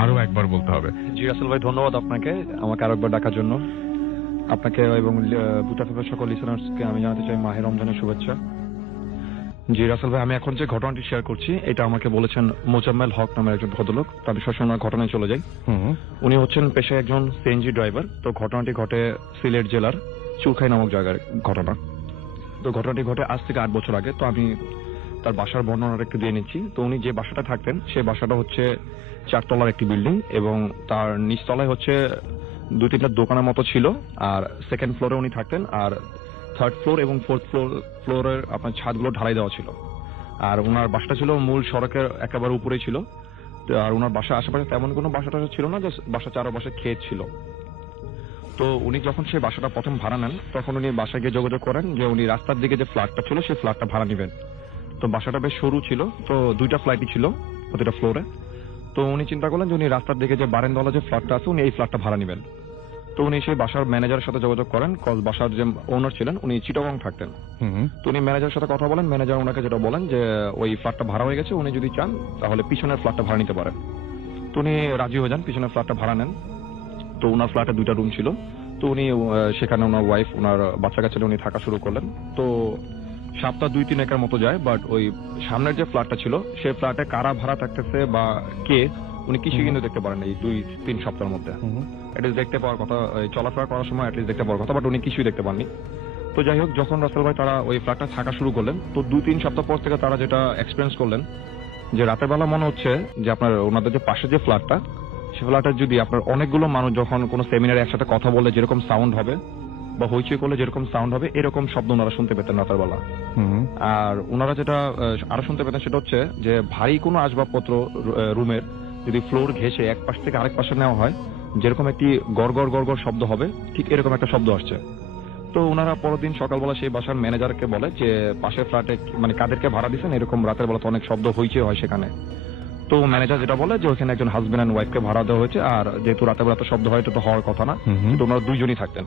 আরো একবার বলতে হবে। জি রাসেল ভাই, ধন্যবাদ আপনাকে আমাকে আরেকবার ডাকার জন্য। আপনাকে এবং বুতাফেফের সকল লিসেনার্সকে আমি জানাতে চাই মাহে রমজানের শুভেচ্ছা। জি রাসেল ভাই, আমি এখন যে ঘটনাটি শেয়ার করছি এটা আমাকে বলেছেন মোজাম্মেল হক নামের একজন ভদ্রলোক। তার সরাসরি ঘটনায় চলে যাই। উনি হচ্ছেন পেশায় একজন সিএনজি ড্রাইভার। তো ঘটনাটি ঘটে সিলেট জেলার চুলখাই নামক জায়গার ঘটনা। তো ঘটনাটি ঘটে আজ থেকে 8 বছর আগে। তো আমি তার বাসার বর্ণনাটা একটু দিয়ে নিচ্ছি। তো উনি যে বাসাটা থাকতেন সেই বাসাটা হচ্ছে 4 তলার একটি বিল্ডিং এবং তার নিচতলায় হচ্ছে 2-3টা দোকানের মতো ছিল। আর সেকেন্ড ফ্লোরে উনি থাকতেন, আর থার্ড ফ্লোর এবং ফোর্থ ফ্লোরের আপনার ছাদগুলো ঢালাই দেওয়া ছিল। আর ওনার বাসাটা ছিল মূল সড়কের একেবারে উপরেই ছিল। আর ওনার বাসার আশেপাশে তেমন কোনো বাসাটা ছিল না, যে বাসা চারপাশে ক্ষেত ছিল। তো উনি যখন সেই বাসাটা প্রথম ভাড়া নেন তখন উনি বাসায় গিয়ে যোগাযোগ করেন যে উনি রাস্তার দিকে যে ফ্ল্যাটটা ছিল সেই ফ্ল্যাটটা ভাড়া নেবেন। তো বাসাটা বেশ সরু ছিল, তো 2টা ফ্ল্যাটই ছিল প্রতিটা ফ্লোরে। তো উনি চিন্তা করলেন যে উনি রাস্তার দিকে যে বারান্দাওয়ালা যে ফ্ল্যাটটা আছে উনি এই ফ্ল্যাটটা ভাড়া নেবেন। তো উনি সেই বাসার ম্যানেজারের সাথে যোগাযোগ করেন, কজ বাসার যে ওনার ছিলেন উনি চিটাগং থাকতেন। তো উনি ম্যানেজারের সাথে কথা বলেন, ম্যানেজার ওনাকে যেটা বলেন যে ওই ফ্ল্যাটটা ভাড়া হয়ে গেছে, উনি যদি চান তাহলে পিছনের ফ্ল্যাটটা ভাড়া নিতে পারেন। তো উনি রাজি হয়ে যান, পিছনের ফ্ল্যাটটা ভাড়া নেন। তো ওনার ফ্ল্যাটে 2টা রুম ছিল। তো উনি সেখানে ওনার ওয়াইফ ওনার বাচ্চা কাচ্চা উনি থাকা শুরু করলেন। তো সপ্তাহ 2-3 একের মতো যায়, বাট ওই সামনের যে ফ্ল্যাটটা ছিল সেই ফ্ল্যাটে কারা ভাড়া থাকতেছে বা কে উনি কিছু কিন্তু দেখতে পারেন এই 2-3 সপ্তাহের মধ্যে। অ্যাটলিস্ট দেখতে পাওয়ার কথা, চলাফেরা করার সময় অ্যাটলিস্ট দেখতে পাওয়ার কথা, বাট উনি কিছুই দেখতে পাননি। তো যাই হোক, যখন রাসেল ভাই তারা ওই ফ্ল্যাটটা থাকা শুরু করলেন, তো 2-3 সপ্তাহ পর থেকে তারা যেটা এক্সপিরিয়েন্স করলেন যে রাতের বেলা মনে হচ্ছে যে আপনার ওনাদের যে পাশে যে ফ্ল্যাটটা সে ফ্ল্যাটে যদি আপনার অনেকগুলো মানুষ যখন কোনো সেমিনারে একসাথে কথা বলে যেরকম সাউন্ড হবে বা হইচই করলে যেরকম সাউন্ড হবে এরকম শব্দ ওনারা শুনতে পেতেন রাতের বেলা। আর ওনারা যেটা আরো শুনতে পেতেন সেটা হচ্ছে যে ভারী কোনো আসবাবপত্র রুমের যদি ফ্লোর ঘেঁষে এক পাশ থেকে আরেক পাশে নেওয়া হয় যেরকম একটি গড়গড় গড়গড় শব্দ হবে, ঠিক এরকম একটা শব্দ আসছে। তো ওনারা পরদিন সকালবেলা সেই বাসার ম্যানেজারকে বলে যে পাশের ফ্ল্যাটে মানে কাদেরকে ভাড়া দিচ্ছেন, এরকম রাতের বেলা তো অনেক শব্দ হইচই হয় সেখানে। তো ম্যানেজার যেটা বলে যে ওখানে একজন হাজবেন্ড এন্ড ওয়াইফকে ভাড়া দেওয়া হয়েছে, আর যেহেতু রাতের বেলা তো শব্দ হয় এটা তো হওয়ার কথা না, তো ওনারা 2জনই থাকতেন।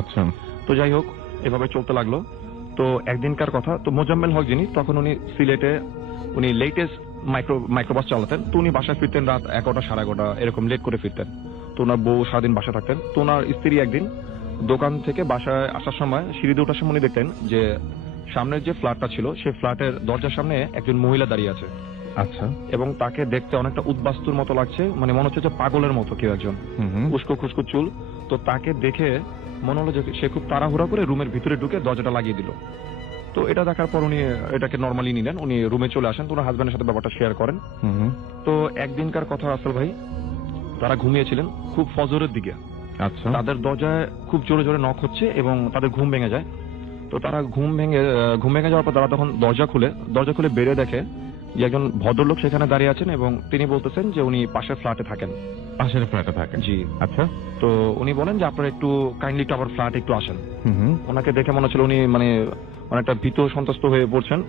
আচ্ছা। তো যাই হোক, এভাবে চলতে লাগলো। তো একদিনকার কথা, তো মোজাম্মেল হক যিনি তখন উনি সিলেটে উনি লেটেস্ট মাইক্রোবাস চালাতেন। তো উনি বাসায় ফিরতেন রাত 11টা 11:30 এরকম লেট করে ফিরতেন। তো ওনার বউ সারাদিন বাসায় থাকতেন। তো ওনার স্ত্রী একদিন দোকান থেকে বাসায় আসার সময় সিঁড়ি দিয়ে ওঠার সময় উনি দেখতেন যে সামনের যে ফ্ল্যাটটা ছিল সেই ফ্ল্যাটের দরজার সামনে একজন মহিলা দাঁড়িয়ে আছে। আচ্ছা। এবং তাকে দেখতে অনেকটা উদ্বাস্তুর মতো লাগছে, মানে মনে হচ্ছে যে পাগলের মতো কেউ একজন, উস্কো খুস্কো চুল। তো তাকে দেখে মনে হলো যে সে খুব তাড়াহুড়া করে রুমের ভিতরে ঢুকে দরজাটা লাগিয়ে দিল। তো এটা দেখার পর উনি এটাকে নর্মালি নিলেন, উনি রুমে চলে আসেন। তো ওনার হাজবেন্ডের সাথে ব্যাপারটা শেয়ার করেন। তো একদিনকার কথা রাসেল ভাই, তারা ঘুমিয়েছিলেন খুব ফজরের দিকে। আচ্ছা। তাদের দরজায় খুব জোরে জোরে নক হচ্ছে এবং তাদের ঘুম ভেঙে যায়। তো তারা ঘুম ভেঙে যাওয়ার পর তারা তখন দরজা খুলে বেরিয়ে দেখে যে একজন ভদ্রলোক সেখানে দাঁড়িয়ে আছেন এবং তিনি বলতেছেন যে উনি পাশের ফ্ল্যাটে থাকেন। পাশের ফ্ল্যাটে থাকেন? জি। আচ্ছা। তো উনি বলেন যে আপনারা একটু কাইন্ডলি টু আমার ফ্ল্যাটে একটু আসেন। ওনাকে দেখে মনে হচ্ছিল উনি মানে অনেকটা ভীত সন্ত্রস্ত হয়ে পড়ছেন।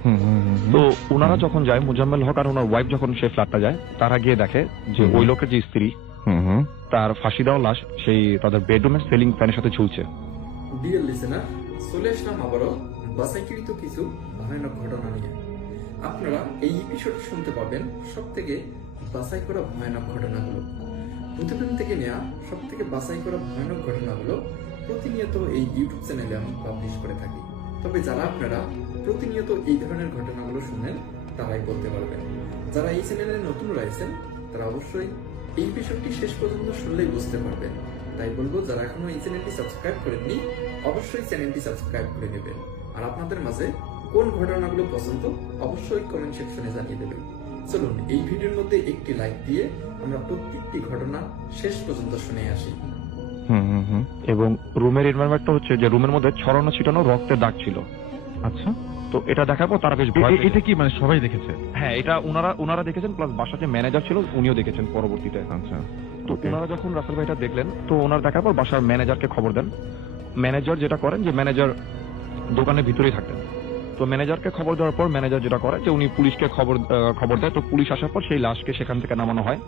তো ওনারা যখন যায়, মোজাম্মেল হক আর ওনার ওয়াইফ যখন সেই ফ্ল্যাটটা যায়, তারা গিয়ে দেখে যে ওই লোকের যে স্ত্রী তার ফাঁসি দেওয়া লাশ সেই তাদের বেডরুমের সিলিং ফ্যানের সাথে ঝুলছে। ডিয়ার লিসেনার, চলে আসলাম আবারও বাছাইকৃত কিছু ভয়ানক ঘটনা নিয়ে। আপনারা এই এপিসোড শুনতে পাবেন সব থেকে বাছাই করা ভয়ানক ঘটনাগুলো। ভূতপ্রেম থেকে নেওয়া সব থেকে বাছাই করা ভয়ানক ঘটনাগুলো প্রতিনিয়ত এই ইউটিউব চ্যানেলে আমি পাবলিশ করে থাকি। তবে যারা আপনারা প্রতিনিয়ত এই ধরনের ঘটনাগুলো শুনেন তারাই বলতে পারবেন। যারা এই চ্যানেলে নতুন রয়েছেন তারা অবশ্যই এই এপিসোডটি শেষ পর্যন্ত শুনলেই বুঝতে পারবেন। তাই বলবো, যারা এখনো এই চ্যানেলটি সাবস্ক্রাইব করেননি অবশ্যই চ্যানেলটি সাবস্ক্রাইব করে নেবেন। আর আপনাদের মাঝে কোন ঘটনাগুলো পছন্দ অবশ্যই কমেন্ট সেকশনে জানিয়ে দেবেন। চলুন এই ভিডিওর মধ্যে একটি লাইক দিয়ে আমরা প্রত্যেকটি ঘটনা শেষ পর্যন্ত শুনে আসি। এবং রুমের এনভায়রনমেন্টটা হচ্ছে যে রুমের মধ্যে ছড়ানো ছিটানো রক্তের দাগ ছিল। আচ্ছা। তো এটা দেখার পর তারা বেশ ভয়। এটা কি মানে সবাই দেখেছে? হ্যাঁ, এটা ওনারা দেখেছেন, প্লাস বাসার যে ম্যানেজার ছিল উনিও দেখেছেন পরবর্তীতে। আচ্ছা। তো ওনারা যখন রাসেল ভাইটা দেখলেন তো ওনারা দেখার পর বাসার ম্যানেজারকে খবর দেন। ম্যানেজার যেটা করেন যে ম্যানেজার দোকানের ভিতরেই থাকতেন। তো ম্যানেজারকে খবর দেওয়ার পর ম্যানেজার যেটা করে যে উনি পুলিশকে খবর দেয়। তো পুলিশ আসার পর সেই লাশকে সেখান থেকে নামানো হয়।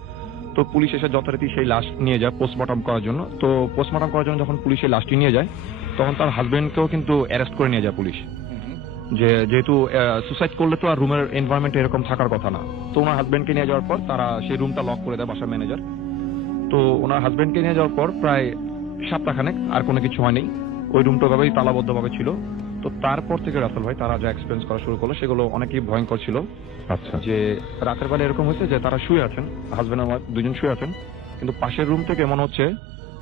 তো পুলিশ এসে যথারীতি সেই লাশ নিয়ে যায় পোস্টমর্টম করার জন্য। তো পোস্টমর্টম করার জন্য যখন পুলিশ সেই লাশটি নিয়ে যায় তখন তার হাজবেন্ডকেও কিন্তু অ্যারেস্ট করে নিয়ে যায় পুলিশ। যেহেতু সুসাইড করলে তো আর রুমের এনভায়রনমেন্ট এরকম থাকার কথা না। তো ওনার হাজবেন্ডকে নিয়ে যাওয়ার পর তারা সেই রুমটা লক করে দেয় বাসার ম্যানেজার। তো ওনার হাজবেন্ডকে নিয়ে যাওয়ার পর প্রায় সপ্তাহখানেক আর কোনো কিছু হয়নি, ওই রুমটা ভাবেই তালাবদ্ধভাবে ছিল। তো তারপর থেকে রাসেল ভাই তারা যা এক্সপেরিয়েন্স করা শুরু করলো সেগুলো অনেকই ভয়ঙ্কর ছিল। আচ্ছা। যে রাতের বেলা এরকম হয়েছে যে তারা শুয়ে আছেন, হাজবেন্ড আর ওয়াইফ দুজন শুয়ে আছেন, কিন্তু পাশের রুম থেকে মনে হচ্ছে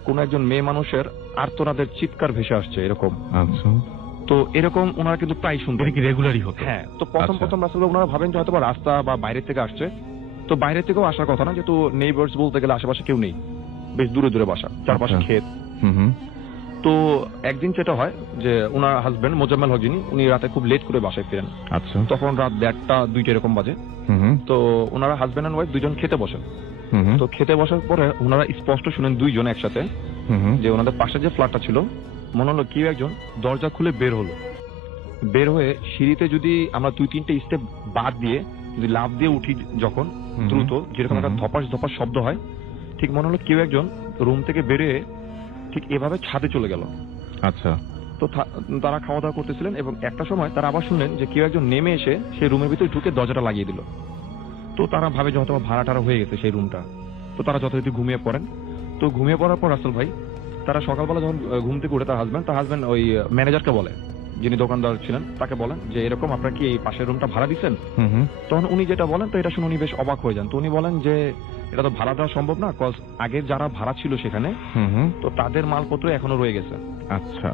কোন একজন মেয়ে মানুষের আর্তনাদের চিৎকার ভেসে আসছে এরকম। আচ্ছা। তো এরকম ওনারা কিন্তু প্রায় শুনতেন। এটা কি রেগুলারই হতো? হ্যাঁ। তো প্রথম আচ্ছা। প্রথম রাসেল ভাই ওনারা ভাবেন যে হয়তো বা রাস্তা বা বাইরের থেকে আসছে। তো বাইরে থেকেও আসার কথা না, যেহেতু নেইবার্স বলতে গেলে আশেপাশে কেউ নেই, বেশ দূরে দূরে বাসা, চারপাশে আচ্ছা। ক্ষেত। হুম। তো একদিন যেটা হয় যে ওনার হাজবেন্ড মোজাম্মেল হক যিনি, উনি রাতে খুব লেট করে বাসায় ফিরেন। আচ্ছা। তখন রাত 1:30 2টা এরকম বাজে। হুম। তো ওনারা হাজবেন্ড এন্ড ওয়াইফ দুজন খেতে বসেন। হুম। তো খেতে বসার পরে ওনারা স্পষ্ট শুনেন দুইজন একসাথে হুম। যে ওনাদের পাশে যে ফ্ল্যাটটা ছিল, মনে হলো কেউ একজন দরজা খুলে বের হলো। বের হয়ে সিঁড়িতে যদি আমরা 2-3টে স্টেপ বাদ দিয়ে যদি লাফ দিয়ে উঠি যখন দ্রুত, যেরকম একটা ধপাস ধপাস শব্দ হয়, ঠিক মনে হলো কেউ একজন রুম থেকে বেরিয়ে ঠিক এভাবে ছাদে চলে গেল। আচ্ছা। তো তারা খাওয়া দাওয়া করতেছিলেন এবং একটা সময় তারা আবার শুনলেন যে কেউ একজন নেমে এসে সেই রুমের ভিতরে ঢুকে দরজাটা লাগিয়ে দিল। তো তারা ভাবে যে হয়তো ভাড়া টাড়া হয়ে গেছে সেই রুমটা। তো তারা যথারীতি ঘুমিয়ে পড়েন। তো ঘুমিয়ে পড়ার পর রাসেল ভাই তারা সকালবেলা যখন ঘুম থেকে উঠে তার হাজবেন্ড ওই ম্যানেজারকে বলে, যিনি দোকানদার ছিলেন, তাকে বলেন যে এরকম আপনারা কি এই পাশের রুমটা ভাড়া দিচ্ছেন? হুম। তখন উনি যেটা বলেন, তো এটা শুনে উনি বেশ অবাক হয়ে যান। তো উনি বলেন যে এটা তো ভাড়া দেওয়া সম্ভব না, কজ আগের যারা ভাড়া ছিল সেখানে হুম। তো তাদের মালপত্র এখনো রয়ে গেছে। আচ্ছা।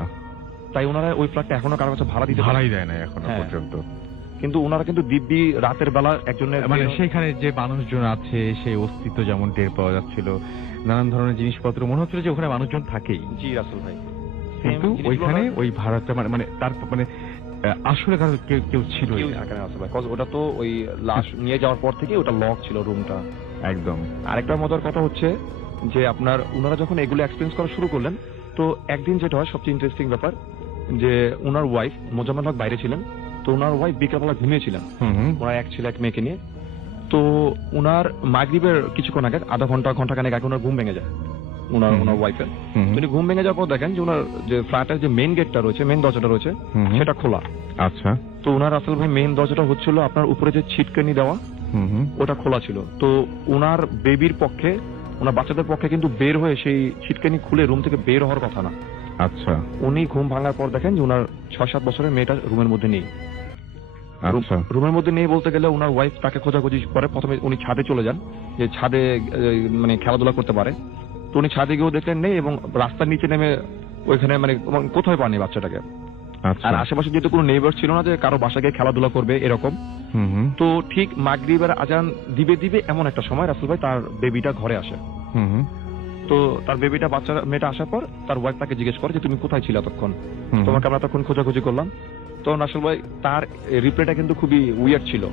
তাই ওনারা ওই ফ্ল্যাটটা এখনো কারো কাছে ভাড়া দিতে ভাড়াই দেয় না এখনো হ্যাঁ। পর্যন্ত। কিন্তু ওনারা কিন্তু দিব্যি রাতের বেলা একজনের মানে সেখানে যে মানুষজন আছে সেই অস্তিত্ব যেমন টের পাওয়া যাচ্ছিল, নানান ধরনের জিনিসপত্র মনে হচ্ছিল যে ওখানে মানুষজন থাকেই, জি রাসেল ভাই, কিন্তু ওইখানে ওই ভাড়াটা মানে তার মানে আসলে কেউ ছিল ওটা তো ওই লাশ নিয়ে যাওয়ার পর থেকে ওটা লক ছিল রুমটা একদম। আরেকটা মজার কথা হচ্ছে যে আপনার ওনারা যখন এগুলো এক্সপেরিয়েন্স করা শুরু করলেন, তো একদিন যেটা হয় সবচেয়ে ইন্টারেস্টিং ব্যাপার যে ওনার ওয়াইফ মোজাম্মেল হক বাইরে ছিলেন। তো ওনার ওয়াইফ বিকালবেলা ঘুমিয়েছিলেন, ওনার এক ছেলে এক মেয়েকে নিয়ে। তো ওনার মাগরিবের কিছুক্ষণ আগে আধা ঘন্টা খানেক আগে ওনার ঘুম ভেঙে যায় ওনার ওয়াইফের। উনি ঘুম ভেঙে যাওয়ার পর দেখেন যে ওনার যে ফ্ল্যাটের যে মেইন গেটটা রয়েছে, মেইন দরজাটা রয়েছে, সেটা খোলা। আচ্ছা। তো ওনার আসল ভাই মেইন দরজাটা হচ্ছিল আপনার উপরে যে ছিটকানি দেওয়া, ওটা খোলা ছিল। তো ওনার বেবির পক্ষে, ওনার বাচ্চাদের পক্ষে কিন্তু বের হয়ে সেই ছিটকানি খুলে রুম থেকে বের হওয়ার কথা না। আচ্ছা। উনি ঘুম ভাঙার পর দেখেন যে ওনার 6-7 বছরের মেয়েটা রুমের মধ্যে নেই। আচ্ছা। রুমের মধ্যে নেই বলতে গেলে ওনার ওয়াইফ তাকে খোঁজাখুঁজি করে। প্রথমে উনি ছাদে চলে যান যে ছাদে মানে খেলাধুলা করতে পারে। তো উনি ছাদে গিয়েও দেখলেন নেই, এবং রাস্তার নিচে নেমে ওইখানে মানে কোথায় পাননি বাচ্চাটাকে। আর আশেপাশে যেহেতু কোনো নেইবার ছিল না যে কারো বাসা গিয়ে খেলাধুলা করবে এরকম। তো ঠিক মাগরিবের আজান দিবে এমন একটা সময় রাসেল ভাই তার বেবিটা ঘরে আসে। তো তার বেবিটা মেয়েটা আসার পর তার ওয়াইফ তাকে জিজ্ঞেস করে যে তুমি কোথায় ছিল এতক্ষণ, তোমাকে আমরা তখন খোঁজাখুঁজি করলাম। তো রাসেল ভাই তার রিপ্লাইটা কিন্তু খুবই উইয়ার্ড ছিল।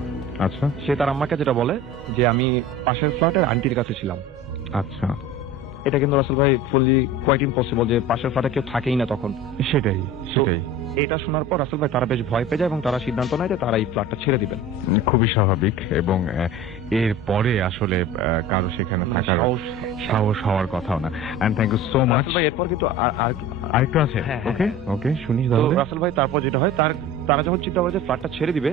আচ্ছা। সে তার আম্মাকে যেটা বলে যে আমি পাশের ফ্ল্যাটের আন্টির কাছে ছিলাম। আচ্ছা। এটা কিন্তু রাসেল ভাই ফুললি কোয়াইট ইম্পসিবল যে পাশের ফ্ল্যাটে কেউ থাকেই না তখন। সেটাই। এটা শোনার পর রাসেল ভাই তারা বেশ ভয় পেয়ে যায় এবং তারা সিদ্ধান্ত নেয় যে তারা এই ফ্ল্যাটটা ছেড়ে দিবেন। খুবই স্বাভাবিক, এবং এর পরে আসলে কারো সেখানে থাকার সাহস হওয়ার কথাও না। And thank you so much. ভাই এরপর কিন্তু আরেকটু আছে। ওকে ওকে, শুনি তাহলে। রাসেল ভাই তারপর যেটা হয় তারা যখন চিন্তা করে যে ফ্ল্যাটটা ছেড়ে দিবে,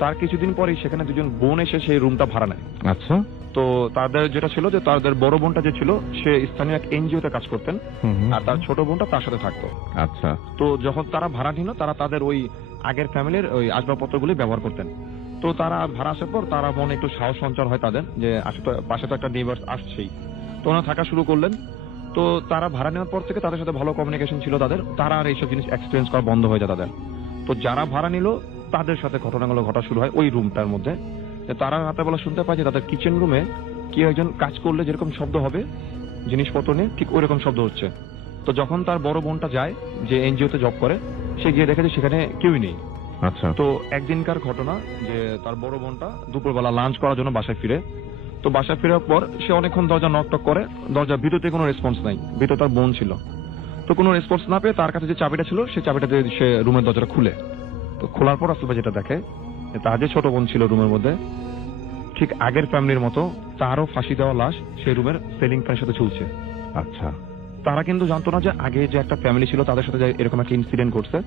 তার কিছুদিন পরেই সেখানে দুজন বোন এসে সেই রুমটা ভাড়া নেয়। আচ্ছা। তো তাদের যেটা ছিল যে তাদের বড় বোনটা যে ছিল সে স্থানীয় এক এনজিও তে কাজ করতেন, আর তার ছোট বোনটা তার সাথে থাকতো। আচ্ছা। তো যখন তারা ভাড়া নিল, তারা তাদের ওই আগের ফ্যামিলির ওই আসবাবপত্রগুলি ব্যবহার করতেন। তো তারা ভাড়া আসার পর তারা মনে একটু সাহস সঞ্চার হয় তাদের যে পাশে তো একটা নেইবার্স আসছেই। তো ওনারা থাকা শুরু করলেন। তো তারা ভাড়া নেওয়ার পর থেকে তাদের সাথে ভালো কমিউনিকেশন ছিল তারা আর এইসব জিনিস এক্সপিরিয়েন্স করা বন্ধ হয়ে যায় তাদের। তো যারা ভাড়া নিল তাদের সাথে ঘটনাগুলো ঘটা শুরু হয় ওই রুমটার মধ্যে। তারা রাতে বেলা শুনতে পায় যে তাদের কিচেন রুমে কেউ একজন কাজ করলে যেরকম শব্দ হবে জিনিসপত্র নিয়ে, ঠিক ওই রকম শব্দ হচ্ছে। তো যখন তার বড় বোনটা যায়, যে এনজিওতে জব করে, সে গিয়ে দেখে যে সেখানে কেউই নেই। আচ্ছা। তো একদিনকার ঘটনা যে তার বড় বোনটা দুপুরবেলা লাঞ্চ করার জন্য বাসায় ফিরে। তো বাসায় ফেরার পর সে অনেকক্ষণ দরজা নকটক করে, দরজার ভিতরে কোনো রেসপন্স নাই। ভিতরে তার বোন ছিল। তো কোনো রেসপন্স না পেয়ে তার কাছে যে চাবিটা ছিল সেই চাবিটা দিয়ে সে রুমের দরজাটা খুলে। তো খোলার পর আসলে যেটা দেখে তার যে ছোট বোন ছিল রুমের মধ্যে, ঠিক আগের ফ্যামিলির মতো তারও ফাঁসি দেওয়া লাশ সেই রুমের সিলিং ফ্যানের সাথে ঝুলছে। আচ্ছা। তারা কিন্তু জানতো না যে আগে যে একটা ফ্যামিলি ছিল তাদের সাথে এরকম একটা ইনসিডেন্ট ঘটছে।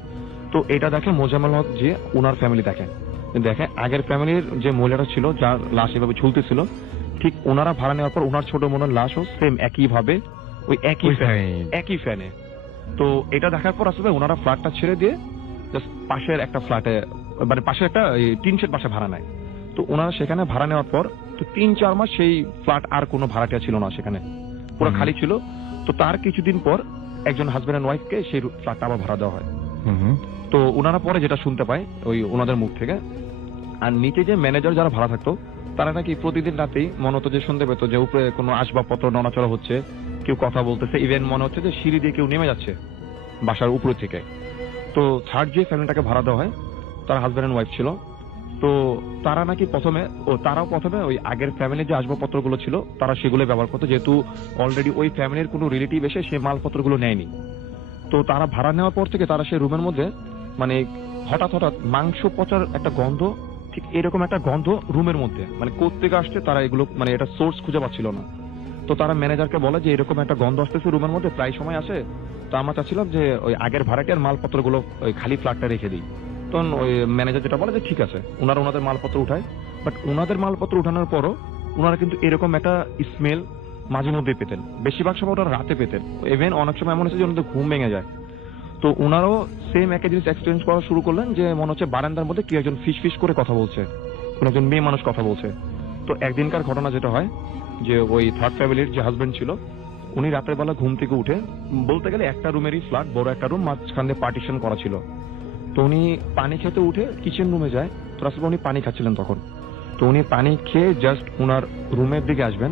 তো এটা দেখে মোজাম্মেল হক যে ওনার ফ্যামিলি দেখে আগের ফ্যামিলির যে মহিলাটা ছিল যার লাশ এভাবে ঝুলতেছিল, ঠিক ওনারা ভাড়া নেওয়ার পর ওনার ছোট বোনের লাশও সেম একই ভাবে ওই ওই side। একই ফ্যানে। তো এটা দেখার পর আসলে ওনারা ফ্ল্যাটটা ছেড়ে দিয়ে জাস্ট পাশের একটা ফ্ল্যাটে, মানে পাশে একটা টিন শেড বাসা ভাড়া নেয়। তো ওনারা সেখানে ভাড়া নেওয়ার পর তো 3-4 মাস সেই ফ্ল্যাট আর কোনো ভাড়াটিয়া ছিল না, সেখানে পুরো হুম। খালি ছিল। তো তার কিছুদিন পর একজন হাজবেন্ড এন্ড ওয়াইফকে সেই ফ্ল্যাটটা আবার ভাড়া দেওয়া হয়। তো ওনারা পরে যেটা শুনতে পায় ওই ওনাদের মুখ থেকে, আর নিচে যে ম্যানেজার যারা ভাড়া থাকতো তারা নাকি প্রতিদিন রাতেই মনে হতো যে শুনতে পেতো যে উপরে কোনো আসবাবপত্র নড়াচড়া হচ্ছে, কেউ কথা বলতেছে, ইভেন মনে হচ্ছে যে সিঁড়ি দিয়ে কেউ নেমে যাচ্ছে বাসার উপর থেকে। তো থার্ড যে ফ্যামিলিটাকে ভাড়া দেওয়া হয় তারা হাজবেন্ড এন্ড ওয়াইফ ছিল। তো তারা নাকি তারাও প্রথমে ওই আগের ফ্যামিলির যে আসবাবপত্রগুলো ছিল তারা সেগুলো ব্যবহার করতো, যেহেতু অলরেডি ওই ফ্যামিলির কোনো রিলেটিভ এসে সেই মালপত্রগুলো নেয়নি। তো তারা ভাড়া নেওয়ার পর থেকে তারা সেই রুমের মধ্যে মানে হঠাৎ মাংস পচার একটা গন্ধ, ঠিক এরকম একটা গন্ধ রুমের মধ্যে, মানে কোত্থেকে আসছে তারা এগুলো মানে এটা সোর্স খুঁজে পাচ্ছিল না। তো তারা ম্যানেজারকে বলে যে এরকম একটা গন্ধ আসতেছে রুমের মধ্যে, প্রায় সময় আসে। তো আমরা চাচ্ছিলাম যে ওই আগের ভাড়াটিয়ার মালপত্রগুলো ওই খালি ফ্ল্যাটটা রেখে দিই। তখন ওই ম্যানেজার যেটা বলে যে ঠিক আছে, ওনাদের মালপত্র উঠায়। বাট ওনাদের মালপত্র উঠানোর পরও ওনারা কিন্তু এরকম একটা স্মেল মাঝে মধ্যে পেতেন, বেশিরভাগ সময় ওনারা রাতে পেতেন। ইভেন অনেক সময় এমন হচ্ছে যে ওনাদের ঘুম ভেঙে যায়। তো ওনারাও সেম একই জিনিস এক্সপিরিয়েন্স করা শুরু করলেন যে মনে হচ্ছে বারান্দার মধ্যে কি একজন ফিস করে কথা বলছে, কোন একজন মেয়ে মানুষ কথা বলছে। তো একদিনকার ঘটনা যেটা হয় যে ওই থার্ড ফ্যামিলির যে হাজবেন্ড ছিল উনি রাতের বেলা ঘুম থেকে উঠে, বলতে গেলে একটা রুমেরই ফ্ল্যাট, বড় একটা রুম, মাঝখান দিয়ে পার্টিশন করা ছিল। তো উনি পানি খেতে উঠে কিচেন রুমে যায়। তো আসলে উনি পানি খাচ্ছিলেন তখন। তো উনি পানি খেয়ে জাস্ট উনার রুমের দিকে আসবেন,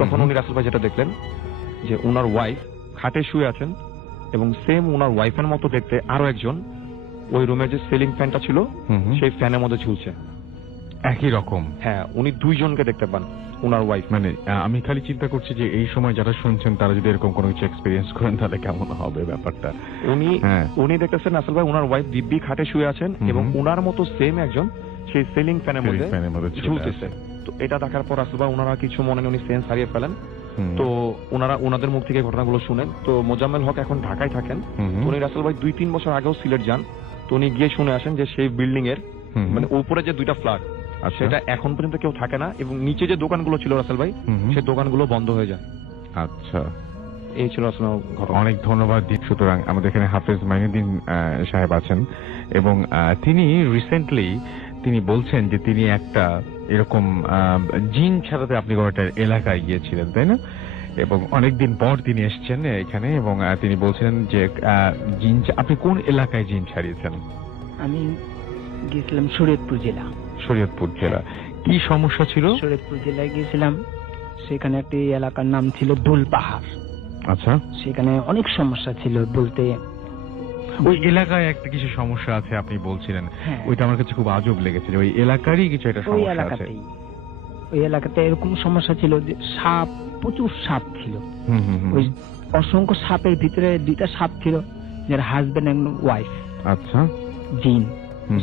তখন উনি রাসেল ভাই যেটা দেখলেন যে উনার ওয়াইফ খাটে শুয়ে আছেন এবং সেম উনার ওয়াইফের মতো দেখতে আরো একজন ওই রুমের যে সিলিং ফ্যানটা ছিল সেই ফ্যানের মধ্যে ঝুলছে একই রকম। হ্যাঁ, উনি দুইজনকে দেখতে পান, উনার ওয়াইফ। মানে আমি খালি চিন্তা করছি যে এই সময় যারা শুনছেন তারা যদি এরকম কোনো কিছু এক্সপিরিয়েন্স করেন তাহলে কেমন হবে ব্যাপারটা। উনি দেখতেছেন আসল ভাই উনার ওয়াইফ দিব্যি খাটে শুয়ে আছেন এবং উনার মতো সেম একজন সেই সিলিং ফ্যানের মধ্যে ঝুলতেছে। তো এটা দেখার পর আসল ভাই উনারা কিছু মনে নেই, উনি সেন্স হারিয়ে ফেলেন। তো ওনাদের মুখ থেকে ঘটনাগুলো শুনেন। তো মোজাম্মেল হক এখন ঢাকায় থাকেন। তো উনি রাসেল ভাই 2-3 বছর আগেও সিলেট যান। তো উনি গিয়ে শুনে আসেন যে সেই বিল্ডিং এর মানে উপরে যে 2টা ফ্ল্যাট সেটা এখন পর্যন্ত কেউ থাকে না এবং নিচে যে দোকানগুলো ছিল রাসেল ভাই সেই দোকানগুলো বন্ধ হয়ে যায়। আচ্ছা, এই ছিল আসলে ঘটনা। অনেক ধন্যবাদ। সুতরাং আমাদের এখানে হাফেজ মাইনুদ্দিন সাহেব আছেন এবং তিনি রিসেন্টলি তিনি বলছেন যে তিনি একটা এরকম জিন ছাড়াতে আপনি কোনো একটা এলাকায় গিয়েছিলেন, তাই না? এবং অনেকদিন পর তিনি এসেছেন এখানে এবং তিনি বলছিলেন যে জিন, আপনি কোন এলাকায় জিন ছাড়িয়েছেন? আমি গিয়েছিলাম শরীয়তপুর জেলা। শরীয়তপুর জেলা। কি সমস্যা ছিল? শরীয়তপুর জেলায় গিয়েছিলাম, সেখানে একটি এলাকার নাম ছিল দোল পাহাড়। আচ্ছা, সেখানে অনেক সমস্যা ছিল বলতে। ওই এলাকায় একটা কিছু সমস্যা আছে আপনি বলছিলেন, ওইটা আমার কাছে খুব আজব লেগেছে যে ওই এলাকারই কিছু একটা সমস্যা আছে। ওই এলাকাতে এরকম সমস্যা ছিল যে সাপ, প্রচুর সাপ ছিল। ওই অসংখ্য সাপের ভিতরে 2টা সাপ ছিল যারা হাজবেন্ড এন্ড ওয়াইফ। আচ্ছা, জিন।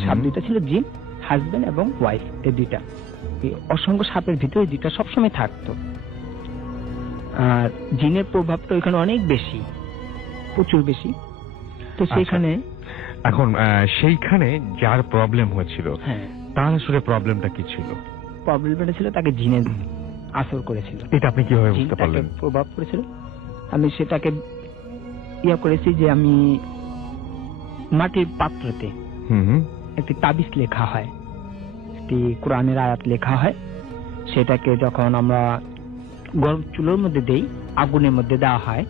সাপ 2টা ছিল জিন, হাজবেন্ড এবং ওয়াইফ, এই 2টা। এই অসংখ্য সাপের ভিতরে 2টা সবসময় থাকতো। আর জিনের প্রভাবটা ওইখানে অনেক বেশি, প্রচুর বেশি। তো সেইখানে এখন সেইখানে যার প্রবলেম হয়েছিল তার আসলে প্রবলেমটা কি ছিল? প্রবলেমটা ছিল তাকে জিনের আসর করেছিল। এটা আপনি কিভাবে বুঝতে পারলেন? প্রভাব করেছিল, আমি সেটাকে করেছি যে আমি মাটির পাত্রতে একটি তাবিজ লেখা হয়, একটি কোরআনের আয়াত লেখা হয়। সেটাকে যখন আমরা গরম চুলোর মধ্যে দেই, আগুনের মধ্যে দেওয়া হয়,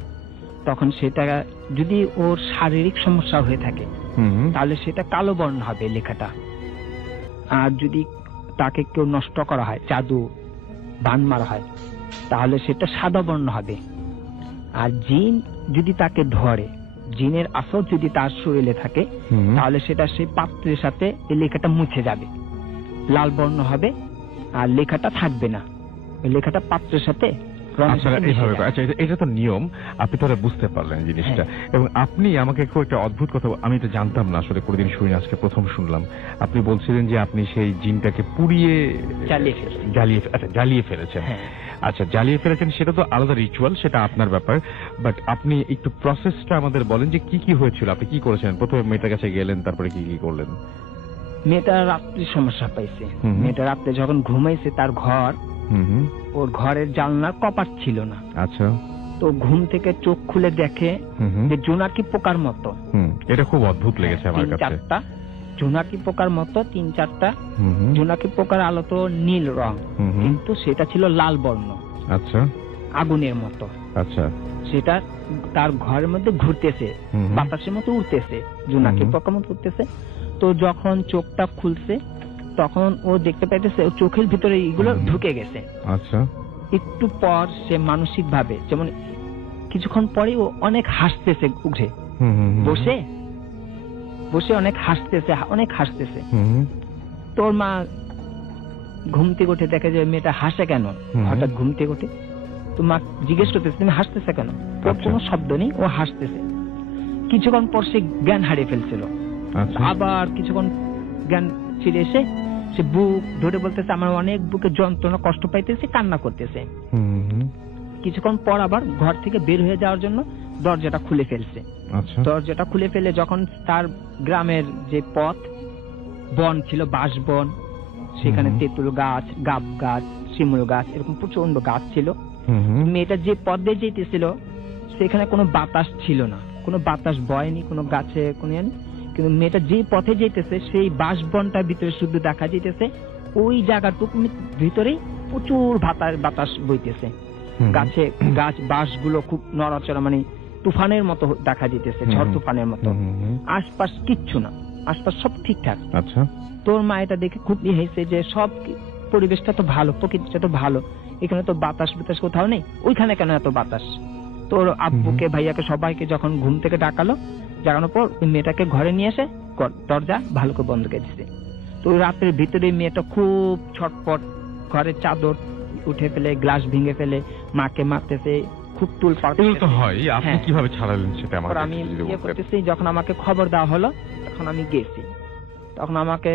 তখন সেটা যদি ওর শারীরিক সমস্যা হয়ে থাকে তাহলে সেটা কালো বর্ণ হবে লেখাটা। আর যদি তাকে কেউ নষ্ট করা হয়, জাদু বান মারা হয়, তাহলে সেটা সাদা বর্ণ হবে। আর জিন যদি তাকে ধরে, জিনের আসর যদি তার শরীরে থাকে, তাহলে সেটা সেই পাত্রের সাথে এই লেখাটা মুছে যাবে, লাল বর্ণ হবে আর লেখাটা থাকবে না। ওই লেখাটা পাত্রের সাথে আচ্ছা, এটা তো নিয়ম, আপনি তাহলে বুঝতে পারলেন জিনিসটা। এবং আপনি আমাকে খুব একটা অদ্ভুত কথা, আমি এটা জানতাম না আসলে, কোনোদিন শুনি আজকে প্রথম শুনলাম। আপনি বলছিলেন যে আপনি সেই জিনটাকে পুড়িয়ে জ্বালিয়ে ফেলেছেন। আচ্ছা, জ্বালিয়ে ফেলেছেন, সেটা তো আলাদা রিচুয়াল, সেটা আপনার ব্যাপার। বাট আপনি একটু প্রসেসটা আমাদের বলেন যে কি কি হয়েছিল, আপনি কি করেছেন? প্রথমে মেয়েটার কাছে গেলেন, তারপরে কি কি করলেন? মেয়েটা রাত্রে সমস্যা পাইছে। মেয়েটা রাত্রে যখন ঘুমাইছে, তার ঘর হুম হুম। ওর ঘরের জানলার কপাট ছিল না। আচ্ছা। তো ঘুম থেকে চোখ খুলে দেখে হুম হুম। যে জোনাকি পোকার মতো এটা খুব অদ্ভুত লেগেছে আমার 3-4টা জোনাকি পোকার মতো 3-4টা হুম হুম। জোনাকি পোকার আলো তো নীল রং, হুম হুম। কিন্তু সেটা ছিল লাল বর্ণ, আচ্ছা আগুনের মতো। আচ্ছা। সেটা তার ঘরের মধ্যে ঘুরতেছে, হুম হুম। বাতাসের মতো উড়তেছে, জোনাকি হুম। পোকার মতো উড়তেছে। তো যখন চোখটা খুলছে তখন ও দেখতে পাইতেছে ওর চোখের ভিতরে এগুলো হুম। ঢুকে গেছে। আচ্ছা। একটু পর সে মানসিক ভাবে, যেমন কিছুক্ষণ পরে ও অনেক হাসতেছে, উঠে হুম হুম হুম। বসে বসে অনেক হাসতেছে। হুম হুম। তোর মা ঘুম থেকে উঠে দেখে যে মেয়েটা হাসে কেন, হুম। হঠাৎ ঘুম থেকে উঠে। তো মা জিজ্ঞেস করতেছে তুমি হাসতেছে কেন? তোর আচ্ছা। কোনো শব্দ নেই, ও হাসতেছে। কিছুক্ষণ পর সে জ্ঞান হারিয়ে ফেলছিল। আচ্ছা। আবার কিছুক্ষণ জ্ঞান ফিরে এসে সে বুক ধরে বলতেছে আমার অনেক বুকে যন্ত্রণা, কষ্ট পাইতেছে, কান্না করতেছে। হুম হুম। কিছুক্ষণ পর আবার ঘর থেকে বের হয়ে যাওয়ার জন্য দরজাটা খুলে ফেলছে। আচ্ছা। দরজাটা খুলে ফেলে যখন তার গ্রামের যে পথ, বন ছিল, বাঁশ বন, সেখানে হুম। তেঁতুল গাছ, গাব গাছ, শিমুল গাছ, এরকম প্রচন্ড গাছ ছিল। হুম হুম। মেয়েটা যে পথ দিয়ে যেতেছিল সেখানে কোনো বাতাস ছিল না, কোনো বাতাস বয়নি, কোনো গাছে কোনো ইয়ে নেই। কিন্তু মেয়েটা যে পথে যেতেছে সেই বাঁশ বনটার ভিতরে শুধু দেখা যেতেছে ওই জায়গাটুকু ভিতরেই প্রচুর বাতাস বইতেছে। হুম। গাছে গাছ বাঁশগুলো খুব নড়াচড়া, মানে তুফানের মতো দেখা যেতেছে, হুম। ঝড় তুফানের মতো। হুম হুম। আশপাশ কিচ্ছু না, আশপাশ সব ঠিকঠাক। আচ্ছা। তোর মা এটা দেখে খুব হয়েছে যে সব পরিবেশটা তো ভালো, প্রকৃতিটা তো ভালো, এখানে তো বাতাস কোথাও নেই, ওইখানে কেন এত বাতাস? তোর আব্বুকে, ভাইয়াকে, সবাইকে যখন ঘুম থেকে জাগানোর পর ওই মেয়েটাকে ঘরে নিয়ে এসে দরজা ভালো করে বন্ধ করে দিছে। তো ওই রাতের ভিতরে মেয়েটা খুব ছটপট, ঘরের চাদর উঠে ফেলে, গ্লাস ভেঙে ফেলে, মাকে মারতেছে, খুব তুল এগুলো তো হয়, আপনি হ্যাঁ। কিভাবে ছাড়ালেন সেটা আমার তারপর কাছে আমি যদি বলতেন। করতেছি, যখন আমাকে খবর দেওয়া হলো তখন আমি গেছি। তখন আমাকে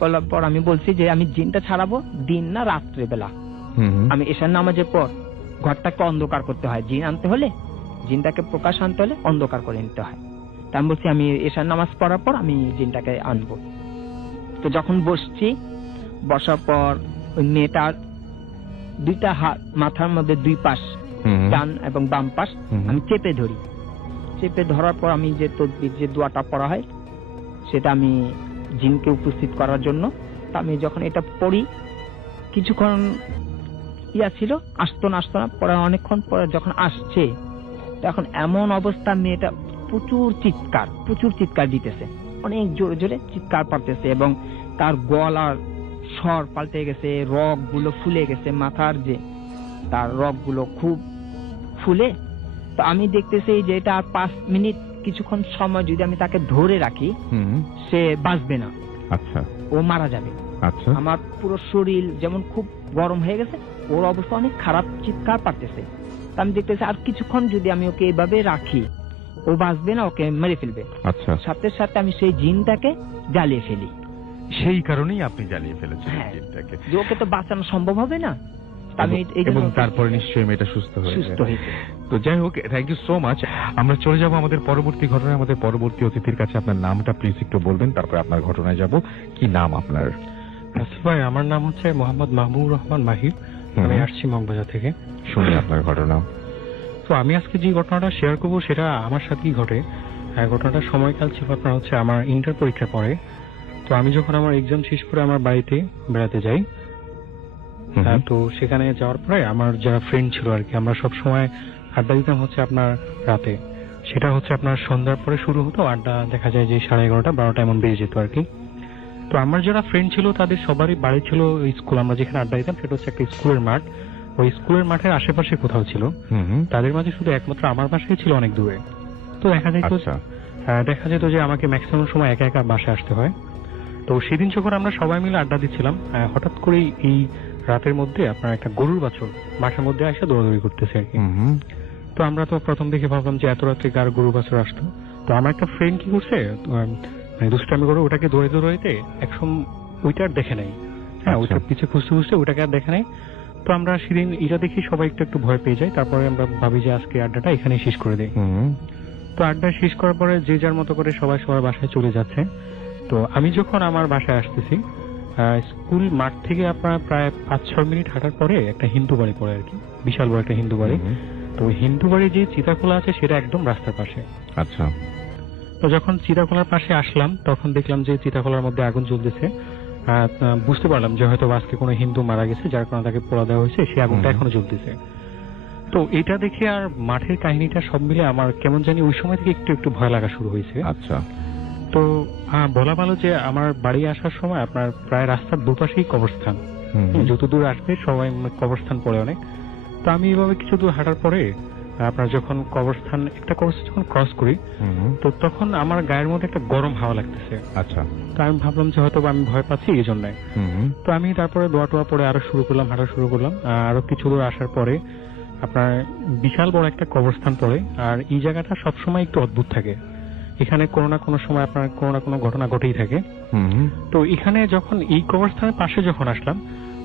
বলার পর আমি বলছি যে আমি জিনটা ছাড়াবো দিন না রাত্রে বেলা। হুম হুম। আমি এশার নামাজের পর ঘরটাকে অন্ধকার করতে হয়, জিন আনতে হলে, জিনটাকে প্রকাশ আনতে হলে অন্ধকার করে নিতে হয়। তা আমি বলছি আমি এশার নামাজ পড়ার পর আমি জিনটাকে আনবো। তো যখন বসছি, বসার পর ওই মেয়েটার দুইটা হাত মাথার মধ্যে দুই পাশ, হুম হুম। ডান এবং বাম পাশ হুম হুম। আমি চেপে ধরি। চেপে ধরার পর আমি যে তদবির, যে দোয়াটা পড়া হয়, সেটা আমি জিনকে উপস্থিত করার জন্য, তা আমি যখন এটা পড়ি, কিছুক্ষণ ছিল, আসতো না পরে অনেকক্ষণ পরে যখন আসছে, তখন এমন অবস্থা, মেয়েটা প্রচুর চিৎকার দিতেছে, অনেক জোরে জোরে চিৎকার পারতেছে, এবং তার গলার স্বর পাল্টে গেছে, রগ গুলো ফুলে গেছে, মাথার যে তার রগ গুলো খুব ফুলে। তো আমি দেখতেছি যে এটা আর 5 মিনিট, কিছুক্ষণ সময় যদি আমি তাকে ধরে রাখি, হুম। সে বাঁচবে না, আচ্ছা ও মারা যাবে। আচ্ছা। আমার পুরো শরীর যেমন খুব গরম হয়ে গেছে, ওর অবস্থা অনেক খারাপ, চিৎকার পারতেছে। আমি দেখতেছি আর কিছুক্ষণ যদি আমি ওকে এইভাবে রাখি, ও বাঁচবে না, ওকে মেরে ফেলবে। আচ্ছা। সাথে সাথে আমি সেই জিনটাকে জ্বালিয়ে ফেলি। সেই কারণেই আপনি জ্বালিয়ে ফেলেছেন হ্যাঁ। জিনটাকে। যে ওকে তো বাঁচানো সম্ভব হবে না, আমি এই জন্য এবং ওকে তারপরে নিশ্চয়ই মেয়েটা সুস্থ সুস্থ হয়েছে। হয়েছে। তো যাই হোক, থ্যাংক ইউ সো মাচ। আমরা চলে যাব আমাদের পরবর্তী ঘটনায়, আমাদের পরবর্তী অতিথির কাছে। আপনার নামটা প্লিজ একটু বলবেন, তারপরে আপনার ঘটনায় যাব। কি নাম আপনার? আসিফ ভাই, আমার নাম হচ্ছে মোহাম্মদ মাহবুবুর রহমান মাহির। আমি আসছি মগবাজার থেকে। শুনি আপনার ঘটনা। তো আমি আজকে যে ঘটনাটা শেয়ার করবো সেটা আমার সাথেই ঘটে। ঘটনাটার সময়কাল ছিল আপনার হচ্ছে আমার ইন্টার পরীক্ষার পরে। তো আমি যখন আমার এক্সাম শেষ করে আমার বাড়িতে বেড়াতে যাই, তো সেখানে যাওয়ার পরে আমার যারা ফ্রেন্ড ছিল আর কি, আমরা সব সময় আড্ডা দিতাম হচ্ছে আপনার রাতে। সেটা হচ্ছে আপনার সন্ধ্যার পরে শুরু হতো আড্ডা, দেখা যায় যে 11:30, 12টা এমন বেজে যেত আর কি। তো আমার যারা ফ্রেন্ড ছিল তাদের সবারই বাড়ি ছিল স্কুল, আমরা যেখানে আড্ডা দিতাম সেটা হচ্ছে একটা স্কুলের মাঠ। ওই স্কুলের মাঠের আশেপাশে কোথাও ছিল। তাদের মাঝে শুধু একমাত্র আমার বাসায় ছিল অনেক দূরে। তো দেখা যেত যে আমাকে ম্যাক্সিমাম সময় একা একা বাসায় আসতে হয়। তো সেদিন যখন আমরা সবাই মিলে আড্ডা দিচ্ছিলাম, হঠাৎ করেই এই রাতের মধ্যে আপনার একটা গরুর বাছুর মাঠের মধ্যে এসে দৌড়াদৌড়ি করতেছে আর কি। তো আমরা তো প্রথম দেখে ভাবলাম যে এত রাত্রে কার গরুর বাছুর আসতো। তো আমার একটা ফ্রেন্ড কি করছে, দুষ্টামি করে ওটাকে দৌড়াইতে একসময় ওইটা আর দেখে নাই। হ্যাঁ, ওইটার পিছে খুঁজতে ওইটাকে আর দেখে নাই। তো আমরা সেদিন এটা দেখি সবাই একটু ভয় পেয়ে যাই। তারপরে আমরা ভাবি যে আজকে আড্ডাটা এখানেই শেষ করে দেই। তো আড্ডা শেষ করার পরে যে যার মতো করে সবাই সবার বাসায় চলে যাচ্ছে। তো আমি যখন আমার বাসায় আসতেছি, স্কুল মাঠ থেকে আপনার প্রায় 5-6 মিনিট হাঁটার পরে একটা হিন্দু বাড়ি পড়ে আর কি, বিশাল বড় একটা হিন্দু বাড়ি। তো ওই হিন্দু বাড়ি যে চিতাখোলা আছে সেটা একদম রাস্তার পাশে। আচ্ছা। তো যখন চিতাখোলার পাশে আসলাম তখন দেখলাম যে চিতাখোলার মধ্যে আগুন জ্বলতেছে। বুঝতে পারলাম যে হয়তো আজকে কোনো হিন্দু মারা গেছে, যার কারণে তাকে পোড়া দেওয়া হয়েছে, সেই আগুনটা এখনো জ্বলতেছে। তো এটা দেখে আর মাঠের কাহিনীটা সব মিলে আমার কেমন জানি ওই সময় থেকে একটু একটু ভয় লাগা শুরু হয়েছে। আচ্ছা। তো বলা ভালো যে আমার বাড়ি আসার সময় আপনার প্রায় রাস্তার দুপাশেই কবরস্থান, যত দূর আসবে সবাই কবরস্থান পড়ে অনেক। তো আমি এইভাবে কিছু দূর হাঁটার পরে আপনার যখন একটা কবরস্থান যখন ক্রস করি, তো তখন আমার গায়ের মধ্যে একটা গরম হাওয়া লাগতেছে। আচ্ছা। তো আমি ভাবলাম যে হয়তো আমি ভয় পাচ্ছি এই জন্য। তো আমি তারপরে দোয়া টোয়া পরে আরো হাঁটা শুরু করলাম। আরো কিছু দূর আসার পরে আপনার বিশাল বড় একটা কবরস্থান পড়ে। আর এই জায়গাটা সবসময় একটু অদ্ভুত থাকে, এখানে কোনো না কোনো সময় আপনার কোনো না কোনো ঘটনা ঘটেই থাকে। তো এখানে যখন এই কবরস্থানের পাশে যখন আসলাম,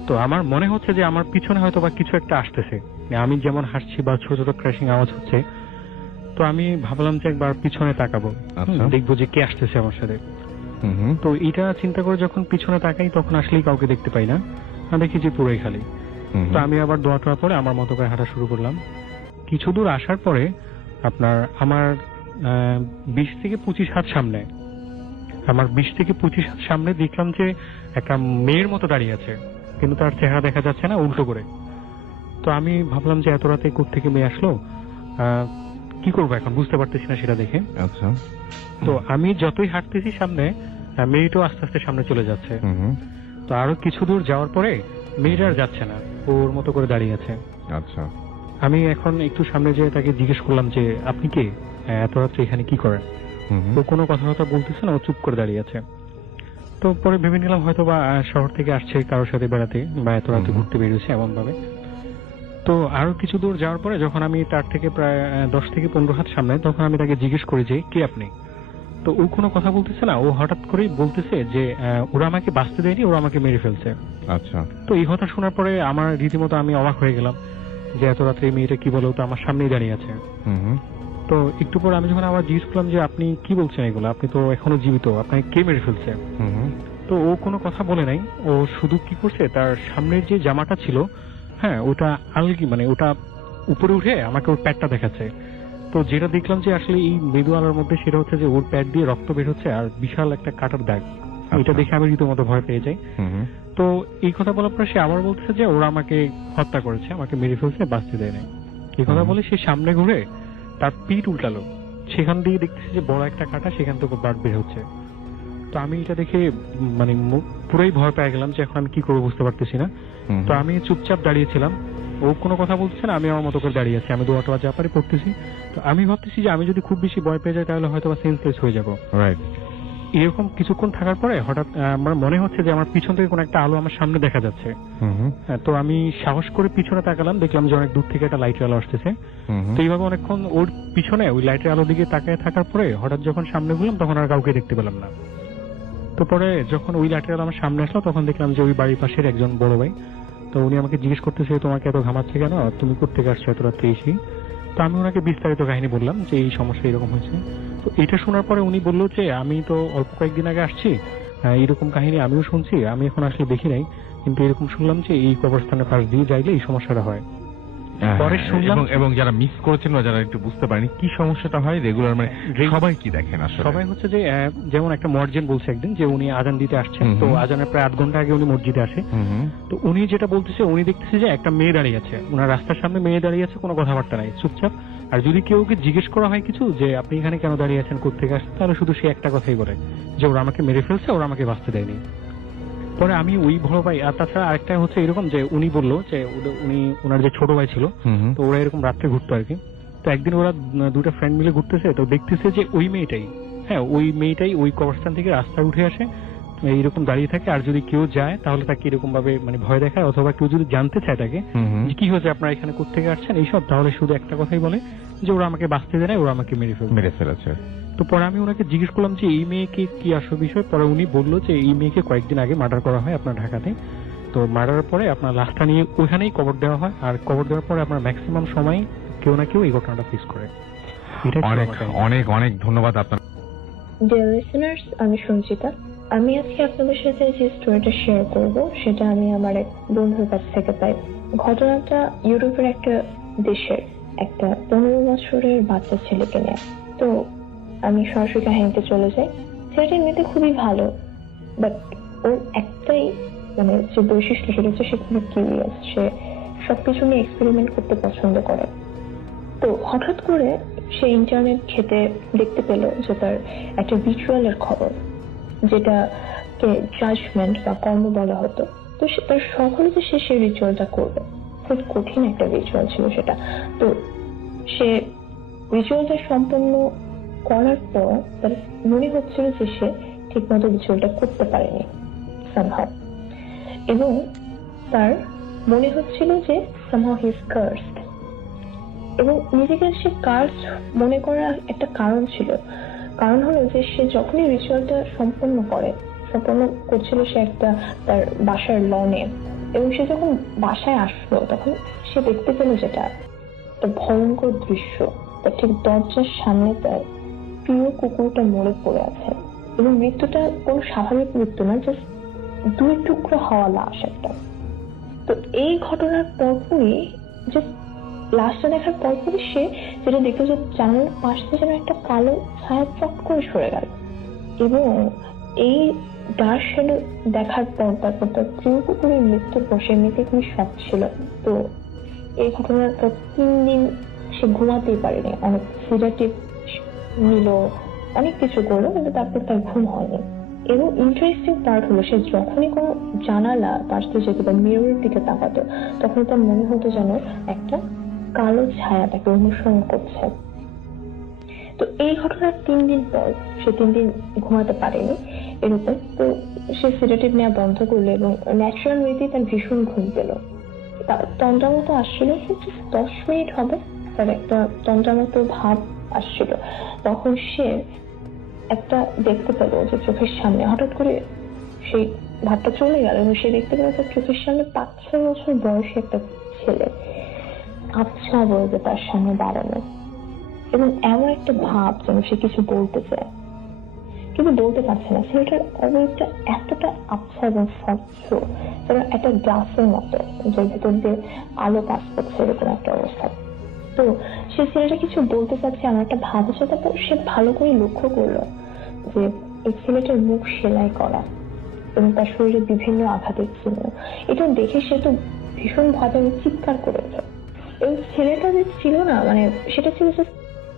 তো আমার মনে হচ্ছে যে আমার পিছনে হয়তো বা কিছু একটা আসতেছে। আমি যেমন হাসছি বা ছোট ছোট ক্র্যাশিং আওয়াজ হচ্ছে, তো আমি ভাবলাম যে একবার পিছনে তাকাবো, দেখবো যে কে আসতেছে আমার সাথে। তো এটা চিন্তা করে যখন পিছনে তাকাই তখন আসলেই কাউকে দেখতে পাই না, দেখি যে পুরোই খালি। তো আমি আবার দোয়া টোয়া পরে আমার মতো করে হাঁটা শুরু করলাম। কিছু দূর আসার পরে আপনার আমার 20 থেকে 25 হাত সামনে দেখলাম যে একটা মেয়ের মতো দাঁড়িয়ে আছে, কিন্তু তার চেহারা দেখা যাচ্ছে না, উল্টো করে। তো আমি ভাবলাম যে এত রাতে কোত্থেকে মেয়ে আসলো, কি করবো এখন বুঝতে পারতেছি না সেটা দেখে। আচ্ছা। তো আমি যতই হাঁটতেছি সামনে, মেয়েটাও আস্তে আস্তে সামনে চলে যাচ্ছে। তো আরো কিছু দূর যাওয়ার পরে মেয়েটা আর যাচ্ছে না, ওর মতো করে দাঁড়িয়ে আছে। আচ্ছা। আমি এখন একটু সামনে যেয়ে তাকে জিজ্ঞেস করলাম যে আপনি কে, এত রাত্রে এখানে কি করেন? ও কোনো কথাবার্তা বলতেছে না, ও চুপ করে দাঁড়িয়ে আছে। তো পরে ভেবে নিলাম হয়তো বা শহর থেকে আসছে কারোর সাথে বেড়াতে বা এত রাতে ঘুরতে বেরিয়েছে এমন ভাবে। তো আরো কিছু দূর যাওয়ার পরে যখন আমি তার থেকে প্রায় 10 থেকে 15 হাত সামনে, তখন আমি তাকে জিজ্ঞেস করি যে কে আপনি? তো ও কোনো কথা বলতেছে না, ও হঠাৎ করেই বলতেছে যে ওরা আমাকে বাঁচতে দেয়নি, ওরা আমাকে মেরে ফেলছে। আচ্ছা। তো এই কথা শোনার পরে আমার রীতিমতো আমি অবাক হয়ে গেলাম যে এত রাত্রে এই মেয়েটা কি বলে, ও তো আমার সামনেই দাঁড়িয়ে আছে। তো একটু পর আমি যখন আবার জিজ্ঞেস করলাম যে আপনি কি বলছেন এগুলো, আপনি তো এখনো জীবিত, আপনাকে কে মেরে ফেলছে? তো ও কোনো কথা বলে নাই, ও শুধু কি করছে, তার সামনের যে জামাটা ছিল, ওটা ওটা উপরে উঠে আমাকে ওর প্যাডটা দেখাচ্ছে। তো যেটা দেখলাম যে আসলে এই মৃদু আলোর মধ্যে সেটা হচ্ছে যে ওর প্যাড দিয়ে রক্ত বের হচ্ছে আর বিশাল একটা কাটার দাগ। এটা দেখে আমি রীতিমতো ভয় পেয়ে যাই। তো এই কথা বলার পরে সে আবার বলছে যে ওরা আমাকে হত্যা করেছে, আমাকে মেরে ফেলছে, বাঁচতে দেয় নাই। এই কথা বলে সে সামনে ঘুরে তার পিঠ উল্টালো, সেখান দিয়ে দেখতেছি যে বড় একটা কাটা, সেখান থেকে ব্লাড বের হচ্ছে। তো আমি এটা দেখে পুরোই ভয় পেয়ে গেলাম যে এখন আমি কি করবো বুঝতে পারতেছি না। তো আমি চুপচাপ দাঁড়িয়েছিলাম, ও কোনো কথা বলছে না, আমি আমার মতো করে দাঁড়িয়ে আছি, আমি দোয়াটা যা পারি পড়তেছি। তো আমি ভাবতেছি যে আমি যদি খুব বেশি ভয় পেয়ে যাই তাহলে হয়তো বা সেন্সলেস হয়ে যাবো। এরকম কিছুক্ষণ থাকার পরে হঠাৎ আমার মনে হচ্ছে যে আমার পিছন থেকে কোনো একটা আলো আমার সামনে দেখা যাচ্ছে। তো আমি সাহস করে পিছনে তাকালাম, দেখলাম যে অনেক দূর থেকে একটা লাইটের আলো আসতেছে। তো এইভাবে অনেকক্ষণ ওর পিছনে ওই লাইটের আলো দিকে তাকিয়ে থাকার পরে হঠাৎ যখন সামনে ঘুরলাম তখন আর কাউকে দেখতে পেলাম না। তো পরে যখন ওই লাইটের আলো আমার সামনে আসলো তখন দেখলাম যে ওই বাড়ির পাশের একজন বড় ভাই, তো উনি আমাকে জিজ্ঞেস করতেছে তোমাকে এত ঘামাচ্ছে কেন, তুমি কোত্থেকে আসছো এত রাত্রে এসে? তো আমি ওনাকে বিস্তারিত কাহিনী বললাম যে এই সমস্যা এরকম হয়েছে। তো এটা শোনার পরে উনি বললো যে আমি তো অল্প কয়েকদিন আগে আসছি, এরকম কাহিনী আমিও শুনছি, আমি এখন আসলে দেখি নাই, কিন্তু এরকম শুনলাম যে এই কবরস্থানের পাশ দিয়ে যাইলে এই সমস্যাটা হয়। পরে শুনলাম এবং যারা মিস করেছেন বা যারা একটু বুঝতে পারেনি কি সমস্যাটা হয়, রেগুলার সবাই কি দেখেন আসলে, সবাই হচ্ছে যে যেমন একটা মসজিদ বলছে একদিন যে উনি আজান দিতে আসছেন, তো আজানের প্রায় 8 ঘন্টা আগে উনি মসজিদে আসে। তো উনি যেটা বলতেছে, উনি দেখতেছে যে একটা মেয়ে দাঁড়িয়ে আছে, ওনার রাস্তার সামনে মেয়ে দাঁড়িয়ে আছে, কোনো কথাবার্তা নাই, চুপচাপ। আর যদি কেউ ওকে জিজ্ঞেস করা হয় কিছু যে আপনি এখানে কেন দাঁড়িয়ে আছেন, কোত্থেকে আসছেন, তাহলে শুধু সে একটা কথাই বলে যে ওরা আমাকে মেরে ফেলছে, ওরা আমাকে বাঁচতে দেয়নি। পরে আমি ওই বড় ভাই, আর তাছাড়া আরেকটা হচ্ছে এরকম যে উনি বললো যে উনি ওনার যে ছোট ভাই ছিল, তো ওরা এরকম রাত্রে ঘুরতো আর কি। তো একদিন ওরা দুটো ফ্রেন্ড মিলে ঘুরতেছে, তো দেখতেছে যে ওই মেয়েটাই ওই কবরস্থান থেকে রাস্তায় উঠে আসে, এইরকম দাঁড়িয়ে থাকে, আর যদি কেউ যায় তাহলে তাকে এরকম ভাবে ভয় দেখায়, অথবা কেউ যদি জানতে চায় তাকে যে কি হয়েছে আপনারা এখানে কোত্থেকে আসছেন এইসব, তাহলে শুধু একটা কথাই বলে যে ওরা আমাকে বাঁচতে দেয় না, ওরা আমাকে মেরে ফেলেছে। তো পরে আমি ওনাকে জিজ্ঞেস করলাম যে এই মেয়েকে কি আসল বিষয়। পরে উনি বললো যে এই মেয়েকে কয়েকদিন আগে মার্ডার করা হয় আপনার ঢাকাতে। তো মার্ডারের পরে আপনার লাশটা নিয়ে ওইখানেই কবর দেওয়া হয়, আর কবর দেওয়ার পরে আপনার ম্যাক্সিমাম সময় কেউ না কেউ এই ঘটনাটা ফেস করে। অনেক অনেক অনেক ধন্যবাদ আপনার। ডিয়ার লিসেনার্স, আমি সঞ্চিতা। আমি আজকে আপনাদের সাথে যে স্টোরিটা শেয়ার করব সেটা আমি আমার এক বন্ধুর কাছ থেকে পাই। ঘটনাটা ইউরোপের একটা দেশের একটা 15 বছরের বাচ্চা ছেলেকে নিয়ে। তো আমি সরাসরি কাহিনীতে চলে যাই। ছেলেটা এমনিতে খুবই ভালো, বাট ওর একটাই মানে যে বৈশিষ্ট্য সেটা হচ্ছে সে খুবই কিউরিয়াস। সে সবকিছু নিয়ে এক্সপেরিমেন্ট করতে পছন্দ করে। তো হঠাৎ করে সে ইন্টারনেট ঘেটে দেখতে পেল যে তার একটা রিচুয়ালের খবর, যেটাকে জাজমেন্ট বা কর্ম বলা হতো। তো তার শখ হলো যে সে সেই রিচুয়ালটা করবে। খুব কঠিন একটা রিচুয়াল ছিল সেটা। তো সে রিচুয়ালটা সম্পন্ন করার পর তার মনে হচ্ছিল যে সে ঠিক মতো রিচুয়ালটা করতে পারেনি somehow, এবং তার মনে হচ্ছিল যে somehow he is cursed, এবং নিজেকে সে কার্স মনে করার একটা কারণ ছিল। কারণ হলো যে সে যখনই রিচুয়ালটা সম্পন্ন করছিল সে একটা তার বাসার লনে, এবং সে যখন বাসায় আসলো তখন সে দেখতে পেল যেটা একটা ভয়ঙ্কর দৃশ্য। তার ঠিক দরজার সামনে তার প্রিয় কুকুরটা মরে পড়ে আছে, এবং মৃত্যুটা কোনো স্বাভাবিক মৃত্যু না, জাস্ট 2 টুকরো হওয়া লাশ একটা। তো এই ঘটনার পরপরই যে লাশটা দেখার পরপরই সে যেটা দেখলো যে জানালার পাশ থেকে যেন একটা কালো ছায়া চট করে সরে গেল, এবং এই ডার্ক শ্যাডো দেখার পর তারপর তার প্রিয় কুকুরের মৃত্যুর পর সে এমনিতে খুবই শক ছিল। তো এই ঘটনার পর 3 দিন সে ঘুমাতেই পারেনি। অনেক সিডেটিভ নিল, অনেক কিছু করলো, কিন্তু তারপর তার ঘুম হয়নি। এবং ইন্টারেস্টিং পার্ট হলো সে যখনই কোনো জানালা পাশ দিয়ে যেত বা মিররের দিকে তাকাতো তখন তার মনে হতো যেন একটা কালো ছায়া তাকে অনুসরণ করছে। তো এই ঘটনার 3 দিন পর সে 3 দিন ঘুমাতে পারেনি এরকম। তো সে সিডেটিভ নেওয়া বন্ধ করলো এবং ন্যাচারাল ওয়েতেই তার ভীষণ ঘুম পেল। তন্দ্রা মতো আসছিল, 10 মিনিট হবে তার একটা তন্দ্রা মতো ভাব আসছিল। তখন সে একটা দেখতে পেল যে চোখের সামনে হঠাৎ করে সেই ভাবটা চলে গেল, এবং সে দেখতে পেল তার চোখের সামনে 5-6 বছর বয়সী একটা ছেলে আবছা বলবে তার সামনে দাঁড়ানো, এবং এমন একটা ভাব যেন সে কিছু বলতে চায় কিন্তু বলতে পারছে না। ছেলেটার অবয়বটা এতটা আবছা এবং স্বচ্ছ যেন একটা গ্লাসের মতো, যার ভিতর দিয়ে আলো পাস করছে, এরকম একটা অবস্থা। তো সে ছেলেটা কিছু বলতে চাচ্ছে, আমার একটা ভাব হচ্ছে। তারপর সে ভালো করে লক্ষ্য করলো যে এই ছেলেটার মুখ সেলাই করা এবং তার শরীরে বিভিন্ন আঘাতের চিহ্ন। এটা দেখে সে তো ভীষণ ভাবে চিৎকার করে ওঠে, এবং ছেলেটা যে ছিল না মানে সেটা ছিল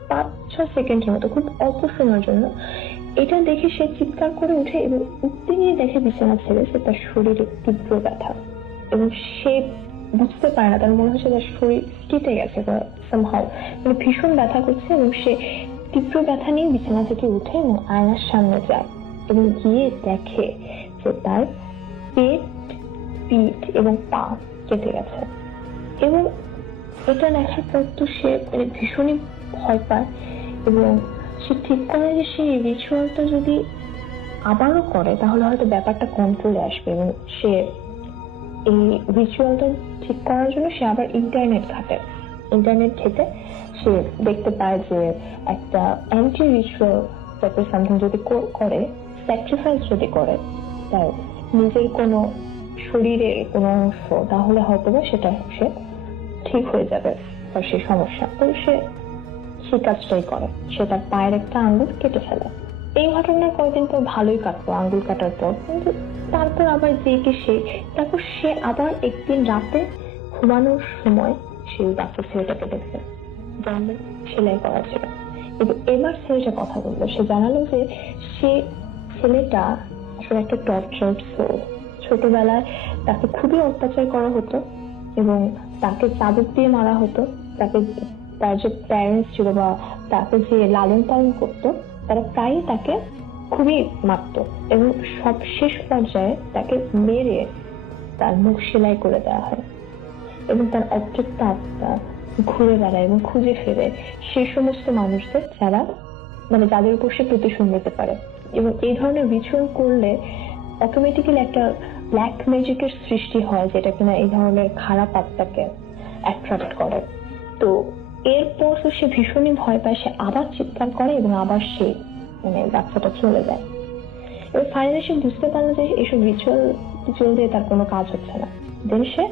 5-6 সেকেন্ডের মতো, খুব অল্প সময়ের জন্য। এটা দেখে সে চিৎকার করে উঠে এবং উঠতে গিয়ে দেখে বিছানা ছেড়ে সে তার শরীরে তীব্র ব্যথা, এবং সে বুঝতে পারে না, তার মনে হচ্ছে তার শরীর কেটে গেছে somehow, মানে ভীষণ ব্যথা করছে। এবং সে তীব্র ব্যথা নিয়ে বিছানা থেকে উঠে এবং আয়নার সামনে যায় এবং গিয়ে দেখে যে তার পেট, পিঠ এবং পা কেটে গেছে। এবং এটা দেখার পর তো সে ভীষণই ভয় পায়, এবং সে ঠিক করে যে সেই রিচুয়ালটা যদি আবারও করে তাহলে হয়তো ব্যাপারটা কন্ট্রোলে আসবে। এবং সে এই রিচুয়ালটা ঠিক করার জন্য সে আবার ইন্টারনেট ঘেটে সে দেখতে পায় যে একটা অ্যান্টি রিচুয়াল টাইপের সামথিং যদি করে, স্যাক্রিফাইস যদি করে তার নিজের কোনো শরীরের কোনো অংশ, তাহলে হয়তো বা সেটা সে ঠিক হয়ে যাবে তার সেই সমস্যা। তো সে সেই কাজটাই করে, সে তার পায়ের একটা আঙ্গুল কেটে ফেলে। এই ঘটনার কয়েকদিন পর ভালোই কাটলো আঙ্গুল কাটার পর, কিন্তু তারপর আবার তারপর সে আবার একদিন রাতে ঘুমানোর সময় সেই বাচ্চা ছেলেটাকে দেখছে জানলে সেলাই করা ছিল। কিন্তু এবার ছেলেটা কথা বললো, সে জানালো যে সে ছেলেটা আসলে একটা টর্চার্ড সোল। ছোটবেলায় তাকে খুবই অত্যাচার করা হতো এবং তাকে চাবুক দিয়ে মারা হতো। তার যে প্যারেন্টস ছিল বা তাকে যে লালন পালন করতো তারা প্রায়ই তাকে খুবই মারত, এবং সব শেষ পর্যায়ে তাকে মেরে তার মুখ সেলাই করে দেওয়া হয়, এবং তার অতৃপ্ত আত্মা ঘুরে বেড়ায় এবং খুঁজে ফেরে সেই সমস্ত মানুষদের যাদের উপর সে প্রতিশোধ নিতে পারে। এবং এই ধরনের রিচুয়াল করলে অটোমেটিক্যালি একটা ব্ল্যাক ম্যাজিকের সৃষ্টি হয়, যেটা কিনা এই ধরনের খারাপ আত্মাকে অ্যাট্রাক্ট করে। তো এরপর সে ভীষণই ভয় পায়, সে আবার চিৎকার করে এবং আবার সে বাচ্চাটা চলে যায়। এবার ফাইনালি সে বুঝতে পারলো যে এইসব রিচুয়াল দিয়ে তার কোনো কাজ হচ্ছে না। দেন সে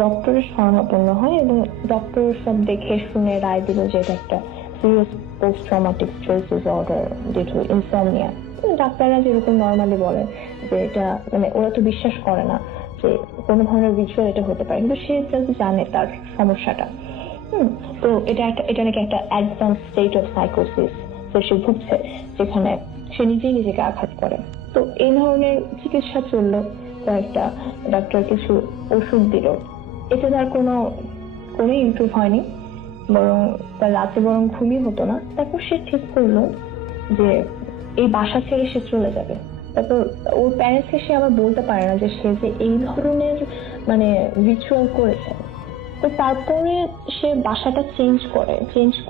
ডক্টরের শরণাপন্ন হয় এবং ডক্টর সব দেখে শুনে রায় দিল যে এটা একটা serious post traumatic stress disorder due to insomnia. ডাক্তাররা যেরকম নর্মালি বলে যে এটা মানে ওরা তো বিশ্বাস করে না যে কোনো ধরনের রিচুয়াল এটা হতে পারে, কিন্তু সে জাস্ট জানে তার সমস্যাটা। তো এটা নাকি একটা অ্যাডভান্স স্টেট অফ সাইকোসিস সে ভুগছে, যেখানে সে নিজেই নিজেকে আঘাত করে। তো এই ধরনের চিকিৎসা চললো, কয়েকটা ডাক্তার কিছু ওষুধ দিল, এতে তার কোনো ইমপ্রুভ হয়নি, বরং তার রাতে বরং ঘুমই হতো না। তারপর সে ঠিক করলো যে এই বাসা ছেড়ে সে চলে যাবে। তারপর ওর প্যারেন্টসকে সে আবার বলতে পারে না যে সে যে এই ধরনের মানে রিচুয়াল করেছে। তো তারপরে সে বাসাটা চেঞ্জ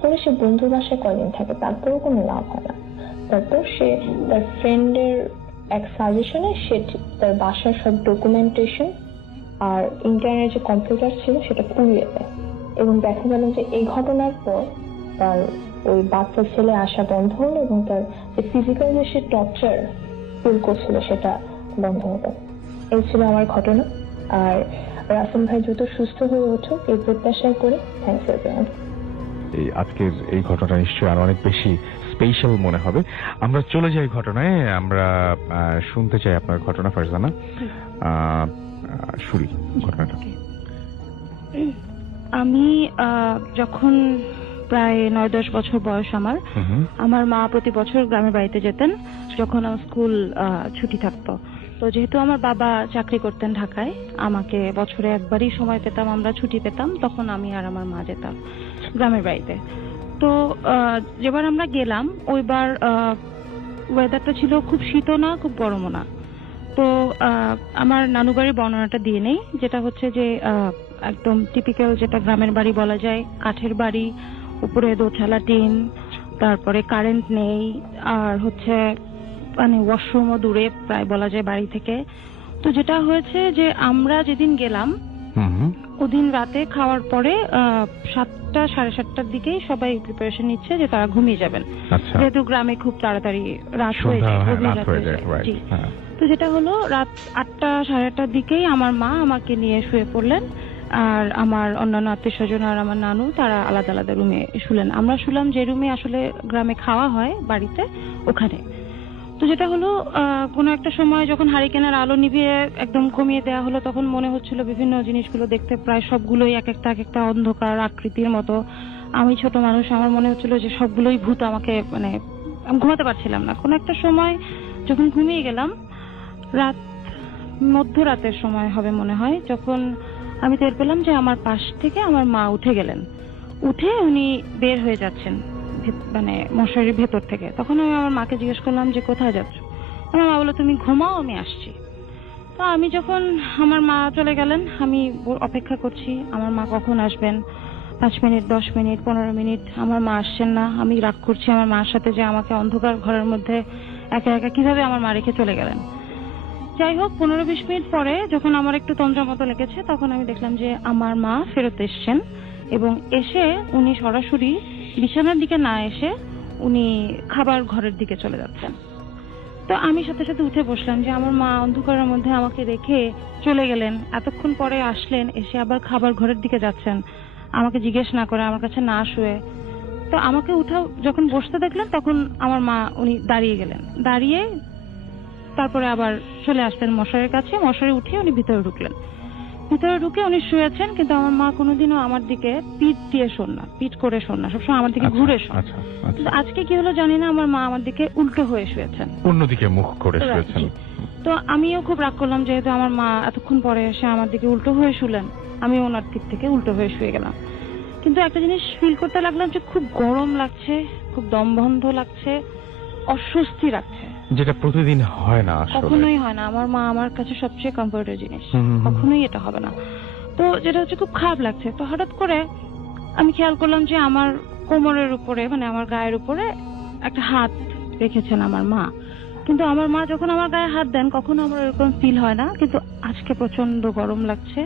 করে সে বন্ধুর বাসায় কয়দিন থাকে, তারপরেও কোনো লাভ হয় না। তারপর সে তার ফ্রেন্ডের এক সাজেশনে সে তার বাসার সব ডকুমেন্টেশন আর ইন্টারনেট যে কম্পিউটার ছিল সেটা পুড়িয়ে দেয়, এবং দেখা গেল যে এই ঘটনার পর তার ওই বাচ্চা ছেলে আসা বন্ধ হলো এবং তার যে ফিজিক্যাল যে সে টর্চার ফিল করছিল সেটা বন্ধ হলো। এই ছিল আমার ঘটনা। আর রাসেল ভাই দ্রুত সুস্থ হয়ে উঠুক এই প্রত্যাশাই করে। Thanks everyone. এই আজকের এই ঘটনা নিশ্চয়ই আরো অনেক বেশি স্পেশাল মনে হবে। আমরা চলে যাই ঘটনায়, আমরা শুনতে চাই আপনার ঘটনা ফারজানা। শুরি ঘটনাটা। আমি যখন প্রায় 9-10 বছর বয়স আমার মা প্রতি বছর গ্রামের বাড়িতে যেতেন যখন আমার স্কুল ছুটি থাকতো। তো যেহেতু আমার বাবা চাকরি করতেন ঢাকায়, আমাকে বছরে একবারই সময় পেতাম, আমরা ছুটি পেতাম, তখন আমি আর আমার মা যেতাম গ্রামের বাড়িতে। তো যেবার আমরা গেলাম ওইবার ওয়েদারটা ছিল খুব শীতও না খুব গরমও না। তো আমার নানু বাড়ির বর্ণনাটা দিয়ে নেই, যেটা হচ্ছে যে একদম টিপিক্যাল যেটা গ্রামের বাড়ি বলা যায়, কাঠের বাড়ি, উপরে দোতলা টিন, তারপরে কারেন্ট নেই, আর হচ্ছে মানে ওয়াশরুমও দূরে প্রায় বলা যায় বাড়ি থেকে। তো যেটা হয়েছে যে আমরা যেদিন গেলাম ওদিন রাতে খাওয়ার পরে 7টা 7:30টার দিকেই সবাই প্রিপারেশন নিচ্ছে যে তারা ঘুমিয়ে যাবেন, যেহেতু গ্রামে খুব তাড়াতাড়ি রাত হয়ে যায়, গভীর রাত হয়ে যায়। তো যেটা হলো রাত 8টা 8:30টার দিকেই আমার মা আমাকে নিয়ে শুয়ে পড়লেন, আর আমার অন্যান্য আত্মীয় স্বজন আর আমার নানু তারা আলাদা আলাদা রুমে শুলেন। আমরা শুলাম যে রুমে আসলে গ্রামে খাওয়া হয় বাড়িতে, ওখানে। তো যেটা হলো কোনো একটা সময় যখন হারিকেনের আলো নিভিয়ে একদম কমিয়ে দেওয়া হলো, তখন মনে হচ্ছিল বিভিন্ন জিনিসগুলো দেখতে প্রায় সবগুলোই এক একটা অন্ধকার আকৃতির মতো। আমি ছোট মানুষ, আমার মনে হচ্ছিল যে সবগুলোই ভূত, আমাকে মানে আমি ঘুমাতে পারছিলাম না। কোনো একটা সময় যখন ঘুমিয়ে গেলাম, মধ্যরাতের সময় হবে মনে হয়, যখন আমি টের পেলাম যে আমার পাশ থেকে আমার মা উঠে গেলেন, উঠে উনি বের হয়ে যাচ্ছেন মানে মশারির ভেতর থেকে। তখন আমি আমার মাকে জিজ্ঞেস করলাম যে কোথায় যাচ্ছ? আমার মা বললো তুমি ঘুমাও, আমি আসছি। তো আমি যখন আমার মা চলে গেলেন, আমি অপেক্ষা করছি আমার মা কখন আসবেন। 5 মিনিট 10 মিনিট 15 মিনিট আমার মা আসছেন না। আমি রাগ করছি আমার মার সাথে যে আমাকে অন্ধকার ঘরের মধ্যে একা একা কিভাবে আমার মা রেখে চলে গেলেন। যাই হোক 15-20 মিনিট পরে যখন আমার একটু তন্দ্রা মতো লেগেছে, তখন আমি দেখলাম যে আমার মা ফেরত এসছেন, এবং এসে উনি সরাসরি বিছানার দিকে না এসে উনি খাবার ঘরের দিকে চলে যাচ্ছেন। তো আমি সাথে সাথে উঠে বসলাম যে আমার মা অন্ধকারের মধ্যে আমাকে রেখে চলে গেলেন, এতক্ষণ পরে আসলেন, এসে আবার খাবার ঘরের দিকে যাচ্ছেন আমাকে জিজ্ঞেস না করে, আমার কাছে না শুয়ে। তো আমাকে যখন বসতে দেখলেন তখন আমার মা উনি দাঁড়িয়ে গেলেন, দাঁড়িয়ে তারপরে আবার চলে আসলেন মশারির কাছে, মশারি উঠিয়ে উনি ভিতরে ঢুকলেন। ভিতরে ঢুকে উনি শুয়েছেন, কিন্তু আমার মা কোনোদিনও আমার দিকে পিঠ দিয়ে শোন না, পিঠ করে শোন না, সবসময় আমার দিকে ঘুরে শোন। আজকে কি হলো জানি না, আমার মা আমার দিকে উল্টো হয়ে শুয়েছেন, অন্যদিকে মুখ করে শুয়েছেন। তো আমিও খুব রাগ করলাম, যেহেতু আমার মা এতক্ষণ পরে এসে আমার দিকে উল্টো হয়ে শুলেন, আমি ওনার দিক থেকে উল্টো হয়ে শুয়ে গেলাম। কিন্তু একটা জিনিস ফিল করতে লাগলাম যে খুব গরম লাগছে, খুব দমবন্ধ লাগছে, অস্বস্তি লাগছে, যেটা প্রতিদিন হয় না, কখনোই হয় না। আমার মা আমার কাছে সবচেয়ে কমফোর্টের জিনিস, কখনোই এটা হবে না। তো যেটা হচ্ছে খুব খারাপ লাগছে। তো হঠাৎ করে আমি খেয়াল করলাম যে আমার কোমরের উপরে মানে আমার গায়ের উপরে একটা হাত রেখেছেন আমার মা। কিন্তু আমার মা যখন আমার গায়ে হাত দেন কখনো আমার এরকম ফিল হয় না, কিন্তু আজকে প্রচন্ড গরম লাগছে।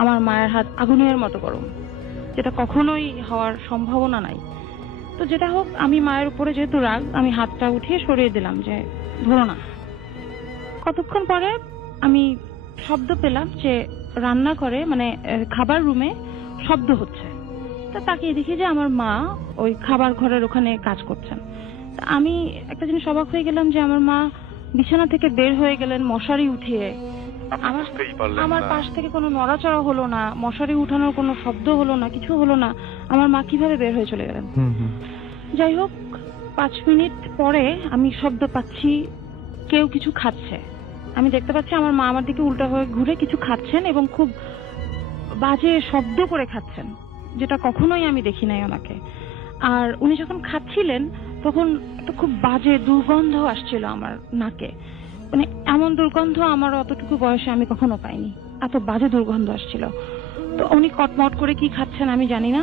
আমার মায়ের হাত আগুনের মতো গরম, যেটা কখনোই হওয়ার সম্ভাবনা নাই। তো যেটা হোক, আমি মায়ের উপরে যেহেতু রাগ, আমি হাতটা উঠিয়ে সরিয়ে দিলাম যে ধরো না। কতক্ষণ পরে আমি শব্দ পেলাম যে রান্নাঘরে মানে খাবার রুমে শব্দ হচ্ছে। তা তাকিয়ে দেখি যে আমার মা ওই খাবার ঘরের ওখানে কাজ করছেন। তা আমি একটা জিনিস অবাক হয়ে গেলাম যে আমার মা বিছানা থেকে বের হয়ে গেলেন মশারি উঠিয়ে। আমার পাশ থেকে কোনো নড়াচড়া হলো না, মশারি উঠানোর কোনো শব্দ হলো না, কিছু হলো না। আমার মা কিভাবে বের হয়ে চলে গেলেন। যাই হোক 5 মিনিট পরে আমি শব্দ পাচ্ছি কেউ কিছু খাচ্ছে। আমি দেখতে পাচ্ছি আমার মা আমার দিকে উল্টা হয়ে ঘুরে কিছু খাচ্ছেন এবং খুব বাজে শব্দ করে খাচ্ছেন, যেটা কখনোই আমি দেখি নাই ওনাকে। আর উনি যখন খাচ্ছিলেন তখন একটা খুব বাজে দুর্গন্ধ আসছিল আমার নাকে। মানে এমন দুর্গন্ধ আমার অতটুকু বয়সে আমি কখনো পাইনি, এত বাজে দুর্গন্ধ আসছিল। তো উনি কটমট করে কি খাচ্ছেন আমি জানি না।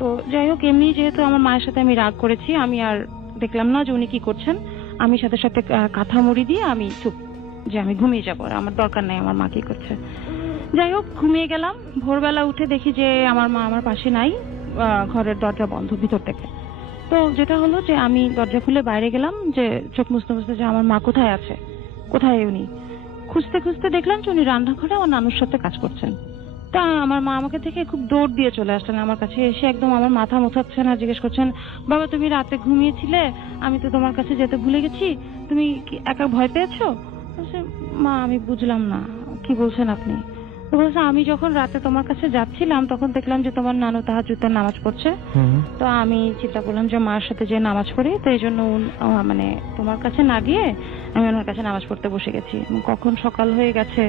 তো যাই হোক এমনি যেহেতু আমার মায়ের সাথে আমি রাগ করেছি, আমি আর দেখলাম না যে উনি কি করছেন। আমি সাথে সাথে কাঁথা মুড়ি দিয়ে আমি চুপ, যে আমি ঘুমিয়ে যাবো, আমার দরকার নেই আমার মা কি করছে। যাই হোক ঘুমিয়ে গেলাম। ভোরবেলা উঠে দেখি যে আমার মা আমার পাশে নাই, ঘরের দরজা বন্ধ ভিতর থেকে। তো যেটা হলো যে আমি দরজা খুলে বাইরে গেলাম, যে চোখ মুছতে মুছতে যে আমার মা কোথায় আছে, কোথায় উনি। খুঁজতে খুঁজতে দেখলাম যে উনি রান্নাঘরে আমার নানুর সাথে কাজ করছেন। তা আমার মা আমাকে থেকে খুব দৌড় দিয়ে চলে আসলেন আমার কাছে, এসে একদম আমার মাথা মোছাচ্ছেন আর জিজ্ঞেস করছেন, বাবা তুমি রাতে ঘুমিয়েছিলে, আমি তো তোমার কাছে যেতে ভুলে গেছি, তুমি কি একা ভয় পেয়েছো? মা আমি বুঝলাম না কি বলছেন আপনি। তো বলছে আমি যখন রাতে তোমার কাছে যাচ্ছিলাম তখন দেখলাম যে তোমার নানু তাহাজ্জুদের নামাজ পড়ছে। তো আমি চিন্তা করলাম যে মার সাথে যে নামাজ পড়ি, তো এই জন্য মানে তোমার কাছে না গিয়ে আমি ওনার কাছে নামাজ পড়তে বসে গেছি। কখন সকাল হয়ে গেছে,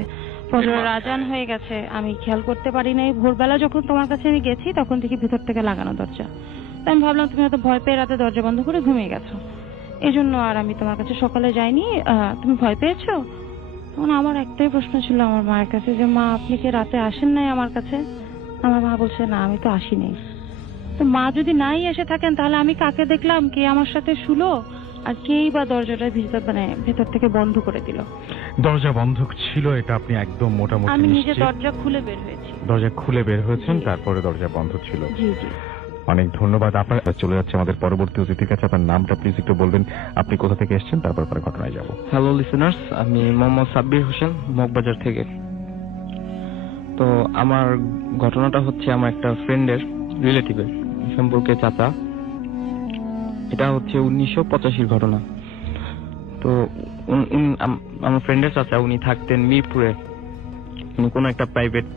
ফজরের আজান হয়ে গেছে, আমি খেয়াল করতে পারি নাই। ভোরবেলা যখন তোমার কাছে আমি গেছি তখন দেখি ভিতর থেকে লাগানো দরজা। তো আমি ভাবলাম তুমি হয়তো ভয় পেয়ে রাতে দরজা বন্ধ করে ঘুমিয়ে গেছো, এই জন্য আর আমি তোমার কাছে সকালে যাইনি। তুমি ভয় পেয়েছো? তখন আমার একটাই প্রশ্ন ছিল আমার মায়ের কাছে, যে মা আপনি কি রাতে আসেন নাই আমার কাছে? আমার মা বলছে না আমি তো আসিনি। তো মা যদি নাই এসে থাকেন তাহলে আমি কাকে দেখলাম, কে আমার সাথে শুলো, আর কেই বা দরজাটা ভেতর থেকে বন্ধ করে দিল? দরজা বন্ধ ছিল এটা আপনি একদম মোটামুটি আমি নিজে দরজা খুলে বের হয়েছি। দরজা খুলে বের হয়েছেন, তারপরে দরজা বন্ধ ছিল। জি জি। অনেক ধন্যবাদ। আপনার চলে যাচ্ছে আমাদের পরবর্তী অতিথির কাছে। আপনার নামটা প্লিজ একটু বলবেন, আপনি কোথা থেকে এসেছেন, তারপর পরে ঘটনায় যাব। হ্যালো লিসেনার্স, আমি মোহাম্মদ সাব্বির হোসেন, মগবাজার থেকে। তো আমার ঘটনাটা হচ্ছে আমার একটা ফ্রেন্ডের রিলেটিভের সম্পর্কে চাচা। এটা হচ্ছে 1985 ঘটনা। তো আমার ফ্রেন্ডের চাচা উনি থাকতেন মিরপুরে, উনি কোনো একটা প্রাইভেট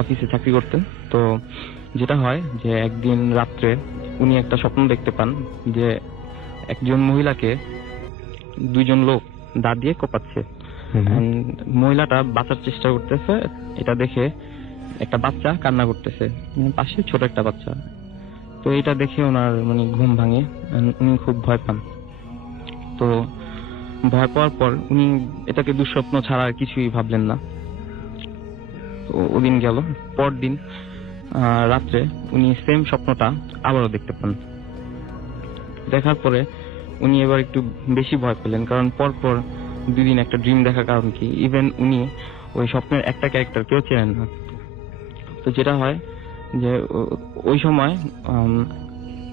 অফিসে চাকরি করতেন। তো যেটা হয় যে একদিন রাত্রে উনি একটা স্বপ্ন দেখতে পান যে একজন মহিলাকে 2জন লোক দা দিয়ে কোপাচ্ছে। মহিলাটা বাঁচার চেষ্টা করতেছে, এটা দেখে একটা বাচ্চা কান্না করতেছে, পাশে ছোট একটা বাচ্চা। তো এটা দেখে ওনার মানে ঘুম ভাঙে, উনি খুব ভয় পান। তো ভয় পাওয়ার পর উনি এটাকে দুঃস্বপ্ন ছাড়া আর কিছুই ভাবলেন না। তো ওদিন গেল, পরদিন রাত্রে উনি সেম স্বপ্নটা আবারও দেখতে পান। দেখার পরে উনি এবার একটু বেশি ভয় পেলেন, কারণ পরপর 2 দিন একটা ড্রিম দেখার কারণ কি, ইভেন উনি ওই স্বপ্নের একটা ক্যারেক্টার কেউ চেনেন না। তো যেটা হয় যে ওই সময়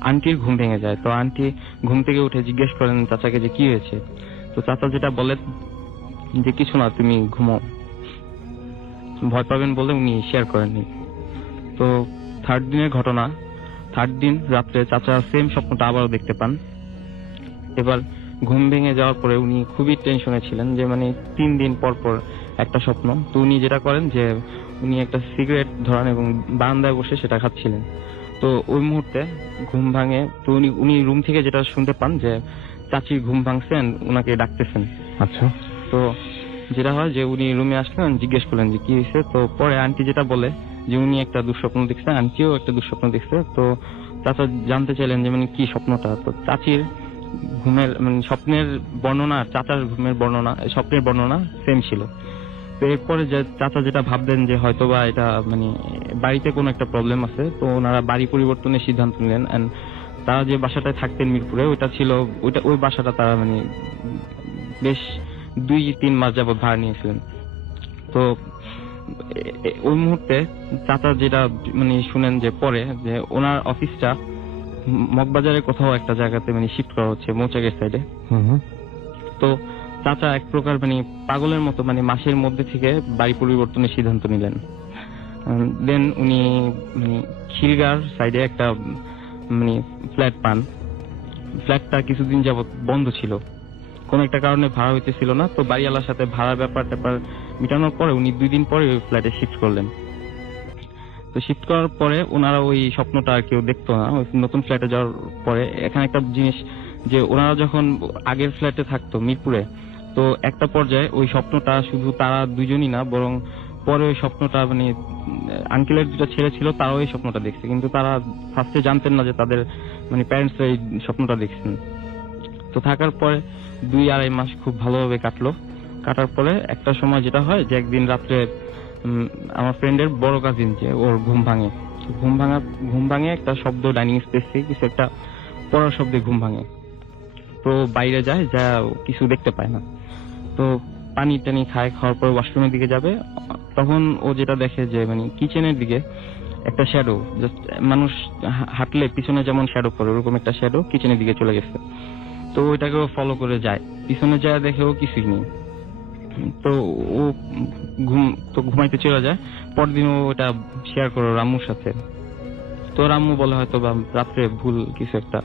আন্টির ঘুম ভেঙে যায়। তো আন্টি ঘুম থেকে উঠে জিজ্ঞেস করেন চাচাকে যে কি হয়েছে। তো চাচা যেটা বলে যে কিছু না, তুমি ঘুমাও, ভয় পাবেন বলে উনি শেয়ার করেননি। তো 3rd দিনের ঘটনা, 3rd দিন রাত্রে চাচা সেম স্বপ্নটা আবারও দেখতে পান। এবার ঘুম ভেঙে যাওয়ার পরে উনি খুবই টেনশনে ছিলেন যে মানে 3 দিন পর পর একটা স্বপ্ন। তো উনি যেটা করেন যে উনি একটা সিগারেট ধরান এবং বারান্দায় বসে সেটা খাচ্ছিলেন। তো ওই মুহূর্তে ঘুম ভাঙে। তো উনি রুম থেকে যেটা শুনতে পান যে চাচির ঘুম ভাঙছেন, উনাকে ডাকতেছেন। আচ্ছা। তো যেটা হয় যে উনি রুমে আসলেন, জিজ্ঞেস করলেন যে কি হয়েছে। তো পরে আন্টি যেটা বলে যে উনি একটা দুঃস্বপ্ন দেখছে, আন্টিও একটা দুঃস্বপ্ন দেখছে। তো চাচা জানতে চাইলেন যে মানে কি স্বপ্নটা। তো চাচির ঘুমের মানে স্বপ্নের বর্ণনা, চাচার ঘুমের বর্ণনা, স্বপ্নের বর্ণনা সেম ছিল। তো এরপরে যে চাচা যেটা ভাবলেন যে হয়তোবা এটা মানে বাড়িতে কোনো একটা প্রবলেম আছে। তো ওনারা বাড়ি পরিবর্তনের সিদ্ধান্ত নিলেন। এন্ড তারা যে বাসাটায় থাকতেন মিরপুরে, ওই বাসাটা তারা মানে বেশ 2-3 মাস যাবত ভাড়া নিয়েছিলেন। তো ওই মুহূর্তে চাচা যেটা মানে শুনেন যে পরে যে ওনার অফিসটা মগবাজারের কোথাও একটা জায়গাতে মানে শিফট করা হচ্ছে, মৌচাকের সাইডে। তো চাচা এক প্রকার মানে পাগলের মতো মানে মাসের মধ্যে থেকে বাড়ি পরিবর্তনের সিদ্ধান্ত নিলেন। দেন উনি মানে খিলগাঁর সাইডে একটা মানে ফ্ল্যাট পান। ফ্ল্যাটটা কিছুদিন যাবত বন্ধ ছিল, কোন একটা কারণে ভাড়া হইতেছিল না। তো বাড়িওয়ালার সাথে ভাড়া ব্যাপার মিটানোর পরে উনি 2 দিন পরে ওই ফ্ল্যাটে শিফট করলেন। তো শিফট করার পরে ওনারা ওই স্বপ্নটা আর কেউ দেখতো না। ওই নতুন ফ্ল্যাটে যাওয়ার পরে এখানে একটা জিনিস যে ওনারা যখন আগের ফ্ল্যাটে থাকতো মিরপুরে, তো একটা পর্যায়ে ওই স্বপ্নটা শুধু তারা দুজনই না, বরং পরে ওই স্বপ্নটা মানে আঙ্কেলের 2টা ছেলে ছিল, তারাও এই স্বপ্নটা দেখছে, কিন্তু তারা ফার্স্টে জানতেন না যে তাদের মানে প্যারেন্টস এই স্বপ্নটা দেখছেন। তো থাকার পরে 2-2.5 মাস খুব ভালোভাবে কাটার পরে একটা সময় যেটা হয় যে একদিন রাত্রে আমার ফ্রেন্ডের বড় কাজিন যে ওর ঘুম ভাঙে একটা শব্দ, ডাইনিং স্পেস থেকে কিছু একটা পড়ার শব্দে ঘুম ভাঙে। তো বাইরে যায়, যা কিছু দেখতে পায় না। তো পানি টানি খাওয়ার পর ওয়াশরুমের দিকে যাবে, তখন ও যেটা দেখে যে মানে কিচেনের দিকে একটা শ্যাডো, জাস্ট মানুষ হাঁটলে পিছনে যেমন শ্যাডো পড়ে ওরকম একটা শ্যাডো কিচেনের দিকে চলে গেছে। তো ওইটাকে ও ফলো করে যায়, পিছনে যায় দেখে ও কিছুই নেই। তো ও ঘুমাইতে চলে যায়। পরদিন ও ওটা শেয়ার করে রাম্মুর সাথে। তো রাম্মু বলে হয়তো বা রাত্রে ভুল কিছু একটা।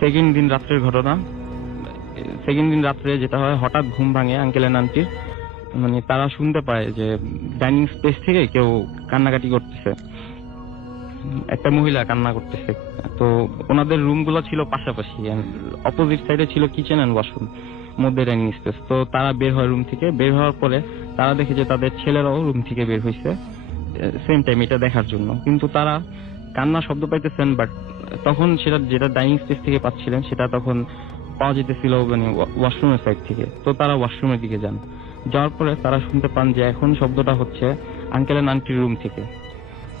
সেকেন্ড দিন রাত্রে যেটা হয়, হঠাৎ ঘুম ভাঙে আঙ্কেল এন্ড আন্টির। মানে তারা শুনতে পায় যে ডাইনিং স্পেস থেকে কেউ কান্নাকাটি করতেছে, একটা মহিলা কান্না করতেছে। তো ওনাদের রুমগুলো ছিল পাশাপাশি, অপোজিট সাইডে ছিল কিচেন এন্ড ওয়াশরুম, মধ্যে ডাইনিং স্পেস। তো তারা বের হয় রুম থেকে। বের হওয়ার পরে তারা দেখে যে তাদের ছেলেরাও রুম থেকে বের হয়েছে সেম টাইম এটা দেখার জন্য, কিন্তু তারা কান্না শব্দ পাইতেছেন, বাট তখন সেটা যেটা ডাইনিং স্পেস থেকে পাচ্ছিলেন সেটা তখন পাওয়া যেতেছিল মানে ওয়াশরুমের সাইড থেকে। তো তারা ওয়াশরুমের দিকে যাওয়ার পরে তারা শুনতে পান যে এখন শব্দটা হচ্ছে আঙ্কেল এন্ড আন্টির রুম থেকে।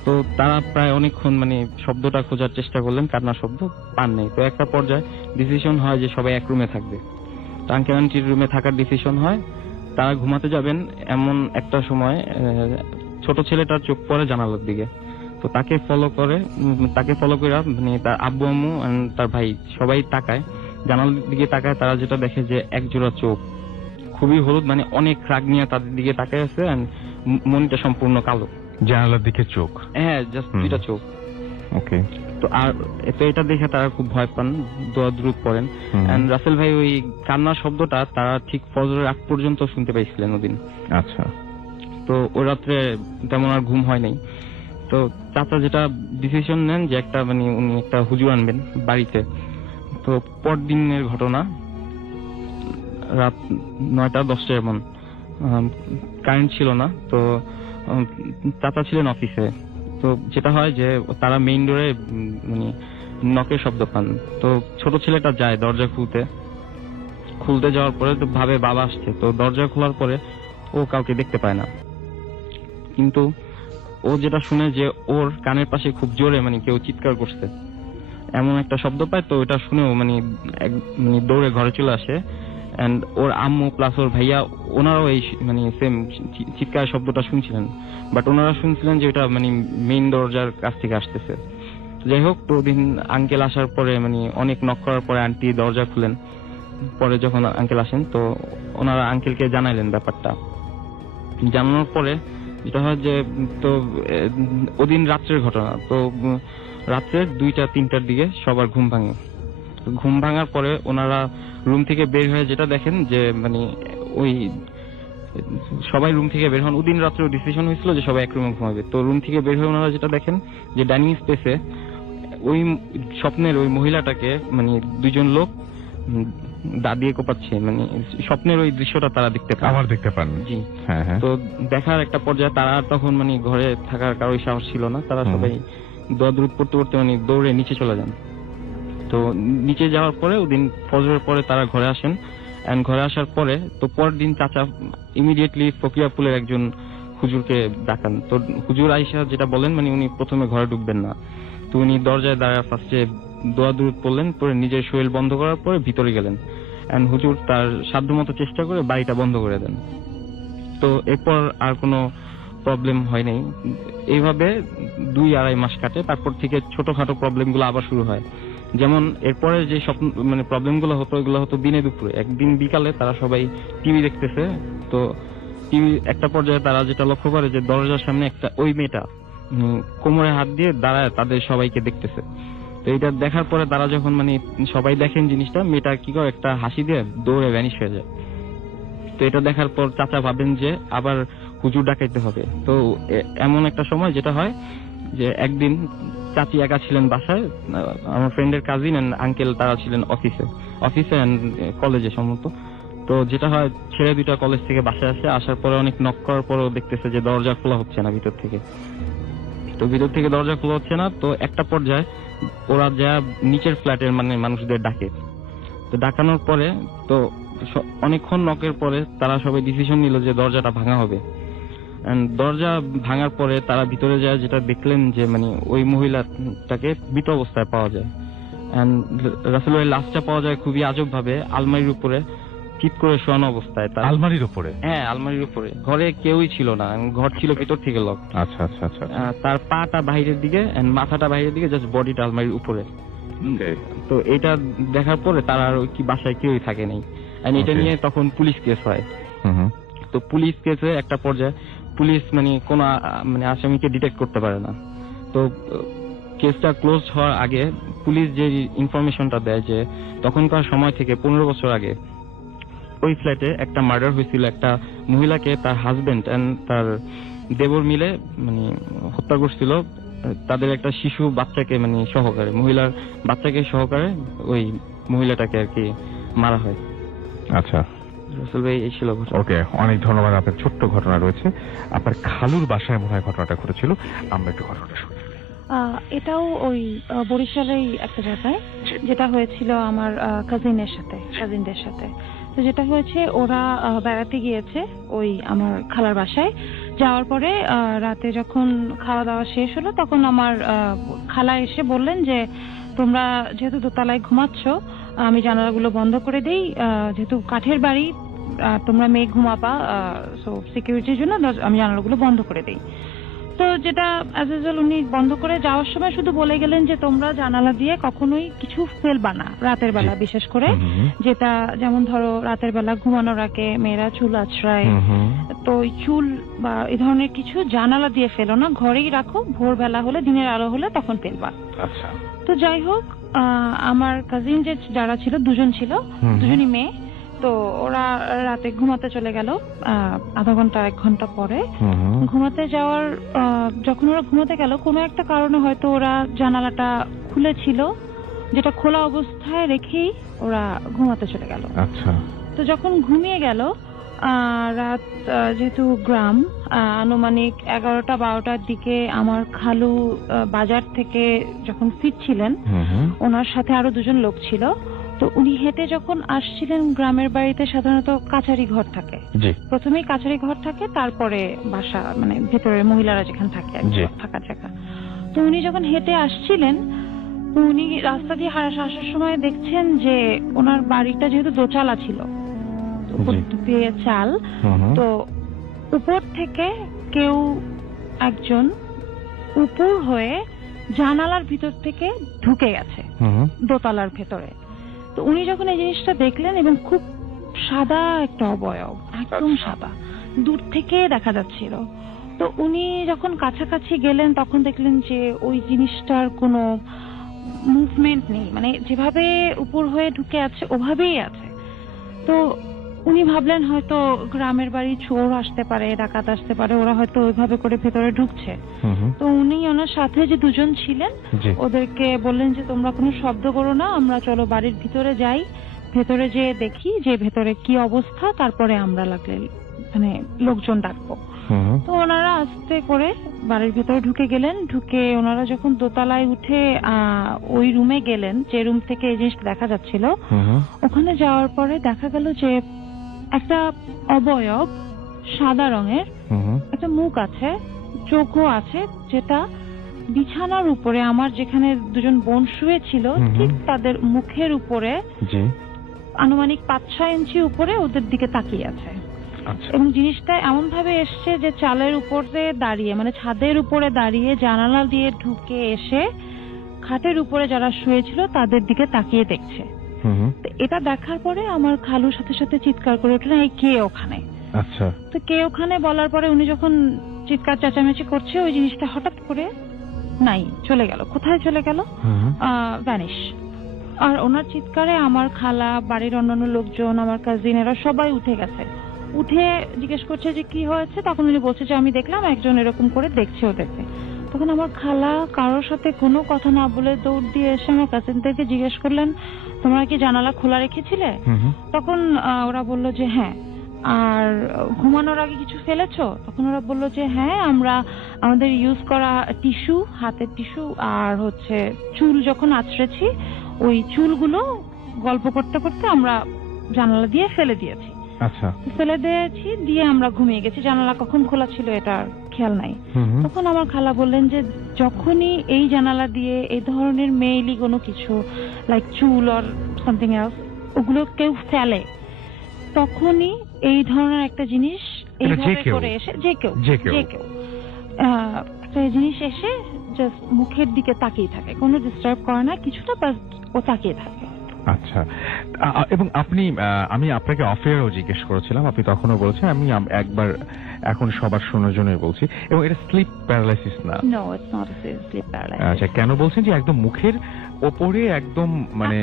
তো তারা প্রায় অনেকক্ষণ মানে শব্দটা খোঁজার চেষ্টা করলেন, কান্নার শব্দ পান নেই। তো একটা পর্যায়ে ডিসিশন হয় যে সবাই এক রুমে থাকবে। তো আঙ্কেল আন্টির রুমে থাকার ডিসিশন হয়। তারা ঘুমাতে যাবেন, এমন একটা সময় ছোট ছেলেটার চোখ পড়ে জানালার দিকে। তো তাকে ফলো করে মানে তার আব্বু আম্মু তার ভাই সবাই তাকায়, জানালার দিকে তাকায়। তারা যেটা দেখে যে এক জোড়া চোখ, খুবই হলুদ, মানে অনেক রাগ নিয়ে তাদের দিকে তাকায় আছে, মনটা সম্পূর্ণ কালো। জানালার দিকে চোখ? হ্যাঁ, জাস্ট 2টা চোখ। ওকে। তো আর এটা দেখে তারা খুব ভয় পান, দোয়া দ্রুত পড়েন। এন্ড রাসেল ভাই ওই কান্নার শব্দটা তারা ঠিক ফজরের আগ পর্যন্ত শুনতে পাইছিলেন ওদিন। আচ্ছা। তো ওই রাত্রে তেমন আর ঘুম হয় নাই। তো চাচা যেটা ডিসিশন নেন যে একটা মানে উনি একটা হুজুর আনবেন বাড়িতে। তো পরদিনের ঘটনা, রাত 9টা-10টা এমন, কারেন্ট ছিল না। তো চাচা ছিলেন অফিসে। তো যেটা হয় যে তারা মেইন ডোরে মানে নকের শব্দ পান। তো ছোট ছেলেটা যায় দরজা খুলতে যাওয়ার পরে তো ভাবে বাবা আসছে। তো দরজা খোলার পরে ও কাউকে দেখতে পায় না, কিন্তু ও যেটা শুনে যে ওর কানের পাশে খুব জোরে মানে কেউ চিৎকার করছে এমন একটা শব্দ পায়। তো এটা শুনেও মানে দৌড়ে ঘরে চলে আসে। এন্ড ওর আম্মু প্লাস ওর ভাইয়া ওনারাও এই মানে সেম চিৎকার শব্দটা শুনছিলেন, বাট ওনারা শুনছিলেন যে এটা মানে মেইন দরজার কাছ থেকে আসতেছে। যাই হোক, তো দিন আঙ্কেল আসার পরে মানে অনেক নক করার পরে আন্টি দরজা খুলেন। পরে যখন আঙ্কেল আসেন তো ওনারা আঙ্কেলকে জানাইলেন ব্যাপারটা। জানানোর পরে যেটা হয় যে তো ওদিন রাত্রের ঘটনা। তো রাত্রে 2টা-3টার দিকে সবার ঘুম ভাঙে। ঘুম ভাঙার পরে ওনারা রুম থেকে বের হয়ে যেটা দেখেন যে মানে ওই সবাই রুম থেকে বের হন। ওদিন রাত্রে ডিসিশন হয়েছিল যে সবাই এক রুমে ঘুমাবে। তো রুম থেকে বের হয়ে ওনারা যেটা দেখেন যে ডাইনিং স্পেসে ওই স্বপ্নের ওই মহিলাটাকে মানে 2জন লোক দাঁড়িয়ে কোপাচ্ছে। মানে স্বপ্নের ওই দৃশ্যটা তারা দেখতে পান। জি হ্যাঁ। তো দেখার একটা পর্যায়ে তারা তখন মানে ঘরে থাকার কারোই সাহস ছিল না। তারা সবাই দোয়া দ্রুত পড়তে মানে দৌড়ে নিচে চলে যান। তো নিচে যাওয়ার পরে ওদিন ফজরের পরে তারা ঘরে আসেন। এন্ড ঘরে আসার পরে তো পরের দিন চাচা ইমিডিয়েটলি ফকিরাপুলের একজন হুজুরকে ডাকান। তো হুজুর আইসা যেটা বলেন মানে উনি প্রথমে ঘরে ঢুকবেন না। তো উনি দরজায় দাঁড়ায় ফার্স্টে দোয়া দূরত পড়লেন, পরে নিজের শরীর বন্ধ করার পরে ভিতরে গেলেন। এন্ড হুজুর তার সাধ্যমতো চেষ্টা করে বাড়িটা বন্ধ করে দেন। তো এরপর আর কোনো প্রবলেম হয় নাই। এইভাবে 2-2.5 মাস কাটে। তারপর থেকে ছোটখাটো প্রবলেম গুলো আবার শুরু হয়। যেমন এরপরে যে সব মানে প্রবলেম গুলো হতো ওইগুলো হতো দিনে দুপুরে। একদিন বিকালে তারা সবাই টিভি দেখতেছে, তো টিভি একটা পর্যায়ে তারা যেটা লক্ষ্য করে যে দরজার সামনে একটা ওই মেয়েটা কোমরে হাত দিয়ে দাঁড়ায় তাদের সবাইকে দেখতেছে। তো এটা দেখার পরে তারা যখন মানে সবাই দেখেন জিনিসটা, মেয়েটা কি করে একটা হাসি দিয়ে দৌড়ে ভ্যানিশ হয়ে যায়। তো এটা দেখার পর চাচা ভাবেন যে আবার হুজুর ডাকাইতে হবে। তো এমন একটা সময় যেটা হয় যে একদিন চাচি একা ছিলেন বাসায়, আমার ফ্রেন্ডের কাজিন এন্ড আঙ্কেল তারা ছিলেন অফিসে এন্ড কলেজে সম্ভবত। তো যেটা হয় ছেলে দুইটা কলেজ থেকে বাসায় আসে, আসার পরে অনেক নক করার পরেও দেখতেছে যে দরজা খোলা হচ্ছে না ভিতর থেকে। তো ভিতর থেকে দরজা খোলা হচ্ছে না, তো একটা পর্যায়ে ওরা যা নিচের ফ্ল্যাটের মানে মানুষদের ডাকে। তো ডাকানোর পরে তো অনেকক্ষণ নকের পরে তারা সবাই ডিসিশন নিল যে দরজাটা ভাঙা হবে। দরজা ভাঙার পরে তারা ভিতরে যায়, যেটা দেখলেন যে মানে ওই মহিলাটাকে মৃত অবস্থায় পাওয়া যায়। রাসেল ভাই লাশটা পাওয়া যায় খুবই আজব ভাবে, আলমারির উপরে চিৎ করে শোয়ানো অবস্থায়। আলমারির উপরে? হ্যাঁ, আলমারির উপরে। ঘরে কেউই ছিল না, ঘর ছিল ভিতর থেকে লক। আচ্ছা আচ্ছা আচ্ছা। তার পাটা বাইরের দিকে, মাথাটা বাইরের দিকে, জাস্ট বডিটা আলমারির উপরে। তো এটা দেখার পরে তারা আর কি বাসায় কেউই থাকে নাই। এটা নিয়ে তখন পুলিশ কেস হয়। তো পুলিশ কেসে একটা পর্যায়ে পুলিশ মানে কোন মানে আসামিকে ডিটেক্ট করতে পারে না। তো কেসটা ক্লোজ হওয়ার আগে পুলিশ যে ইনফরমেশনটা দেয় যে তখনকার সময় থেকে 15 বছর আগে ওই ফ্ল্যাটে একটা মার্ডার হয়েছিল, একটা মহিলাকে তার হাজবেন্ড এন্ড তার দেবর মিলে মানে হত্যা করছিল। তাদের একটা শিশু বাচ্চাকে মানে সহকারে, মহিলার বাচ্চাকে সহকারে ওই মহিলাটাকে আর কি মারা হয়। আচ্ছা রাসেল ভাই, এই ছিল ঘটনা। ওকে, অনেক ধন্যবাদ। আপনার ছোট্ট ঘটনা রয়েছে, আপনার খালুর বাসায় মনে হয় ঘটনাটা ঘটেছিল, আমরা একটু ঘটনাটা শুনি। এটাও ওই বরিশালেই একটা জায়গায়, যেটা হয়েছিল আমার কাজিনদের সাথে। তো যেটা হয়েছে, ওরা বেড়াতে গিয়েছে ওই আমার খালার বাসায়। যাওয়ার পরে রাতে যখন খাওয়া দাওয়া শেষ হলো, তখন আমার খালা এসে বললেন যে তোমরা যেহেতু দোতলায় ঘুমাচ্ছ, আমি জানালাগুলো বন্ধ করে দেই, যেহেতু কাঠের বাড়ি, তোমরা মেয়ে ঘুমাবা, সো সিকিউরিটির জন্য আমি জানালাগুলো বন্ধ করে দেই। তো যেটা অ্যাজ ইউজুয়াল উনি বন্ধ করে যাওয়ার সময় শুধু বলে গেলেন যে তোমরা জানালা দিয়ে কখনোই কিছু ফেলবা না রাতের বেলা, বিশেষ করে যেটা যেমন ধরো রাতের বেলা ঘুমানোর আগে মেয়েরা চুল আছড়ায়, তো ওই চুল বা এই ধরনের কিছু জানালা দিয়ে ফেলো না, ঘরেই রাখো, ভোরবেলা হলে দিনের আলো হলে তখন ফেলবা। আচ্ছা। তো যাই হোক, আমার কাজিন যে যারা ছিল, দুজন ছিল, দুজনই মেয়ে। তো ওরা রাতে ঘুমাতে চলে গেল আধা ঘন্টা 1 ঘন্টা পরে। ঘুমাতে যাওয়ার যখন ওরা ঘুমাতে গেল, কোনো একটা কারণে হয়তো ওরা জানালাটা খুলেছিল, যেটা খোলা অবস্থায় রেখেই ওরা ঘুমাতে চলে গেল। আচ্ছা। তো যখন ঘুমিয়ে গেল, রাত যেহেতু গ্রাম, আনুমানিক 11টা-12টার দিকে আমার খালু বাজার থেকে যখন ফিরছিলেন, ওনার সাথে আরো 2জন লোক ছিল। তো উনি হেঁটে যখন আসছিলেন, গ্রামের বাড়িতে সাধারণত কাছারি ঘর থাকে, প্রথমেই কাছারি ঘর থাকে, তারপরে বাসা, মানে ভেতরে মহিলারা যেখানে থাকে থাকার জায়গা। তো উনি যখন হেঁটে আসছিলেন, উনি রাস্তা দিয়ে আসার সময় দেখছেন যে ওনার বাড়িটা যেহেতু দোচালা ছিল, দিয়ে চাল, তো উপর থেকে কেউ একজন উপর হয়ে জানালার ভিতর থেকে ঢুকে গেছে দোতলার ভেতরে। তো উনি যখন এই জিনিসটা দেখলেন, এবং খুব সাদা একটা অবয়ব, একদম সাদা, দূর থেকে দেখা যাচ্ছিল। তো উনি যখন কাছাকাছি গেলেন, তখন দেখলেন যে ওই জিনিসটার কোনো মুভমেন্ট নেই, মানে যেভাবে উপর হয়ে ঢুকে আছে ওভাবেই আছে। তো উনি ভাবলেন হয়তো গ্রামের বাড়ি চোর আসতে পারে, ডাকাত আসতে পারে, ওরা হয়তো ওইভাবে করে ভেতরে ঢুকছে। তো উনি ওনার সাথে যে 2জন ছিলেন, ওদেরকে বললেন যে তোমরা কোনো শব্দ করো না, আমরা চলো বাড়ির ভিতরে যাই, ভেতরে যেয়ে দেখি যে ভেতরে কি অবস্থা, তারপরে আমরা লাগলে মানে লোকজন ডাকবো। তো ওনারা আস্তে করে বাড়ির ভেতরে ঢুকে গেলেন। ঢুকে ওনারা যখন দোতলায় উঠে ওই রুমে গেলেন, যে রুম থেকে এই জিনিসটা দেখা যাচ্ছিল, ওখানে যাওয়ার পরে দেখা গেল যে একটা অবয়ব, সাদা রঙের, একটা মুখ আছে, চোখও আছে, যেটা বিছানার উপরে, আমার যেখানে 2জন বোন শুয়ে ছিল, ঠিক তাদের মুখের উপরে আনুমানিক 5-6 ইঞ্চি উপরে ওদের দিকে তাকিয়ে আছে। এবং জিনিসটা এমন ভাবে এসছে যে চালের উপরে দাঁড়িয়ে, মানে ছাদের উপরে দাঁড়িয়ে, জানালা দিয়ে ঢুকে এসে খাটের উপরে যারা শুয়েছিল তাদের দিকে তাকিয়ে দেখছে। তো এটা দেখার পরে আমার খালু সাথে সাথে চিৎকার করে উঠলেন, এই কে ওখানে? আচ্ছা। তো কে ওখানে বলার পরে উনি যখন চিৎকার চেঁচামেচি করছে, ওই জিনিসটা হঠাৎ করে নাই, চলে গেল। কোথায় চলে গেল? ভ্যানিশ। আর ওনার চিৎকারে আমার খালা, বাড়ির অন্যান্য লোকজন, আমার কাজিন, এরা সবাই উঠে গেছে। উঠে জিজ্ঞেস করছে যে কি হয়েছে। তখন উনি বলছে যে আমি দেখলাম একজন এরকম করে দেখছে ওদেরকে। তখন আমার খালা কারোর সাথে কোনো কথা না বলে দৌড় দিয়ে এসে আমার কাজিনদেরকে জিজ্ঞেস করলেন, তোমরা কি জানালা খোলা রেখেছিলে? তখন ওরা বলল যে হ্যাঁ। আর ঘুমানোর আগে কিছু ফেলেছো? তখন ওরা বললো যে হ্যাঁ, আমরা আমাদের ইউজ করা টিস্যু, হাতের টিস্যু আর হচ্ছে চুল যখন আঁচড়েছি, ওই চুলগুলো গল্প করতে করতে আমরা জানালা দিয়ে ফেলে দিয়েছি। আচ্ছা। ফেলে দিয়েছি, দিয়ে আমরা ঘুমিয়ে গেছি। জানালা কখন খোলা ছিল এটার খেয়াল নাই। তখন আমার খালা বললেন যে যখনই এই জানালা দিয়ে এই ধরনের মেইলি কোনো কিছু লাইক চুল অর সামথিং এলস ওগুলো কেউ ফেলে, তখনই এই ধরনের একটা জিনিস এইভাবে করে এসে যে কেউ একটা জিনিস এসে জাস্ট মুখের দিকে তাকিয়ে থাকে, কোনো ডিস্টার্ব করে না, কিছুটা বাস ও তাকিয়ে থাকে। আচ্ছা। এবং আমি আপনাকে অফেয়ারও জিজ্ঞেস করেছিলাম, আপনি তখনও বলেছেন, আমি একবার এখন সবার শোনার জন্যই বলছি, এবং এটা স্লিপ প্যারালাইসিস না। No, it's not a sleep paralysis. আচ্ছা, কেন বলছেন? যে একদম মুখের ওপরে একদম মানে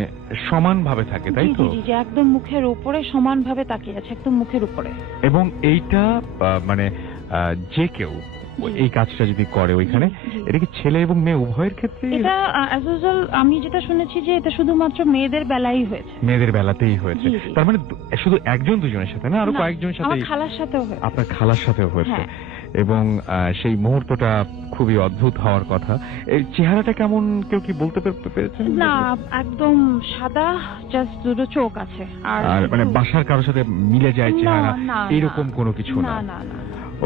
সমানভাবে থাকে, তাই তো? জি, যে একদম মুখের উপরে সমানভাবে তাকিয়ে আছে, একদম মুখের উপরে। এবং এইটা মানে যে কেউ এই কাজটা যদি করে ওইখানে, এটা কি ছেলে এবং মেয়ে উভয়ের ক্ষেত্রে? এটা অ্যাজ ইউজুয়াল আমি যেটা শুনেছি যে এটা শুধুমাত্র মেয়েদের বেলায় হয়েছে। মেয়েদের বেলাতেই হয়েছে। তার মানে শুধু একজন দুজনের সাথে না, আরো কয়েকজনের সাথে? আমার খালার সাথেও হয়েছে। আপনার খালার সাথেও হয়েছে। এবং সেই মুহূর্তটা খুবই অদ্ভুত হওয়ার কথা। এই চেহারাটা কেমন, কেউ কি বলতে পেরেছেন? না, একদম সাদা, জাস্ট দুটো চোখ আছে। আর মানে বাসার কারোর সাথে মিলে যায় চেহারা, এরকম কোনো কিছু না? না।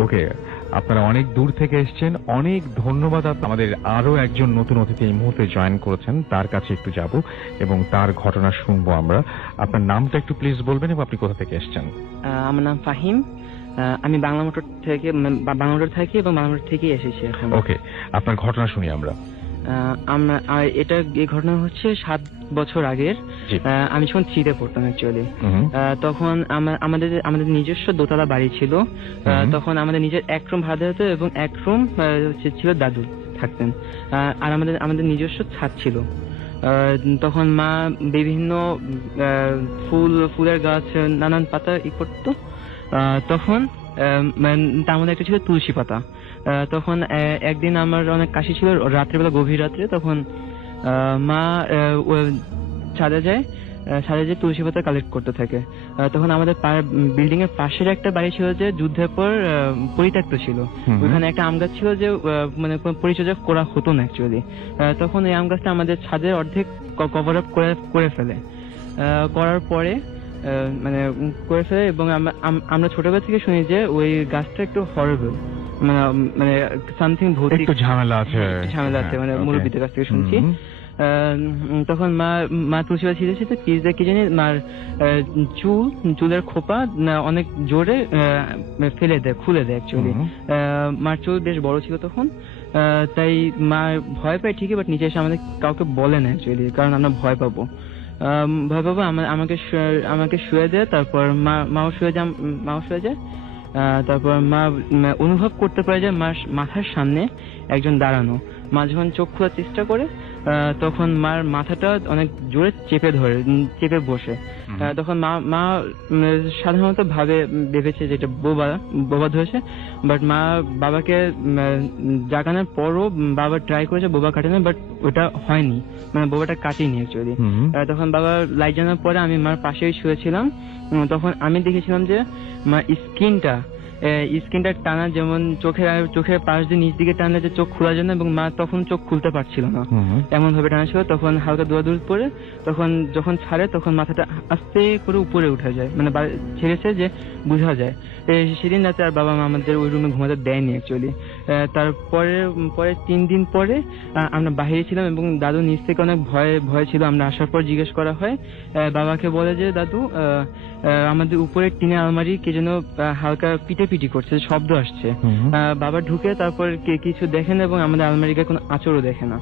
ওকে, আপনারা অনেক দূর থেকে এসেছেন, অনেক ধন্যবাদ। আমাদের আরো একজন নতুন অতিথি এই মুহূর্তে জয়েন করেছেন, তার কাছে একটু যাব এবং তার ঘটনা শুনবো আমরা। আপনার নামটা একটু প্লিজ বলবেন এবং আপনি কোথা থেকে এসেছেন? আমার নাম ফাহিম, আমি বাংলা মোটর থেকে থাকি এবং বাংলা মোটর থেকেই এসেছি এখন। ওকে, আপনার ঘটনা শুনি আমরা। এই ঘটনা হচ্ছে 7 বছর আগের। আমি যখন 3-তে পড়তাম অ্যাকচুয়ালি, তখন আমাদের নিজস্ব দোতলা বাড়ি ছিল। তখন আমাদের নিজের এক রুম ভাড়া হতো এবং এক রুম ছিল দাদু থাকতেন, আর আমাদের নিজস্ব ছাদ ছিল। তখন মা বিভিন্ন ফুলের গাছ, নানান পাতা করতো। তখন তার মধ্যে একটা ছিল তুলসী পাতা। তখন একদিন আমার অনেক কাশি ছিল, রাত্রেবেলা, গভীর রাত্রে। তখন মা ছাদে যায় তুলসী পাতা কালেক্ট করতে থাকে। তখন আমাদের বিল্ডিং এর পাশের একটা বাড়ি ছিল যে যুদ্ধের পর পরিত্যক্ত ছিল। ওখানে একটা আম গাছ ছিল যে মানে পরিচর্যা করা হতো না অ্যাকচুয়ালি। তখন এই আম গাছটা আমাদের ছাদের অর্ধেক কভার আপ করে ফেলে। করার পরে এবং আমরা ছোটবেলা থেকে শুনি যে ওই গাছটা একটু হরিবল, মানে সামথিং ভৌতিক, একটু ঝামেলা আছে, মানে মুরব্বীদের কাছ থেকে শুনছি। তখন মা তুলসী পাতা ছিঁড়েছে, কি জানি মার চুলের খোপা অনেক জোরে খুলে দেয় অ্যাকচুয়ালি। মার চুল বেশ বড় ছিল তখন, তাই মা ভয় পায় ঠিকই, বাট নিচে এসে আমাদের কাউকে বলে না অ্যাকচুয়ালি, কারণ আমরা ভয় পাবো। আমাকে শুয়ে দেয়। তারপর মাও শুয়ে যায়। তারপর মা অনুভব করতে পারে যে মার মাথার সামনে একজন দাঁড়ানো। মা যখন চোখ খোলার চেষ্টা করে, তখন মার মাথাটা অনেক জোরে চেপে বসে। তখন মা সাধারণত ভেবেছে যে এটা বোবা ধরেছে, বাট মা বাবাকে জাগানোর পরও বাবা ট্রাই করেছে বোবা কাটানো, বাট ওটা হয়নি, মানে বোবাটা কাটেনি অ্যাকচুয়ালি। তখন বাবা লাইট জানার পরে আমি মার পাশেই শুয়েছিলাম। তখন আমি দেখেছিলাম যে মার স্কিনটা টানা, যেমন চোখের পাশ দিয়ে নিচ দিকে টানলে যে চোখ খোলা যায় না, এবং মা তখন চোখ খুলতে পারছিল না, এমন ভাবে টানা ছিল। তখন হালকা দৌড়াদৌড়ি পরে তখন যখন ছাড়ে, তখন মাথাটা আস্তে করে উপরে উঠে যায়, মানে ছেড়েছে যে বোঝা যায়। সেদিন রাতে আর বাবা মা আমাদের ওই রুমে ঘুমাতে দেয়নি অ্যাকচুয়ালি। তারপরে 3 দিন পরে আমরা বাইরে ছিলাম এবং দাদু নিচ থেকে অনেক ভয় ছিল। আমরা আসার পর জিজ্ঞেস করা হয়, বাবাকে বলে যে দাদু আমাদের উপরে টিনের আলমারি কে যেন হালকা পিটাপিটি করছে, শব্দ আসছে। বাবা ঢুকে তারপর কিছু দেখে না এবং আমাদের আলমারিকে কোনো আঁচড়ও দেখে না।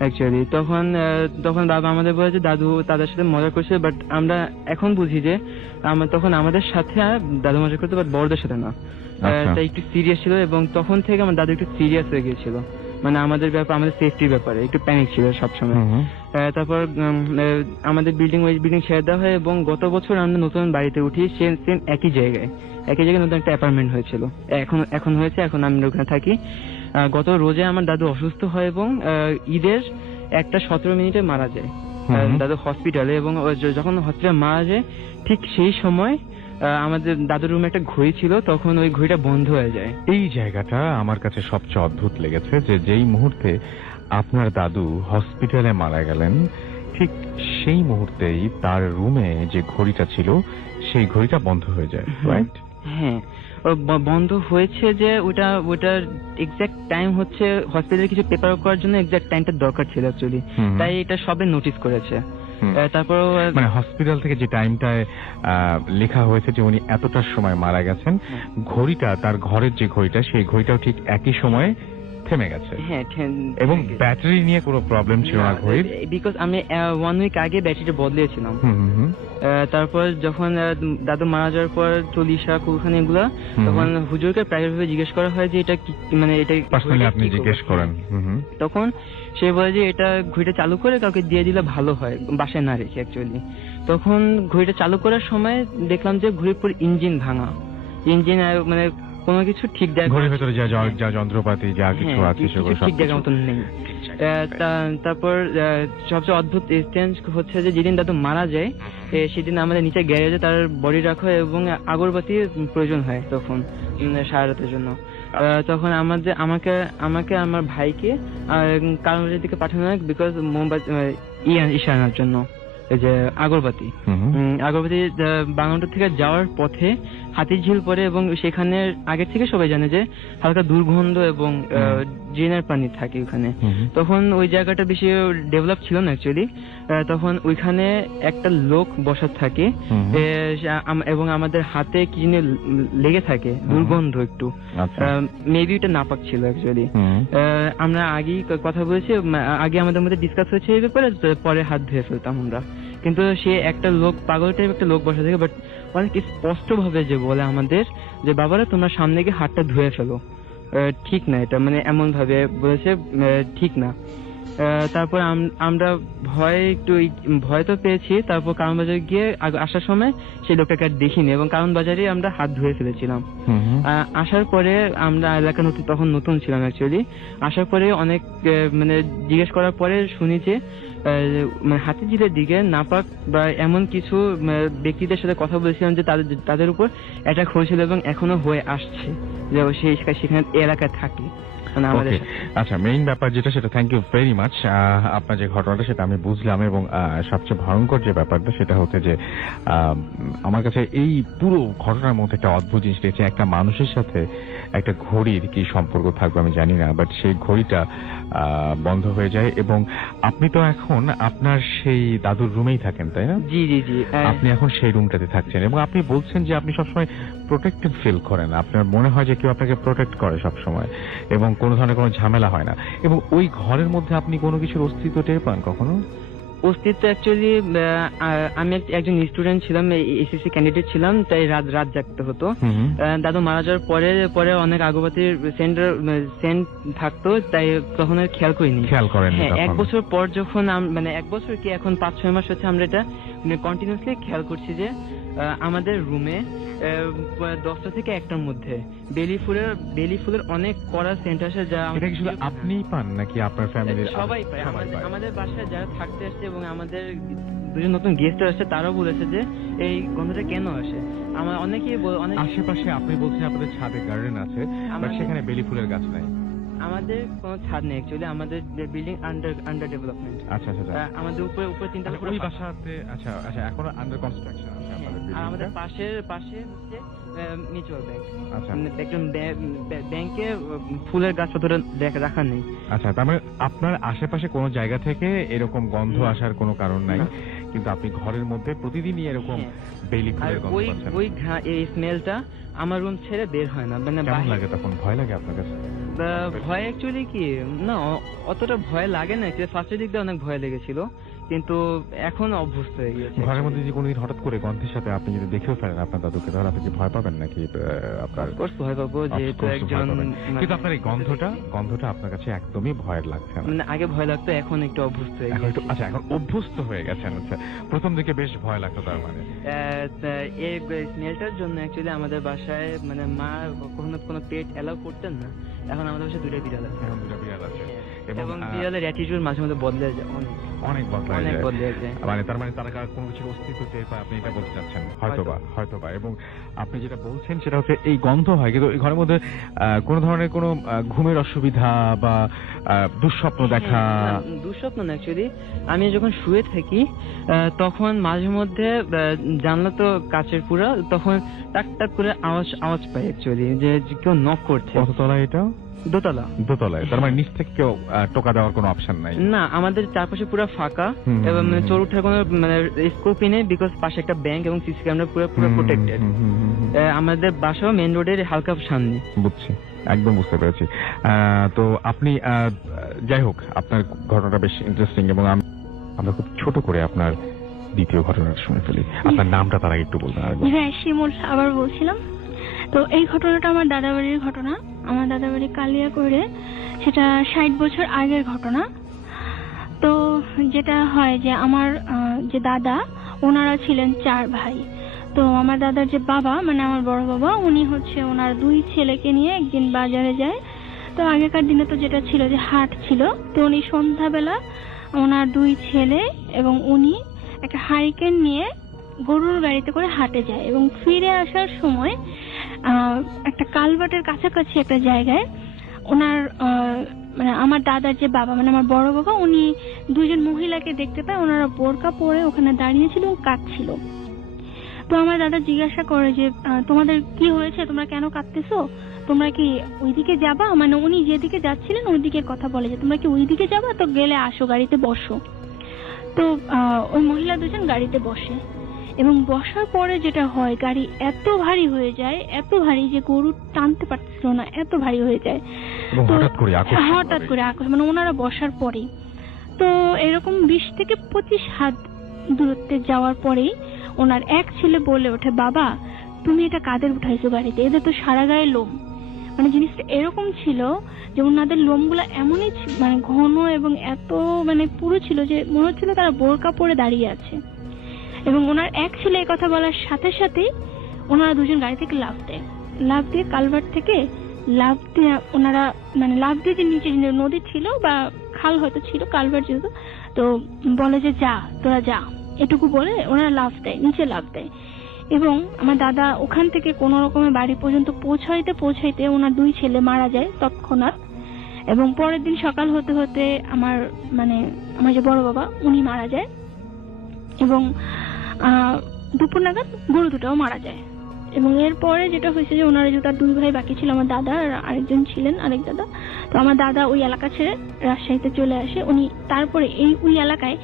অ্যাকচুয়ালি তখন বাবা আমাদের বলে যে দাদু তাদের সাথে মজা করছে, বাট আমরা এখন বুঝি যে তখন আমাদের সাথে দাদু মজা করতে, বাট বড়দের সাথে না। তাই একটু সিরিয়াস ছিল, এবং তখন থেকে আমার দাদু একটু সিরিয়াস হয়ে গিয়েছিল, মানে আমাদের সেফটির ব্যাপারে একটু প্যানিক ছিল সবসময়। তারপর আমাদের বিল্ডিং ছেড়ে দেওয়া হয়, এবং গত বছর আমরা নতুন বাড়িতে উঠি, সেম একই জায়গায় নতুন একটা অ্যাপার্টমেন্ট হয়েছিল, এখন হয়েছে, এখন আমরা ওখানে থাকি। গত রোজে আমার দাদু অসুস্থ হয়, এবং ঈদের 1:17 মিনিটে মারা যায় দাদু হসপিটালে, এবং যখন হসপিটালে মারা যায় ঠিক সেই সময় আমাদের দাদুর রুমে একটা ঘড়ি ছিল, তখন ওই ঘড়িটা বন্ধ হয়ে যায়। এই জায়গাটা আমার কাছে সবচেয়ে অদ্ভুত লেগেছে, যে যেই মুহূর্তে আপনার দাদু হসপিটালে মারা গেলেন ঠিক সেই মুহূর্তেই তার রুমে যে ঘড়িটা ছিল সেই ঘড়িটা বন্ধ হয়ে যায়, রাইট? হ্যাঁ, বন্ধ হয়েছে যে ওটার এক্সাক্ট টাইম হচ্ছে হসপিটালে কিছু পেপার করার জন্য এক্সাক্ট টাইমটা দরকার ছিল অ্যাকচুয়ালি, তাই এটা সবে নোটিস করেছে। তারপর মানে হসপিটাল থেকে যে টাইমটায় লেখা হয়েছে যে উনি এতটার সময় মারা গেছেন, ঘড়িটা তার ঘরের যে ঘড়িটা সেই ঘড়িটাও ঠিক একই সময়ে থেমে গেছে। হ্যাঁ, এবং ব্যাটারি নিয়ে কোনো প্রবলেম ছিল না ঘড়ির, বিকজ আমি 1 উইক আগে ব্যাটারিটা বদলিয়েছিলাম। তারপর যখন দাদু মারা যাওয়ার পর চল্লিশা কুলখানি এগুলা, তখন হুজুরকে প্রাইভেট ভাবে জিজ্ঞেস করা হয় যে এটা মানে এটা পার্সোনালি আপনি জিজ্ঞেস করেন, তখন সে বলে যে এটা ঘড়িটা চালু করে কাউকে দিয়ে দিলে ভালো হয়, বাসায় না রেখে অ্যাকচুয়ালি। তখন ঘড়িটা চালু করার সময় দেখলাম যে ঘড়ির পুরো ইঞ্জিন ভাঙা, মানে কোনো কিছু ঠিক জায়গায়, ঘড়ির ভেতরে যা যন্ত্রপাতি যা কিছু আছে সেগুলো ঠিক জায়গার মতন নেই। তারপর সবচেয়ে অদ্ভুত স্টেঞ্জ হচ্ছে যে যেদিন দাদু মারা যায় সেদিন আমাদের নিচে গ্যারেজে তার বডি রাখা হয়, এবং আগরবাতির প্রয়োজন হয় তখন সারা রাতের জন্য। তখন আমাকে আমার ভাইকে কারণবাজার দিকে পাঠানো হয়, বিকজ মোমবাতি ইশা আনার জন্য, এই যে আগরবাতি বাংলাদেশ থেকে যাওয়ার পথে হাতিঝিল পরে, এবং সেখানে আগের থেকে সবাই জানে যে হালকা দুর্গন্ধ এবং ড্রেনের পানি থাকে ওখানে। তখন ওই জায়গাটা বেশি ডেভেলপ ছিল না অ্যাকচুয়ালি, তখন ওইখানে একটা লোক বসা থাকে, এবং আমাদের হাতে কি জিনিস লেগে থাকে, দুর্গন্ধ একটু, মেবি এটা নাপাক ছিল অ্যাকচুয়ালি। আমরা আগেই কথা বলেছি, আগে আমাদের মধ্যে ডিসকাস হয়েছে এই ব্যাপারে, পরে হাত ধুয়ে ফেলতাম আমরা, কিন্তু সে একটা লোক, পাগল টাইপ একটা লোক বসা থাকে, বাট অনেক স্পষ্ট ভাবে যে বলে আমাদের যে বাবারা তোমরা সামনে গিয়ে হাতটা ধুয়ে ফেলো, ঠিক না এটা, মানে এমন ভাবে বলেছে, ঠিক না। তারপর আমরা ভয় তো পেয়েছি। তারপর কারণ বাজারে গিয়ে আসার সময় সেই লোকটাকে আর দেখিনি, এবং কারণ বাজারে আমরা হাত ধুয়ে ফেলেছিলাম। আসার পরে আমরা এলাকা তখন নতুন ছিলাম অ্যাকচুয়ালি, আসার পরে অনেক মানে জিজ্ঞেস করার পরে শুনি যে মানে হাতিঝিলের দিকে নাপাক বা এমন কিছু ব্যক্তিদের সাথে কথা বলেছিলাম যে তাদের উপর অ্যাটাক হয়েছিল এবং এখনো হয়ে আসছে, যে সেখানে এলাকায় থাকে। আচ্ছা, মেইন ব্যাপার যেটা, সেটা থ্যাংক ইউ ভেরি মাচ। আপনার যে ঘটনাটা সেটা আমি বুঝলাম, এবং সবচেয়ে ভয়ঙ্কর যে ব্যাপারটা সেটা হচ্ছে যে আমার কাছে এই পুরো ঘটনার মধ্যে একটা অদ্ভুত জিনিস রয়েছে। একটা মানুষের সাথে একটা ঘড়ির কি সম্পর্ক থাকবে আমি জানি না, বাট সেই ঘড়িটা বন্ধ হয়ে যায়। এবং আপনি তো এখন আপনার সেই দাদুর রুমেই থাকেন, তাই না? জি জি জি, আপনি এখন সেই রুমটাতে থাকছেন, এবং আপনি বলছেন যে আপনি সবসময় প্রোটেক্টেড ফিল করেন, আপনার মনে হয় যে কেউ আপনাকে প্রোটেক্ট করে সবসময়, এবং কোনো ধরনের কোনো ঝামেলা হয় না। এবং ওই ঘরের মধ্যে আপনি কোনো কিছুর অস্তিত্ব টের পান কখনো? অস্তিত্ব অ্যাকচুয়ালি আমি একজন স্টুডেন্ট ছিলাম, এসএসসি ক্যান্ডিডেট ছিলাম, তাই রাত জাগতে হতো। দাদু মারা যাওয়ার পরে অনেক আগরবাতির সেন্ট থাকতো, তাই তখন আর খেয়াল করিনি। হ্যাঁ, 1 বছর পর যখন মানে 1 বছর কি এখন 5-6 মাস হচ্ছে আমরা এটা কন্টিনিউসলি খেয়াল করছি যে আমাদের রুমে 10টা থেকে 1টার মধ্যে বেলি ফুলের অনেক কড়া সেন্ট আসে, যা আপনি পান নাকি আপনার ফ্যামিলির সবাই পায়। আমাদের বাসায় যারা থাকতে আসছে এবং আমাদের 2জন নতুন গেস্ট আসছে, তারাও বলেছে যে এই গন্ধটা কেন আসে। আমার অনেকেই আশেপাশে, আপনি বলছেন আপনাদের ছাদে গার্ডেন আছে, সেখানে বেলি ফুলের গাছ নাই? আমাদের কোনো ছাদ নেই অ্যাকচুয়ালি, আমাদের বিল্ডিং আন্ডার ডেভেলপমেন্ট। আচ্ছা, আমাদের উপরে 3টা ওই বাসাতে। আচ্ছা, এখনো আন্ডার কনস্ট্রাকশন আছে আপনাদের বিল্ডিং? আমাদের পাশে হচ্ছে মিউচুয়াল ব্যাংক। আচ্ছা, একদম ব্যাংকে ফুলের গাছ অতটা রাখা নেই। আচ্ছা, তার মানে আপনার আশেপাশে কোনো জায়গা থেকে এরকম গন্ধ আসার কোনো কারণ নাই, কিন্তু আপনি ঘরের মধ্যে প্রতিদিনই এরকম বেলি আর ফুলের গন্ধ ওই পাচ্ছেন। ওই এই স্মেলটা আমার রুম ছেড়ে বের হয় না, মানে কেমন লাগে তখন? ভয় লাগে আপনার কাছে? ভয় অ্যাকচুয়ালি কি না, অতটা ভয় লাগে না। ফার্স্টের দিক দিয়ে অনেক ভয় লেগেছিল, কিন্তু এখন অভ্যস্ত হয়ে গিয়েছে। ঘরের মধ্যে যে কোনোদিন হঠাৎ করে গন্ধের সাথে আপনি যদি দেখেও ফেলেন আপনার দাদুকে, তাহলে আপনি কি ভয় পাবেন নাকি? আপনার অফকোর্স ভয় পাবো, যেহেতু Of course একজন ভয় পাবেন। মানে- কিন্তু আপনার এই গন্ধটা আপনার কাছে একদমই ভয়ের লাগছে না? মানে আগে ভয় লাগতো, এখন একটু অভ্যস্ত হয়ে এখন একটু, গেছি। আচ্ছা এখন অভ্যস্ত হয়ে গেছেন। আচ্ছা, প্রথম দিকে বেশ ভয় লাগতো তার মানে? এই স্মেলটার জন্য অ্যাকচুয়ালি আমাদের বাসায় মানে মা কখনো কোনো পেট এলাও করতেন না। এখন আমাদের বাসায় 2টা বিড়াল আছে। এখন দুটো বিড়াল আছে এবং বিড়ালের অ্যাটিটিউড মাঝে মধ্যে বদলে যায়, অনেক বদলায় অনেক যায়। বদলে যায়। মানে তার মানে তারা কোনো কিছুর অস্তিত্ব টের পায়, আপনি এটা বলতে চাচ্ছেন? হয়তোবা। এবং আপনি যেটা বলছেন সেটা হচ্ছে এই গন্ধ হয়, কিন্তু এই ঘরের মধ্যে কোনো ধরনের কোনো ঘুমের অসুবিধা বা দুঃস্বপ্ন দেখা? দুঃস্বপ্ন না, অ্যাকচুয়ালি আমি যখন শুয়ে থাকি তখন মাঝে মধ্যে জানলা তো কাচের পুরা, তখন টাক টাক করে আওয়াজ পাই অ্যাকচুয়ালি, যে কেউ নক করছে। কত তলায় এটা? দোতলায়। তার মানে নিচ থেকে কেউ টোকা দেওয়ার কোনো অপশন নাই? না, আমাদের চারপাশে পুরো ফাঁকা এবং চোর উঠার কোনো মানে স্কোপই নেই, বিকজ পাশে একটা ব্যাংক এবং সিসি ক্যামেরা পুরো প্রোটেক্টেড। আমাদের বাসাও মেইন রোডের হালকা সামনে। বুঝছি, একদম বুঝতে পেরেছি। তো আপনি যাই হোক, আপনার ঘটনাটা বেশ ইন্টারেস্টিং, এবং আমরা খুব ছোট করে আপনার দ্বিতীয় ঘটনাটা শুনে ফেলি। আপনার নামটা তার আগে একটু বলবেন? হ্যাঁ, শিমুল আবার বলছিলাম। তো এই ঘটনাটা আমার দাদাবাড়ির ঘটনা। আমার দাদাবাড়ি কালিয়াকৈরে, সেটা 60 বছর আগের ঘটনা। তো যেটা হয় যে আমার যে দাদা, ওনারা ছিলেন 4 ভাই। তো আমার দাদার যে বাবা, মানে আমার বড় বাবা, উনি হচ্ছে ওনার 2 ছেলেকে নিয়ে একদিন বাজারে যায়। তো আগেকার দিনে তো যেটা ছিল যে হাট ছিল, তো উনি সন্ধ্যাবেলা ওনার 2 ছেলে এবং উনি একটা হারিকেন নিয়ে গরুর গাড়িতে করে হাটে যায়, এবং ফিরে আসার সময় একটা কালভার্টের কাছাকাছি একটা জায়গায় ওনার মানে আমার দাদার যে বাবা, মানে আমার বড় বাবা, উনি 2 জন মহিলাকে দেখতে পায়। ওনারা বোরকা পরে ওখানে দাঁড়িয়েছিল এবং কাঁদছিল। তো আমার দাদা জিজ্ঞাসা করে যে তোমাদের কি হয়েছে, তোমরা কেন কাঁদতেছো, তোমরা কি ওইদিকে যাবা? মানে উনি যেদিকে যাচ্ছিলেন ওই দিকের কথা বলে, যে তোমরা কি ওইদিকে যাবা, তো গেলে আসো, গাড়িতে বসো। তো ওই মহিলা 2 জন গাড়িতে বসে, এবং বসার পরে যেটা হয়, গাড়ি এত ভারী হয়ে যায়, এত ভারী যে গরু টানতে পারছিল না, এত ভারী হয়ে যায়। তো হঠাৎ করে আকস্মিক, মানে ওনারা বসার পরেই, তো এরকম 20 থেকে 25 হাত দূরত্বে যাওয়ার পরেই ওনার এক ছেলে বলে ওঠে, বাবা তুমি এটা কাদের উঠাইছো গাড়িতে, এদের তো সারা গায়ে লোম। মানে জিনিসটা এরকম ছিল যে ওনাদের লোমগুলো এমনই মানে ঘন এবং এত মানে পুরো ছিল যে মনে হচ্ছিল তারা বোরকা পরে দাঁড়িয়ে আছে। এবং ওনার এক ছেলে এই কথা বলার সাথে সাথেই ওনারা 2 জন গাড়ি থেকে লাফ দিয়ে কালভার্ট থেকে লাফ দিয়ে ওনারা মানে লাফ দিয়ে যে নিচে নদী ছিল বা খাল হয়তো ছিল, কালভার্ট যেহেতু, তো বলে যে যা তোরা যা, এটুকু বলে ওনারা নিচে লাফ দেয়। এবং আমার দাদা ওখান থেকে কোন রকমের বাড়ি পর্যন্ত পৌঁছাইতে ওনার 2 ছেলে মারা যায় তৎক্ষণাৎ। এবং পরের দিন সকাল হতে হতে আমার যে বড় বাবা, উনি মারা যায়। এবং দুপুর নাগাদ গরু দুটাও মারা যায়। এবং এরপরে যেটা হয়েছে যে ওনারা যে তার 2 ভাই বাকি ছিল, আমার দাদা আর আরেকজন ছিলেন, আরেক দাদা। তো আমার দাদা ওই এলাকা ছেড়ে রাজশাহীতে চলে আসে। উনি তারপরে ওই এলাকায়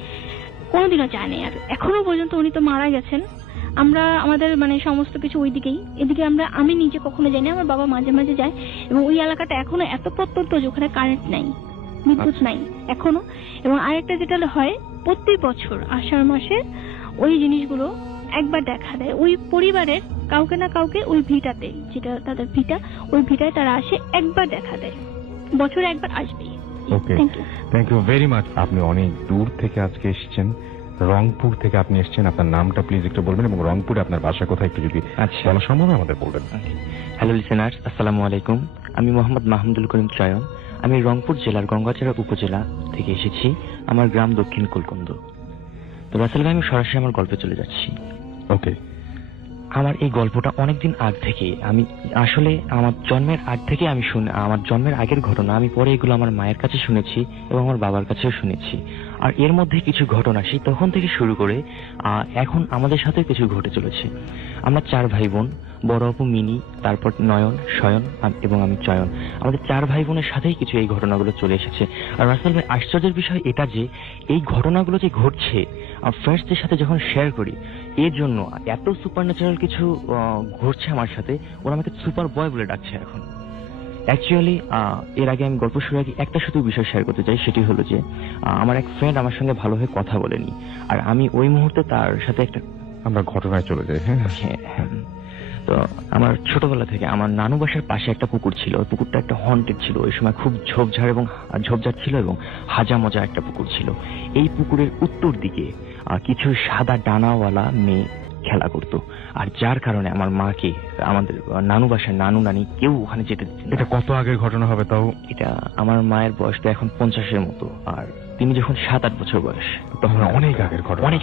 কোনোদিনও যায়নি, আর এখনো পর্যন্ত উনি তো মারা গেছেন। আমরা আমাদের মানে সমস্ত কিছু ওইদিকেই, এদিকে আমি নিজে কখনো যাইনি, আমার বাবা মাঝে মাঝে যায়। এবং ওই এলাকাটা এখনো এত প্রত্যন্ত যে ওখানে কারেন্ট নাই, বিদ্যুৎ নাই এখনো। এবং আরেকটা যেটা হয়, প্রতি বছর আষাঢ় মাসে ওই জিনিসগুলো একবার দেখা দেয়। ওই পরিবারের কাউকে না কাউকে ওই ভিটাতে, যেটা তাদের ভিটা, ওই ভিটায় তারা আসে, একবার দেখা দেয়, বছরে একবার আসবেই। ওকে, থ্যাংক ইউ ভেরি মাচ। আপনি অনেক দূর থেকে আজকে এসেছেন, রংপুর থেকে আপনি এসেছেন। আপনার নামটা প্লিজ একটু বলবেন, এবং রংপুরে আপনার বাসা কোথায় একটু যদি বলা সম্ভব আমাদের বলবেন। হ্যালো লিসেনার্স, আসসালামু আলাইকুম। আমি মোহাম্মদ মাহমুদুল করিম চয়ন। আমি রংপুর জেলার গঙ্গাচড়া উপজেলা থেকে এসেছি। আমার গ্রাম দক্ষিণ কুলকন্দ। তো রাসেল ভাই, আমি সরাসরি আমার গল্পে চলে যাচ্ছি। ওকে। আমার এই গল্পটা অনেকদিন আগ থেকে, আমি আসলে আমার জন্মের আগ থেকে আমি আমার জন্মের আগের ঘটনা, আমি পরে এগুলো আমার মায়ের কাছে শুনেছি এবং আমার বাবার কাছেও শুনেছি। আর এর মধ্যে কিছু ঘটনা সেই তখন থেকে শুরু করে এখন আমাদের সাথে কিছু ঘটে চলেছে। আমরা 4 ভাই বোন, বড় আপু মিনি, তারপর নয়ন, শয়ন এবং আমি চয়ন। আমাদের 4 ভাই বোনের সাথেই কিছু এই ঘটনাগুলো চলে এসেছে। আর রাসেল ভাই, আশ্চর্যের বিষয় এটা যে এই ঘটনাগুলো যে ঘটছে ফ্রেন্ডসদের সাথে যখন শেয়ার করি, এর জন্য এত সুপার ন্যাচারাল কিছু ঘটছে আমার সাথে, ওরা আমাকে সুপার বয় বলে ডাকছে এখন। অ্যাকচুয়ালি এর আগে আমি গল্প শুরু আগে একটা শুধু বিষয় শেয়ার করতে চাই, সেটি হলো যে আমার এক ফ্রেন্ড আমার সঙ্গে ভালোভাবে কথা বলেনি, আর আমি ওই মুহূর্তে তার সাথে একটা, আমরা ঘটনায় চলে যাই। হ্যাঁ, তো আমার ছোটবেলা থেকে আমার নানু বাসার পাশে একটা পুকুর ছিল। ওই পুকুরটা একটা হন্টেড ছিল, ওই সময় খুব ঝোপঝাড় ছিল এবং হাজা মজা একটা পুকুর ছিল। এই পুকুরের উত্তর দিকে কিছু সাদা ডানাওয়ালা মেয়ে খেলা করতো, আর যার কারণে আমার মাকে আমাদের নানু বাসার নানু নানি কেউ ওখানে যেতে দিত না। এটা কত আগের ঘটনা হবে তাও? এটা আমার মায়ের বয়স তো এখন 50-এর মতো, আর তিনি যখন 7-8 বছর বয়স, তখন অনেক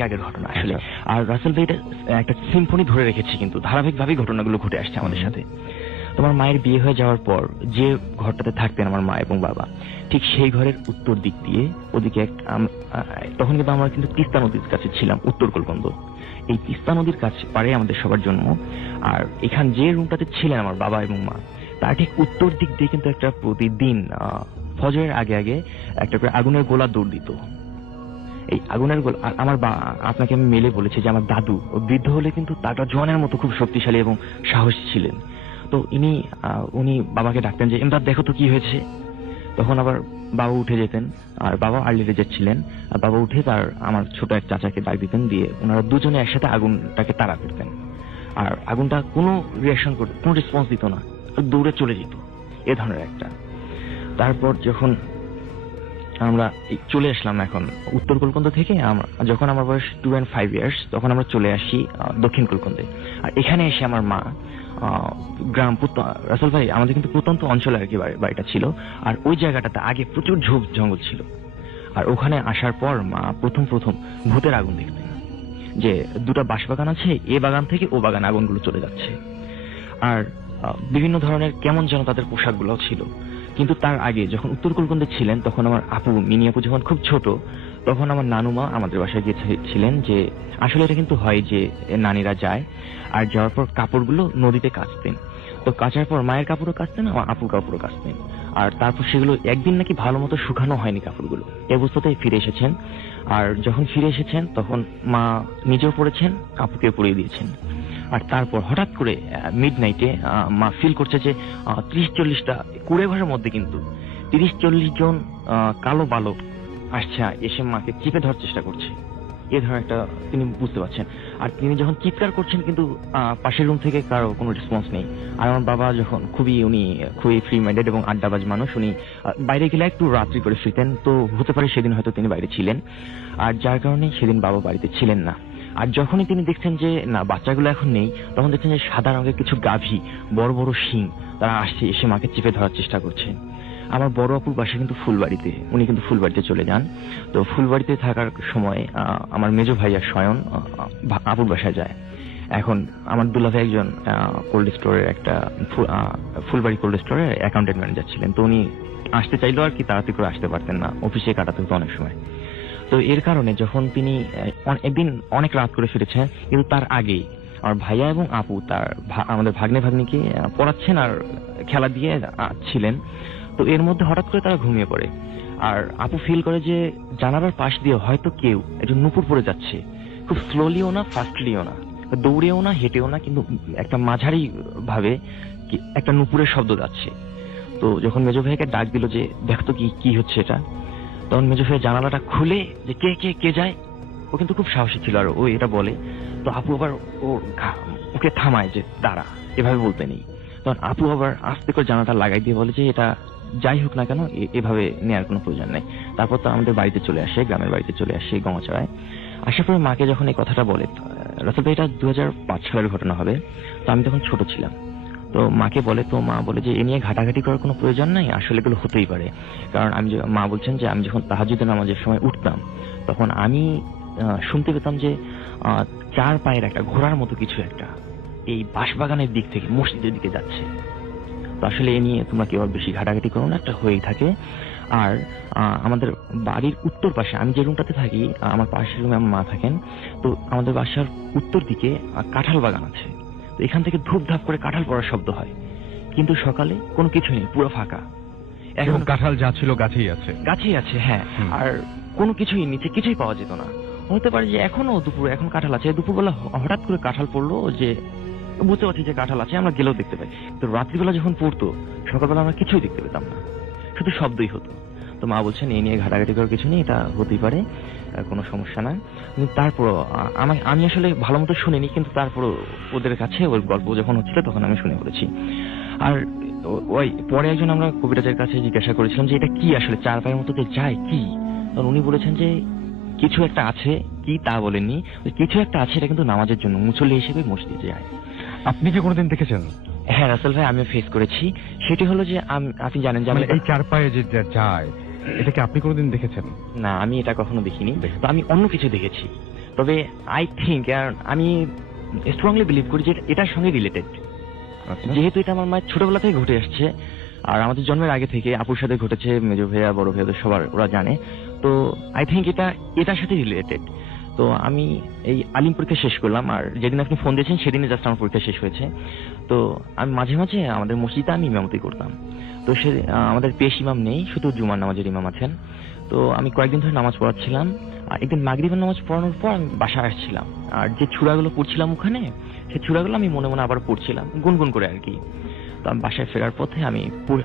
আগের ঘটনা আসলে। আর রাসেল ভাই এটা একটা সিম্ফনি ধরে রেখেছে, কিন্তু ধারাবাহিকভাবে ঘটনাগুলো ঘটে আসছে আমাদের সাথে। তোমার মায়ের বিয়ে হয়ে যাওয়ার পর যে ঘরটাতে থাকতেন আমার মা এবং বাবা, ঠিক সেই ঘরের উত্তর দিক দিয়ে ওদিকে তখন কিন্তু আমরা কিন্তু তিস্তা নদীর কাছে ছিলাম, উত্তর কলকন্দ। এই তিস্তা নদীর কাছে পারে আমাদের সবার জন্ম। আর এখান যে রুমটাতে ছিলেন আমার বাবা এবং মা, তার ঠিক উত্তর দিক দিয়ে কিন্তু একটা প্রতিদিন ফজরের আগে আগে একটা করে আগুনের গোলা দৌড় দিত। এই আগুনের গোলা, আমার আপনাকে আমি মেলে বলেছি যে আমার দাদু বৃদ্ধ হলে কিন্তু তাটা জোয়ানের মতো খুব শক্তিশালী এবং সাহসী ছিলেন। তো উনি বাবাকে ডাকতেন যে এমদাদ দেখো তো কি হয়েছে। তখন আবার বাবা উঠে যেতেন, আর বাবা আর্লি রেজার ছিলেন, আর বাবা উঠে আমার ছোট এক চাচাকে ডাক দিতেন, দিয়ে ওনারা দুজনে একসাথে আগুনটাকে তাড়া করতেন। আর আগুনটা কোনো রিয়াকশন করতো, কোনো রেসপন্স দিত না, দৌড়ে চলে যেত, এ ধরনের একটা। তারপর যখন আমরা চলে আসলাম এখন উত্তর কলকাতা থেকে, যখন আমার বয়স 2 and 5 years, তখন আমরা চলে আসি দক্ষিণ কলকাতায়। আর এখানে এসে আমার মা গ্রাম রাসেল ভাই আমাদের কিন্তু প্রত্যন্ত অঞ্চলে আর কি বাড়িটা ছিল, আর ওই জায়গাটাতে আগে প্রচুর ঝোপ জঙ্গল ছিল। আর ওখানে আসার পর মা প্রথম ভূতের আগুন দেখতেন, যে দুটো বাঁশবাগান আছে, এ বাগান থেকে ও বাগান আগুনগুলো চলে যাচ্ছে। আর বিভিন্ন ধরনের কেমন যেন তাদের পোশাকগুলো ছিল। কিন্তু তার আগে যখন উত্তর কলকাতায় ছিলেন, তখন আমার মিনি আপু যখন খুব ছোট, তখন আমার নানুমা আমাদের বাসায় গিয়েছিলেন, যে আসলে এটা কিন্তু হয় যে নানিরা যায়, আর যাওয়ার পর কাপড়গুলো নদীতে কাচতেন। তো কাচার পর মায়ের কাপড়ও কাচতেন, আমার আপুর কাপড়ও কাচতেন। আর তারপর সেগুলো একদিন নাকি ভালো মতো শুকানো হয়নি কাপড়গুলো, এই অবস্থাতেই ফিরে এসেছেন। আর যখন ফিরে এসেছেন তখন মা নিজেও পড়েছেন, আপুকে পরিয়ে দিয়েছেন। আর তারপর হঠাৎ করে মিড নাইটে মা ফিল করছে যে 30-40টা কুড়ে ঘরের মধ্যে কিন্তু 30-40 জন কালো বালক আসছে, এসে মাকে চিপে ধরার চেষ্টা করছে। এ ধরনের একটা তিনি বুঝতে পারছেন। আর তিনি যখন চিৎকার করছেন, কিন্তু পাশের রুম থেকে কারো কোনো রেসপন্স নেই। আর আমার বাবা যখন উনি খুবই ফ্রি মাইন্ডেড এবং আড্ডাবাজ মানুষ, উনি বাইরে গেলে একটু রাত্রি করে শুইতেন, তো হতে পারে সেদিন হয়তো তিনি বাইরে ছিলেন, আর যার কারণে সেদিন বাবা বাড়িতে ছিলেন না। আর যখনই তিনি দেখছেন যে না বাচ্চাগুলো এখন নেই, তখন দেখছেন যে সাদা রঙের কিছু গাভী, বড় বড় শিং, তারা আসছে, এসে মাকে চেপে ধরার চেষ্টা করছে। আমার বড় আপুর বাসা কিন্তু ফুলবাড়িতে, উনি কিন্তু ফুলবাড়িতে চলে যান। তো ফুলবাড়িতে থাকার সময় আমার মেজো ভাইয়া স্বয়ন আপুর বাসায় যায়। এখন আমার দুলাভাই একজন কোল্ড স্টোরের ফুলবাড়ি কোল্ড স্টোরের অ্যাকাউন্টেন্ট ম্যানেজার ছিলেন। তো উনি আসতে চাইলেও আর কি তাড়াতাড়ি করে আসতে পারতেন না, অফিসে কাটাতে হতো অনেক সময়। তো এর কারণে যখন তিনি একদিন অনেক রাত করে ফিরেছেন, কিন্তু তার আগেই আমার ভাইয়া এবং আপু আমাদের ভাগ্নিকে পড়াচ্ছেন আর খেলা দিয়ে ছিলেন। তো এর মধ্যে হঠাৎ করে তারা ঘুমিয়ে পড়ে। আর আপু ফিল করে যে জানালার পাশ দিয়ে হয়তো কেউ একজন নুপুর পড়ে যাচ্ছে, খুব স্লোলিও না ফাস্টলিও না, দৌড়েও না হেঁটেও না, কিন্তু একটা মাঝারি ভাবে একটা নুপুরের শব্দ যাচ্ছে। তো যখন মেজো ভাইকে ডাক দিল যে দেখতো কি হচ্ছে এটা, তখন মেজো ভাই জানালাটা খুলে যে কে যায়। ও কিন্তু খুব সাহসী ছিল, আর ও এটা বলে। তো আপু আবার ওকে থামায় যে দাঁড়া, এভাবে বলতে নেই। তখন আপু আবার আস্তে করে জানালাটা লাগাই দিয়ে বলে যে এটা যাই হোক না কেন, এভাবে নেওয়ার কোনো প্রয়োজন নেই। তারপর তো আমাদের বাড়িতে চলে আসে, গ্রামের বাড়িতে চলে আসে গঙ্গাচড়ায়। আসার পরে মাকে যখন এই কথাটা বলে, রাসেল ভাই এটা 2005 সালের ঘটনা হবে, তো আমি তখন ছোট ছিলাম। তো মাকে বলে, তো মা বলে যে এ নিয়ে ঘাটাঘাটি করার কোনো প্রয়োজন নাই, আসলে এগুলো হতেই পারে। কারণ মা বলছেন যে আমি যখন তাহাজ্জুদের নামাজের সময় উঠতাম, তখন আমি শুনতে পেতাম যে 4 পায়ের একটা ঘোড়ার মতো কিছু একটা এই বাঁশবাগানের দিক থেকে মসজিদের দিকে যাচ্ছে। তো আসলে এ নিয়ে তোমরা কেউ বেশি ঘাটাঘাটি করো না, একটা হয়েই থাকে। আর আমাদের বাড়ির উত্তর পাশে, আমি যে রুমটাতে থাকি, আমার পাশের রুমে আমার মা থাকেন, তো আমাদের বাসার উত্তর দিকে কাঁঠাল বাগান আছে। তো এখান থেকে ধূপধাপ করে কাঁঠাল পড়ার শব্দ হয়, কিন্তু সকালে কোনো কিছু নেই, পুরো ফাঁকা। এখন কাঁঠাল যা ছিল গাছেই আছে। হ্যাঁ। আর কোনো কিছুই নিচে কিছুই পাওয়া যেত না। হতে পারে যে এখন কাঁঠাল আছে, দুপুরবেলা হঠাৎ করে কাঁঠাল পড়লো, যে বুঝতে পারছি যে কাঁঠাল আছে, আমরা গেলেও দেখতে পাই। তো রাত্রিবেলা যখন পড়তো, সকালবেলা আমরা কিছুই দেখতে পেতাম না, শুধু শব্দই হতো। তো মা বলছেন এই নিয়ে ঘাটাঘাটি করার কিছু নেই, এটা হতেই পারে, কোনো সমস্যা না। কিন্তু তারপর আমি আসলে ভালো মতো শুনিনি, কিন্তু তারপর ওদের কাছে ওই গল্প যখন হচ্ছিল তখন আমি শুনে পড়েছি। আর ওই পরে একজন আমরা কবিরাজের কাছে জিজ্ঞাসা করেছিলাম যে এটা কি আসলে, চার পায়ের মতো যে যায় কি, তখন উনি বলেছেন যে কিছু একটা আছে, কি তা বলেননি, কিছু একটা আছে, এটা কিন্তু নামাজের জন্য মুসল্লি হিসেবে মসজিদে যায়। আপনি কি কোনোদিন দেখেছেন? হ্যাঁ রাসেল ভাই, আমিও ফেস করেছি। সেটি হলো যে আপনি জানেন যে এই চার পায়ে যে যায়, এটাকে আপনি কোনোদিন দেখেছেন? না, আমি এটা কখনো দেখিনি, তো আমি অন্য কিছু দেখেছি। তবে আই থিঙ্ক, আমি স্ট্রংলি বিলিভ করি যে এটার সঙ্গে রিলেটেড, যেহেতু এটা আমার মায়ের ছোটবেলা থেকে ঘটে আসছে, আর আমাদের জন্মের আগে থেকে আপুর সাথে ঘটেছে, মেজো ভাইয়া বড় ভাইয়াদের সবার ওরা জানে। তো আই থিঙ্ক এটার সাথে রিলেটেড। তো আমি এই আলিম পরীক্ষা শেষ করলাম, আর যেদিন আপনি ফোন দিয়েছেন সেদিনই জাস্ট আমার পরীক্ষা শেষ হয়েছে। তো আমি মাঝে মাঝে আমাদের মসজিদে আমি ইমামতি করতাম। তো সে আমাদের পেশ ইমাম নেই, শুধু জুমার নামাজের ইমাম আছেন। তো আমি কয়েকদিন ধরে নামাজ পড়াচ্ছিলাম, আর একদিন মাগরিবের নামাজ পড়ানোর পর আমি বাসায় আসছিলাম, আর যে ছুরাগুলো পড়ছিলাম ওখানে, সেই ছুরাগুলো আমি মনে মনে আবার পড়ছিলাম, গুনগুন করে আর কি। তো আমি বাসায় ফেরার পথে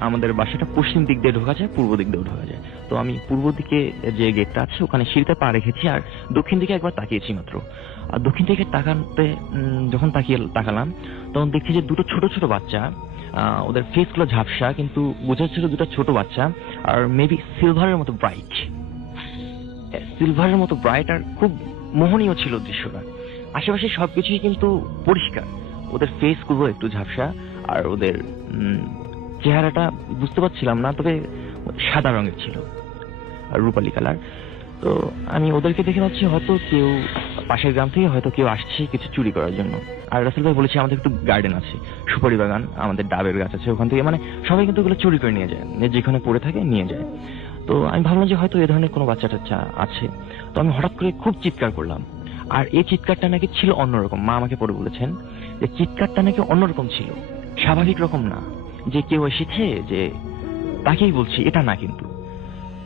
আমাদের বাসাটা পশ্চিম দিক দিয়ে ঢোকা যায়, পূর্ব দিক দিয়ে ঢোকা যায়। তো আমি পূর্ব দিকে যে গেটটা আছে ওখানে সিঁড়িতে পা রেখেছি, আর দক্ষিণ দিকে একবার তাকিয়েছি মাত্র। আর দক্ষিণ দিকে যখন তাকালাম, তখন দেখছি যে দুটো ছোট ছোট বাচ্চা, ওদের ফেস গুলো ঝাপসা, কিন্তু বোঝা ছিল দুটো ছোট বাচ্চা, আর মেবি সিলভারের মতো ব্রাইট, আর খুব মোহনীয় ছিল দৃশ্যটা। আশেপাশে সবকিছুই কিন্তু পরিষ্কার, ওদের ফেস গুলো একটু ঝাপসা, আর ওদের চেহারাটা বুঝতে পারছিলাম না, তবে সাদা রঙের ছিল আর রূপালী কালার। তো আমি ওদেরকে দেখে ভাবছি হয়তো কেউ পাশের গ্রাম থেকে হয়তো কেউ আসছে কিছু চুরি করার জন্য। আর রাসেল ভাই বলেছে আমাদের একটু গার্ডেন আছে, সুপারি বাগান, আমাদের ডাবের গাছ আছে, ওখান থেকে মানে সবাই কিন্তু ওগুলো চুরি করে নিয়ে যায়, যেখানে পড়ে থাকে নিয়ে যায়। তো আমি ভাবলাম যে হয়তো এ ধরনের কোনো বাচ্চা টাচ্চা আছে। তো আমি হঠাৎ করে খুব চিৎকার করলাম, আর এই চিৎকারটা নাকি ছিল অন্যরকম। মা আমাকে পরে বলেছেন যে চিৎকারটা নাকি অন্যরকম ছিল, স্বাভাবিক রকম না, যে কেউ এসেছে যে তাকেই বলছি, এটা না কিন্তু।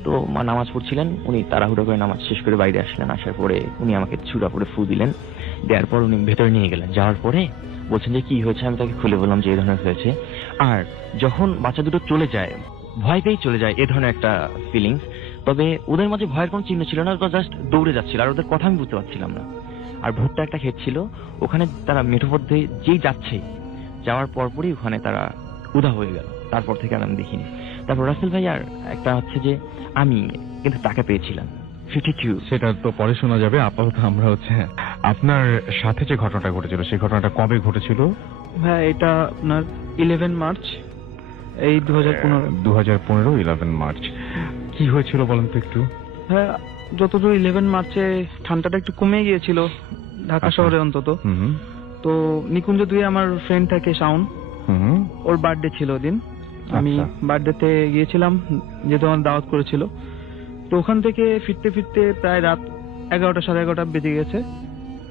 তো মা নামাজ পড়ছিলেন, উনি তাড়াহুড়ো করে নামাজ শেষ করে বাইরে আসলেন। আসার পরে উনি আমাকে ছুরা পরে ফু দিলেন, দেওয়ার পর উনি ভেতরে নিয়ে গেলেন। যাওয়ার পরে বলছেন যে কি হয়েছে, আমি তাকে খুলে বললাম যে এই ধরনের হয়েছে। আর যখন বাচ্চা দুটো চলে যায়, ভয় পেয়েই চলে যায়, এ ধরনের একটা ফিলিংস। তবে ওদের মাঝে ভয়ের কোনো চিহ্ন ছিল না, জাস্ট দৌড়ে যাচ্ছিল, আর ওদের কথা আমি বুঝতে পারছিলাম না। আর ভুট্টা একটা ক্ষেত ছিল, ওখানে তারা মেঠো পথে যেই যাচ্ছে, যাওয়ার পরপরই ওখানে তারা উদা হয়ে গেল। তারপর থেকে আমি দেখিনি। তারপর রাসেল ভাই আর একটা হচ্ছে যে আমি কিন্তু টাকা পেয়েছিলাম 52। সেটা তো পরে শোনা যাবে। আপাতত আমরা আপনার সাথে যে ঘটনাটা ঘটেছিল, সেই ঘটনাটা কবে ঘটেছিল? হ্যাঁ, এটা আপনার 11 মার্চ, এই 2015 11 মার্চ। কি হয়েছিল বলেন তো একটু? হ্যাঁ, যতদূর 11 মার্চে ঠান্ডাটা একটু কমে গিয়েছিল ঢাকা শহরে অন্তত। তো নিকুঞ্জ 2 আমার ফ্রেন্ড থাকে শাওন, ওর বার্থডে ছিল ওদিন। আমি বার্থডেতে গিয়েছিলাম, যেহেতু আমার দাওয়াত করেছিল। তো ওখান থেকে ফিরতে ফিরতে প্রায় রাত 11টা সাড়ে 11টা বেজে গেছে।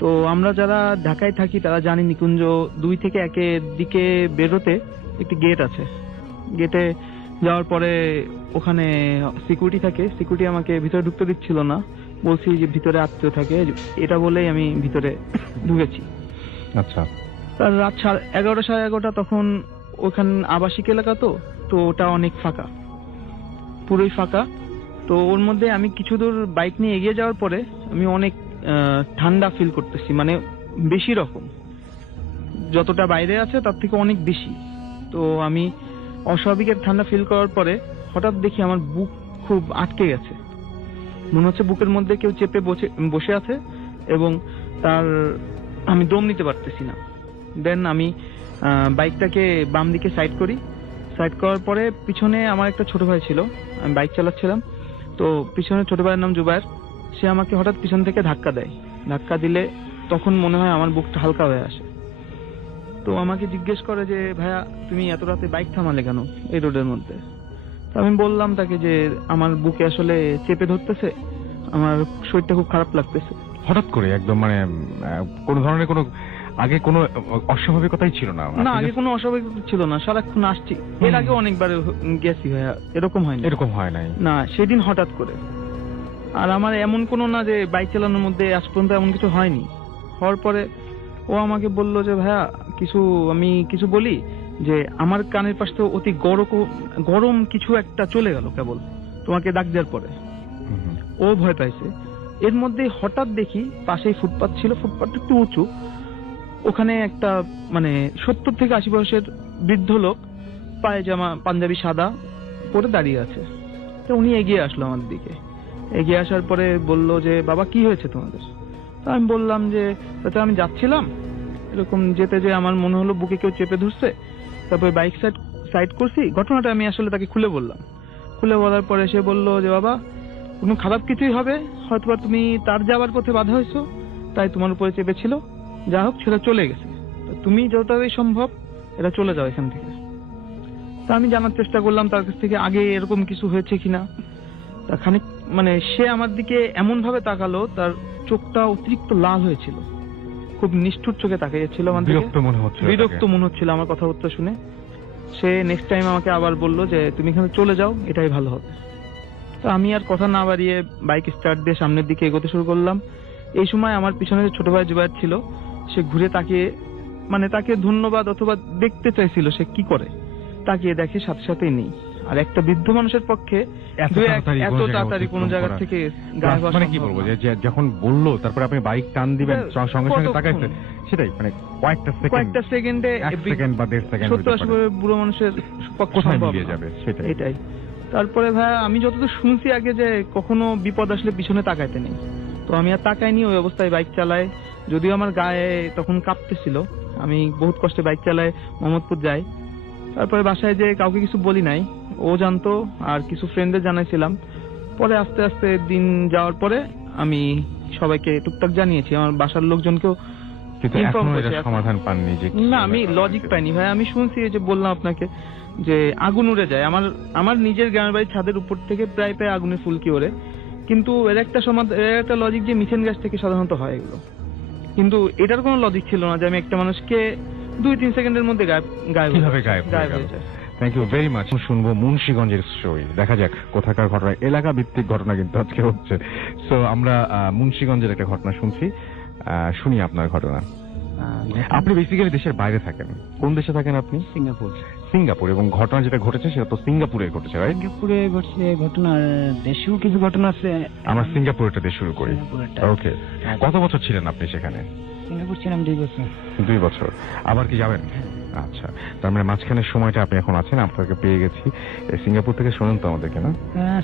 তো আমরা যারা ঢাকায় থাকি তারা জানি নিকুঞ্জ 2 থেকে 1-এর দিকে বেরোতে একটি গেট আছে। গেটে যাওয়ার পরে ওখানে সিকিউরিটি থাকে, সিকিউরিটি আমাকে ভিতরে ঢুকতে দিচ্ছিল না, বলছি যে ভিতরে আত্মীয় থাকে, এটা বলেই আমি ভিতরে ঢুকেছি। আচ্ছা। তার রাত 11টা সাড়ে 11টা, তখন ওখান আবাসিক এলাকা, তো ওটা অনেক ফাঁকা, পুরোই ফাঁকা। তো ওর মধ্যে আমি কিছু দূর বাইক নিয়ে এগিয়ে যাওয়ার পরে আমি অনেক ঠান্ডা ফিল করতেছি, মানে বেশি রকম, যতটা বাইরে আছে তার থেকে অনেক বেশি। তো আমি অস্বাভাবিকের ঠান্ডা ফিল করার পরে হঠাৎ দেখি আমার বুক খুব আটকে গেছে, মনে হচ্ছে বুকের মধ্যে কেউ চেপে বসে আছে, এবং আমি দম নিতে পারতেছি না। দেন আমি বাইকটাকে বাম দিকে সাইড করি। সাইড করার পরে পিছনে আমার একটা ছোট ভাই ছিল, আমি বাইক চালাচ্ছিলাম। তো পিছনে ছোট ভাইয়ের নাম জুবায়ের, সে আমাকে হঠাৎ পিছন থেকে ধাক্কা দেয়। ধাক্কা দিলে তখন মনে হয় আমার বুকটা হালকা হয়ে আসে। তো আমাকে জিজ্ঞেস করে যে ভাইয়া তুমি এত রাতে বাইক থামালে কেন এই রোডের মধ্যে? তো আমি বললাম তাকে যে আমার বুকে আসলে চেপে ধরতেছে, আমার শরীরটা খুব খারাপ লাগতেছে। হঠাৎ করে একদম, মানে কোন ধরনের আগে কোনো অস্বাভাবিকতাই ছিল না? না, আগে কোনো অস্বাভাবিকতা ছিল না, সারাক্ষণ আসছি, এর আগে অনেকবার গেছি ভাইয়া, এরকম হয় নাই। এরকম হয় নাই? না, সেদিন হঠাৎ করে। আর আমার এমন কোনো না যে বাইক চালানোর মধ্যে আজ পর্যন্ত এমন কিছু হয়নি। হওয়ার পরে ও আমাকে বলল যে ভাইয়া আমি কিছু বলি, যে আমার কানের পাশ তো অতি গরম কিছু একটা চলে গেল কেবল তোমাকে ডাক দেওয়ার পরে। ও ভয় পাইছে। এর মধ্যে হঠাৎ দেখি পাশেই ফুটপাত ছিল, ফুটপাতটা একটু উঁচু, ওখানে একটা মানে 70 থেকে 80 বয়সের বৃদ্ধ লোক পায়জামা পাঞ্জাবি সাদা পরে দাঁড়িয়ে আছে। তো উনি এগিয়ে আসলো আমার দিকে। এগিয়ে আসার পরে বলল যে বাবা কি হয়েছে তোমাদের? তো আমি বললাম যে আমি যাচ্ছিলাম, এরকম যেতে যে আমার মনে হলো বুকে কেউ চেপে ধরছে, তারপরে বাইক সাইড করছি। ঘটনাটা আমি আসলে তাকে খুলে বললাম। খুলে বলার পরে সে বলল যে বাবা কোনো খারাপ কিছুই হবে, হয়তো তুমি তার যাওয়ার পথে বাধা হয়েছো তাই তোমার উপরে চেপেছিল, যা হোক সেটা চলে গেছে, তুমি যতটাই সম্ভব এটা চলে যাও এখান থেকে। তা আমি জানার চেষ্টা করলাম তার কাছ থেকে আগে এরকম কিছু হয়েছে কিনা। তা খানিক মানে সে আমার দিকে এমন ভাবে তাকালো, তার চোখটা অতিরিক্ত লাল হয়েছিল, খুব নিষ্ঠুর চোখে তাকিয়েছিল আমার দিকে, বিরক্ত মনে হচ্ছিল আমার কথাবার্তা শুনে। সে নেক্সট টাইম আমাকে আবার বললো যে তুমি এখানে চলে যাও, এটাই ভালো হবে। তো আমি আর কথা না বাড়িয়ে বাইক স্টার্ট দিয়ে সামনের দিকে এগোতে শুরু করলাম। এই সময় আমার পিছনে ছোট ভাই জুবায়ের ছিল, সে ঘুরে তাকিয়ে মানে তাকে ধন্যবাদ অথবা দেখতে চাইছিল সে কি করে, তাকিয়ে দেখে সাথে সাথেই নেই। আর একটা বৃদ্ধ মানুষের পক্ষে এত তাড়াতাড়ি কোনো জায়গা থেকে গায়েব হওয়া মানে কি বলবো, যে যখন বললো তারপরে আপনি বাইক টান দিবেন সঙ্গে সঙ্গে তাকাইছে, সেটাই মানে কয়েকটা সেকেন্ডে 1 সেকেন্ড বা 1.5 সেকেন্ড 70-80 বুড়ো মানুষের কোথায় মিলিয়ে যাবে সেটাই। এটাই। তারপরে ভাই আমি যতদূর শুনছি আগে যে কখনো বিপদ আসলে পিছনে তাকাইতে নেই, তো আমি আর তাকাইনি, ওই অবস্থায় বাইক চালাই। যদিও আমার গায়ে তখন কাঁপতেছিল, আমি বহুত কষ্টে বাইক চালাই মোহাম্মদপুর যাই। তারপরে বাসায় যে কাউকে কিছু বলি নাই, ও জানতো আর কিছু ফ্রেন্ডদের জানাইছিলাম। পরে আস্তে আস্তে দিন যাওয়ার পরে আমি সবাইকে টুকটাক জানিয়েছি, আমার বাসার লোকজনকেও সমাধান পাননি। না আমি লজিক পাইনি ভাই। আমি শুনছি যে বললাম আপনাকে যে আগুন উড়ে যায়, আমার নিজের গ্রামের বাড়ির ছাদের উপর থেকে প্রায় আগুনের ফুলকি ওড়ে, কিন্তু এর একটা লজিক যে মিথেন গ্যাস থেকে সাধারণত হয় এগুলো, কিন্তু এটার কোনো লজিক ছিল না যে আমি একটা মানুষকে 2-3 সেকেন্ডের মধ্যে গায়েব হয়ে যায়। Thank you very much. শুনবো মুন্সিগঞ্জের স্টোরি, দেখা যাক কোথাকার ঘটনা, এলাকা ভিত্তিক ঘটনা কিন্তু আজকে হচ্ছে। সো আমরা মুন্সিগঞ্জের একটা ঘটনা শুনছি, শুনি আপনার ঘটনা। আপনি বেসিক্যালি দেশের বাইরে থাকেন, কোন দেশে থাকেন আপনি? সিঙ্গাপুর। এবং ঘটনা যেটা ঘটেছে সেটা তো সিঙ্গাপুরে ঘটেছে, রাইট? সিঙ্গাপুরে ঘটছে ঘটনা, দেশেও কিছু ঘটনা আছে। আমরা সিঙ্গাপুরটা দিয়ে শুরু করি। ওকে, কত বছর ছিলেন আপনি সেখানে? সিঙ্গাপুর ছিলাম 2 বছর। 2 বছর। আবার কি যাবেন? আচ্ছা, তার মানে মাঝখানের সময়টা আপনি এখন আছেন, আপনাকে পেয়ে গেছি। সিঙ্গাপুর থেকে শোনেন তো আমাদেরকে, না?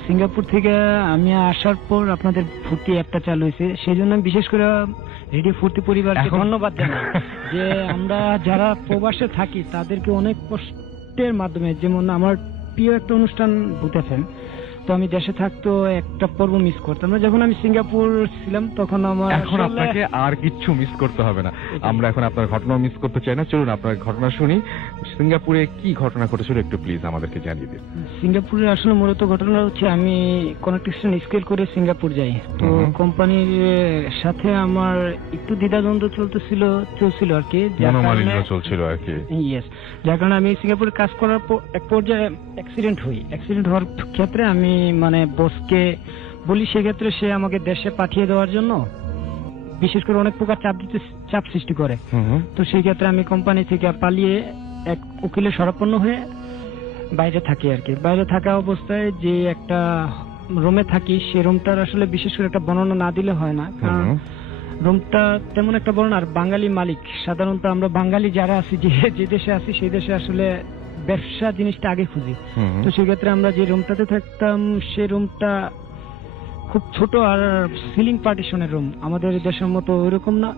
সিঙ্গাপুর থেকে আমি আসার পর আপনাদের ফুর্তি অ্যাপটা চালু হয়েছে, সেই জন্য বিশেষ করে রেডিও ফুর্তি পরিবারকে ধন্যবাদ জানাই যে আমরা যারা প্রবাসে থাকি তাদেরকে অনেক কষ্টের মাধ্যমে, যেমন আমার প্রিয় একটা অনুষ্ঠান ভূত এফএম, তো আমি দেশে থাকতো একটা পর্ব মিস করতাম না। যখন আমি সিঙ্গাপুর ছিলাম তখন আমার এখন আপনাকে আর কিচ্ছু মিস করতে হবে না। আমরা এখন আপনার ঘটনা মিস করতে চাই না। চলুন আপনার ঘটনা শুনি। সিঙ্গাপুরে কি ঘটনা ঘটেছিল একটু প্লিজ আমাদেরকে জানিয়ে দিন। সিঙ্গাপুরে আসলে মূলত ঘটনা হচ্ছে আমি কনেকটিশন স্কেল করে সিঙ্গাপুর যাই, তো কোম্পানির সাথে আমার একটু দ্বিধাদ্বন্দ্ব চলছিল আর কি, চলছিল আর কি। ইয়েস, যার কারণে আমি সিঙ্গাপুরে কাজ করার পর এক পর্যায়ে অ্যাক্সিডেন্ট হওয়ার ক্ষেত্রে আমি মানে বসকে বলি, সেক্ষেত্রে সে আমাকে দেশে পাঠিয়ে দেওয়ার জন্য বিশেষ করে অনেক প্রকার চাপ সৃষ্টি করে। তো সেই ক্ষেত্রে আমি কোম্পানি থেকে পালিয়ে এক উকিলের শরণাপন্ন হয়ে বাইরে থাকি আর কি। বাইরে থাকা অবস্থায় যে একটা রুমে থাকি, সেই রুমটার আসলে বিশেষ করে একটা বর্ণনা না দিলে হয় না, কারণ রুমটা তেমন একটা বড় না। আর বাঙালি মালিক, সাধারণত আমরা বাঙালি যারা আছি যে দেশে আছি সেই দেশে আসলে ব্যবসা জিনিসটা আগে খুঁজি। তো সেক্ষেত্রে আমরা যে রুমটাতে থাকতাম সেই রুমটা খুব ছোট আর সিলিং পার্টিশনের রুম, আমাদের দেশের মতো ওইরকম না,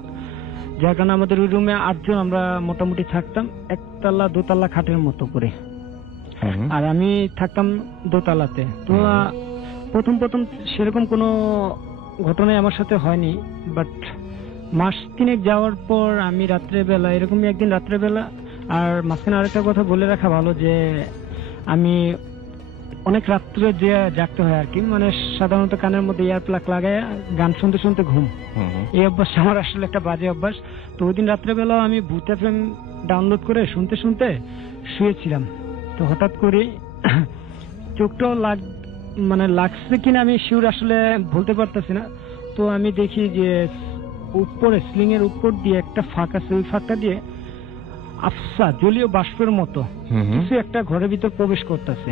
যার কারণে আমাদের ওই রুমে 8 জন আমরা মোটামুটি থাকতাম, 1তলা 2তলা খাটের মতো করে। আর আমি থাকতাম 2তলাতে। তো প্রথম সেরকম কোনো ঘটনাই আমার সাথে হয়নি, বাট মাস 3 যাওয়ার পর আমি রাত্রেবেলা, এরকমই একদিন রাত্রেবেলা, আর মাঝখানে আরেকটা কথা বলে রাখা ভালো যে আমি অনেক রাত্রে যে জাগতে হয় আর কি, মানে সাধারণত কানের মধ্যে ইয়ার প্লাগ লাগায় গান শুনতে শুনতে ঘুম, এই অভ্যাস আমার আসলে একটা বাজে অভ্যাস। তো ওই দিন রাত্রেবেলা আমি ভূত এফএম ডাউনলোড করে শুনতে শুনতে শুয়েছিলাম। তো হঠাৎ করে চোখটাও মানে লাগছে কিনা আমি শিওর আসলে বলতে পারতেছি না। তো আমি দেখি যে উপরে স্লিং এর উপর দিয়ে একটা ফাঁক আছে, ওই ফাঁকটা দিয়ে আফসা জলীয় বাষ্পের মতো কিছু একটা ঘরের ভিতর প্রবেশ করতেছে।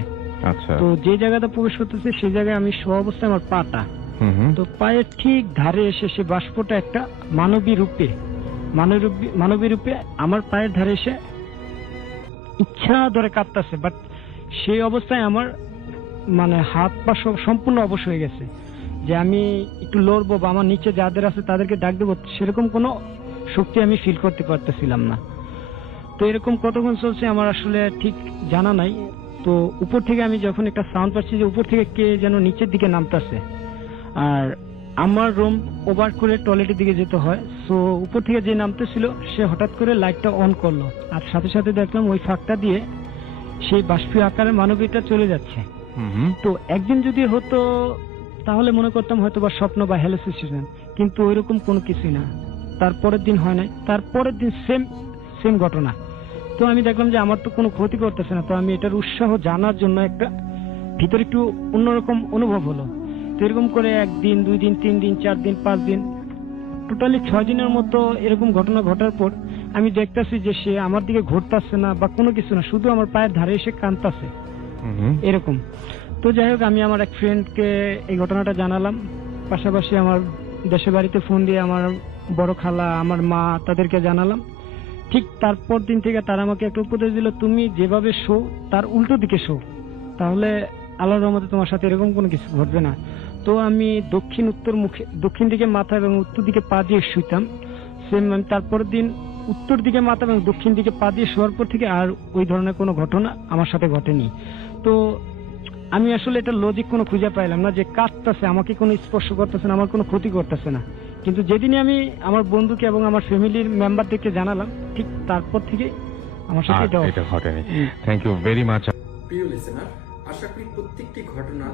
আচ্ছা, তো যে জায়গাটা প্রবেশ করতেছে সেই জায়গায় আমি শোয়া অবস্থায় আমার পাটা, তো পায়ের ঠিক ধারে এসে সে বাষ্পটা একটা মানবী রূপে আমার পায়ের ধারে এসে ইচ্ছা ধরে কাঁপতেছে। বাট সেই অবস্থায় আমার মানে হাত পা সম্পূর্ণ অবশ হয়ে গেছে, যে আমি একটু লড়বো বা আমার নিচে যাদের আছে তাদেরকে ডাক দেবো, সেরকম কোনো শক্তি আমি ফিল করতে পারতেছিলাম না। তো এরকম কতক্ষণ চলছে আমার আসলে ঠিক জানা নাই। তো উপর থেকে আমি যখন একটা সাউন্ড পাচ্ছি যে উপর থেকে কে যেন নিচের দিকে নামতেছে, আর আমার রুম ওভার করে টয়লেটের দিকে যেতে হয়। সো উপর থেকে যে নামতেছিল সে হঠাৎ করে লাইটটা অন করলো, আর সাথে সাথে দেখলাম ওই ফাঁকটা দিয়ে সেই বাষ্পীয় আকারে মানবীটা চলে যাচ্ছে। তো একদিন যদি হতো তাহলে মনে করতাম হয়তো বা স্বপ্ন বা হ্যালুসিনেশন, কিন্তু ওইরকম কোনো কিছুই না। তারপরের দিন হয় নাই, তারপরের দিন সেম ঘটনা। তো আমি দেখলাম যে আমার তো কোনো ক্ষতি করতেছে না, তো আমি এটার উৎসাহ জানার জন্য একটা ভিতরে একটু অন্যরকম অনুভব হলো। তো এরকম করে 1 দিন 2 দিন 3 দিন 4 দিন 5 দিন টোটালি 6 দিনের মতো এরকম ঘটনা ঘটার পর আমি দেখতেছি যে সে আমার দিকে ঘুরতেছে না বা কোনো কিছু না, শুধু আমার পায়ের ধারে এসে কাঁদতেছে এরকম। তো যাই হোক, আমি আমার এক ফ্রেন্ডকে এই ঘটনাটা জানালাম, পাশাপাশি আমার দেশের বাড়িতে ফোন দিয়ে আমার বড় খালা, আমার মা, তাদেরকে জানালাম। ঠিক তারপর দিন থেকে তারা আমাকে একটা উপদেশ দিল, তুমি যেভাবে শো তার উল্টো দিকে শো, তাহলে আল্লাহর রহমতে তোমার সাথে এরকম কোনো কিছু ঘটবে না। তো আমি দক্ষিণ দিকে মাথা এবং উত্তর দিকে পা দিয়ে শুইতাম। সেম আমি তারপরের দিন উত্তর দিকে মাথা এবং দক্ষিণ দিকে পা দিয়ে শোয়ার পর থেকে আর ওই ধরনের কোনো ঘটনা আমার সাথে ঘটেনি। তো আমি আসলে এটা লজিক কোনো খুঁজে পাইলাম না যে কাঁদতেছে, আমাকে কোনো স্পর্শ করতেছে না, আমার কোনো ক্ষতি করতেছে না। কিন্তু যেদিনই আমি আমার বন্ধুকে এবং আমার ফ্যামিলির মেম্বারদেরকে জানালাম, ঠিক তারপর থেকে আমার সাথে এটা ঘটেনি। Thank you very much. প্রিয় লিসেনার, আশা করি প্রত্যেকটি ঘটনা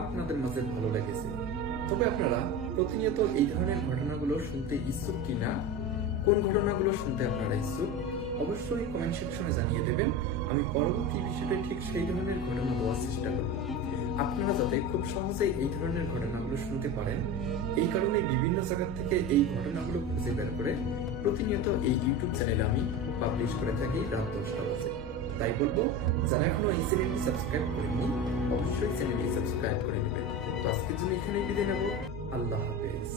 আপনাদের মাঝে ভালো লেগেছে। তবে আপনারা প্রতিনিয়ত এই ধরনের ঘটনাগুলো শুনতে ইচ্ছুক কিনা, কোন ঘটনাগুলো শুনতে আপনারা ইচ্ছুক, অবশ্যই কমেন্ট সেকশনে জানিয়ে দেবেন। আমি পরবর্তী বিষয়ে ঠিক সেই ধরনের ঘটনা দেওয়ার চেষ্টা করব, আপনারা যাতে খুব সহজেই এই ধরনের ঘটনাগুলো শুনতে পারেন। এই কারণে বিভিন্ন জায়গা থেকে এই ঘটনাগুলো খুঁজে বের করে প্রতিনিয়ত এই ইউটিউব চ্যানেলে আমি পাবলিশ করে থাকি রাত 10টা বাজে। তাই বলবো, যারা এখনো এই চ্যানেলটি সাবস্ক্রাইব করেননি অবশ্যই চ্যানেলটি সাবস্ক্রাইব করে নেবেন। তো আজকের জন্য এখানেই বিদায় নেব। আল্লাহ হাফেজ।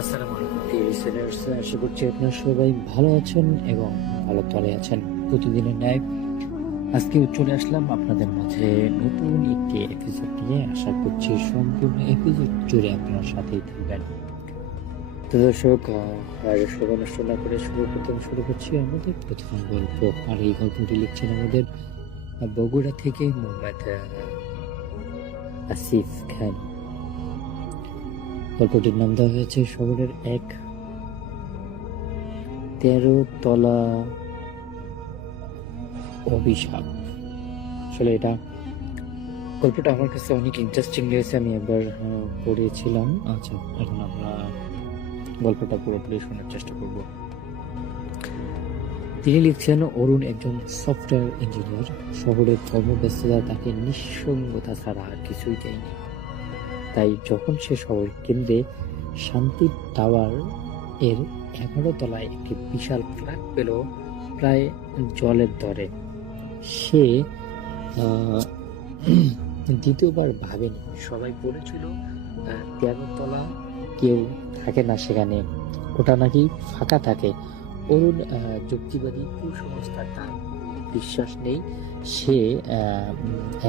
আসসালামু আলাইকুম প্রিয় লিসেনার্স, আশা করছি আপনারা সবাই ভালো আছেন এবং ভালো তলে আছেন। প্রতিদিনের ন্যায় আজকেও চলে আসলাম আপনাদের মাঝে নতুন একটি এপিসোড নিয়ে। আশা করছি সম্পূর্ণ এপিসোড জুড়ে আপনারা সাথেই থাকবেন। তো দর্শক, আর সময় নষ্ট না করে সর্বপ্রথম শুরু করছি আমাদের প্রথম গল্প। আর এই গল্পটি লিখছেন আমাদের বগুড়া থেকে মোহাম্মদ আসিফ খান। গল্পটির নাম দেওয়া হয়েছে শহরের এক 13 তলা অভিশাপ। আসলে এটা গল্পটা আমার কাছে অনেক ইন্টারেস্টিং লেগেছে, আমি একবার পড়েছিলাম। আচ্ছা, এখন আমরা গল্পটা পুরোপুরি শোনার চেষ্টা করব। তিনি লিখছেন, অরুণ একজন সফটওয়্যার ইঞ্জিনিয়ার। শহরের কর্মব্যস্ততা তাকে নিঃসঙ্গতা ছাড়া আর কিছুই দেয়নি। তাই যখন সে শহর কেন্দ্রে শান্তি টাওয়ার এর 11 তলায় একটি বিশাল ফ্ল্যাট পেল প্রায় জলের দরে, সে দ্বিতীয়বার ভাবেনি। সবাই বলেছিল 13 তলা কেউ থাকে না সেখানে, ওটা নাকি ফাঁকা থাকে। অরুণ যুক্তিবাদী, কুসংস্কার তার বিশ্বাস নেই। সে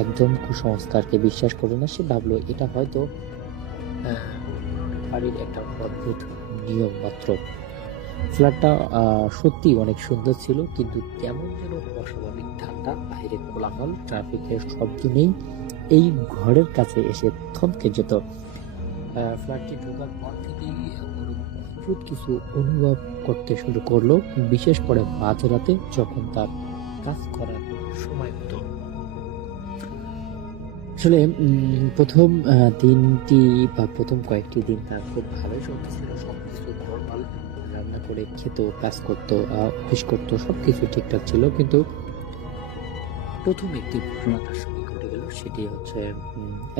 একদম কুসংস্কারকে বিশ্বাস করে না। সে ভাবলো এটা হয়তো বাড়ির একটা অদ্ভুত নিয়ম মাত্র। ফ্ল্যাটটা সত্যি অনেক সুন্দর ছিল, কিন্তু কেমন যেন অস্বাভাবিক ঠান্ডা, বাইরে কোলাহল, ট্রাফিকের শব্দ নেই। এই ঘরের কাছে এসে থমকে যেত। ফ্ল্যাটটি ঢোকার পর থেকেই অদ্ভুত কিছু অনুভব করতে শুরু করলো, বিশেষ করে মাঝরাতে যখন তার কাজ করার সময় হতো। আসলে প্রথম দিনটি বা প্রথম কয়েকটি দিন তার খুব ভালোই চলতেছিল, সবকিছু নর্মাল, রান্না করে খেত, কাজ করতো, অফিস করতো, সবকিছু ঠিকঠাক ছিল। কিন্তু প্রথম একটি ঘটনা তার সঙ্গে ঘটে গেল, সেটি হচ্ছে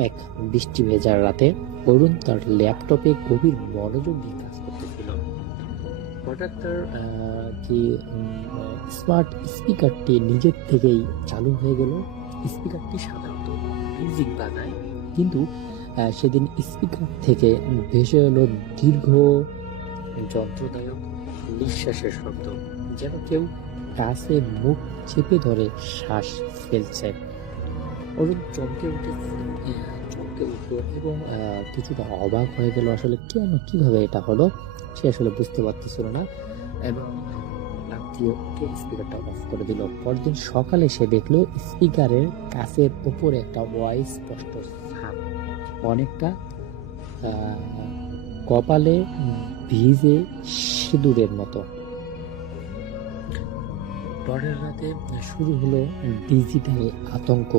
এক বৃষ্টি ভেজার রাতে অরুণ তার ল্যাপটপে গভীর মনোযোগ দিয়ে কাজ করতেছিল। হঠাৎ তার কি স্মার্ট স্পিকারটি নিজের থেকেই চালু হয়ে গেল। স্পিকারটি সাধারণত মিউজিক বাজায়, কিন্তু সেদিন স্পিকার থেকে ভেসে এলো দীর্ঘ যন্ত্রদায়ক নিঃশ্বাসের শব্দ, যেন কেউ কাছে মুখ চেপে ধরে শ্বাস ফেলছে। অরুণ চমকে উঠলো এবং কিছুটা অবাক হয়ে গেল, আসলে কেন, কিভাবে এটা হলো সে আসলে বুঝতে পারতেছিল না, এবং স্পিকারটা অফ করে দিল। পরদিন সকালে সে দেখলো স্পিকারের কাছের উপরে একটা স্পষ্ট ছাপ, অনেকটা কপালে ভিজে সিঁদুরের মতো। পরের রাতে শুরু হলো ডিজিটাল আতঙ্ক।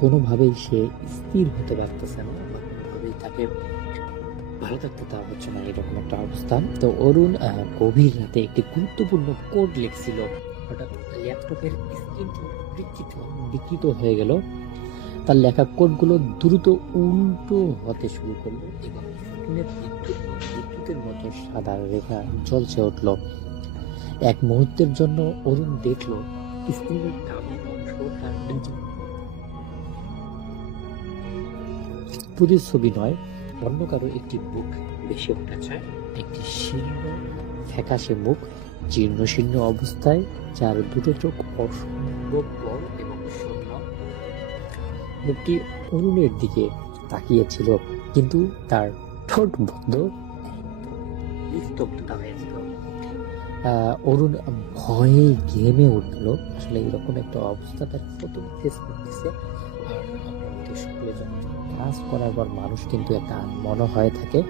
কোনোভাবেই সে স্থির হতে পারতেছে না, কোনোভাবেই তাকে ভালো থাকতে দেওয়া হচ্ছে না, এরকম একটা অবস্থা। তো অরুণ গভীর রাতে একটি গুরুত্বপূর্ণ কোড লিখছিল, হঠাৎ ল্যাপটপের স্ক্রিন বিকৃত হয়ে গেল। তার লেখা কোডগুলো দ্রুত উল্টো হতে শুরু করলো এবং স্ক্রিনের বিদ্যুতের মতো সাদা রেখা জ্বলছে উঠল। এক মুহূর্তের জন্য অরুণ দেখলো স্ক্রিনের ডাবল অংশ তার নিচে প্রতিচ্ছবি নয়, অন্য কারো একটি মুখ বেশি উঠেছে, একটি শীর্ণ ফ্যাকাশে মুখ, জীর্ণ শীর্ণ অবস্থায়, যার দুটো চোখ অসম্ভব বড় এবং শূন্য। মুখটি অরুণের দিকে তাকিয়েছিল, কিন্তু তার ঠোঁট বন্ধ, নিস্তব্ধতা হয়েছিল। অরুণ ভয়ে ঘেমে উঠলো। আসলে এরকম একটা অবস্থা তার প্রথম ফেস করতেছে। সকলে যখন কাজ করার পর মানুষ কিন্তু একটা মনে হয়ে থাকে,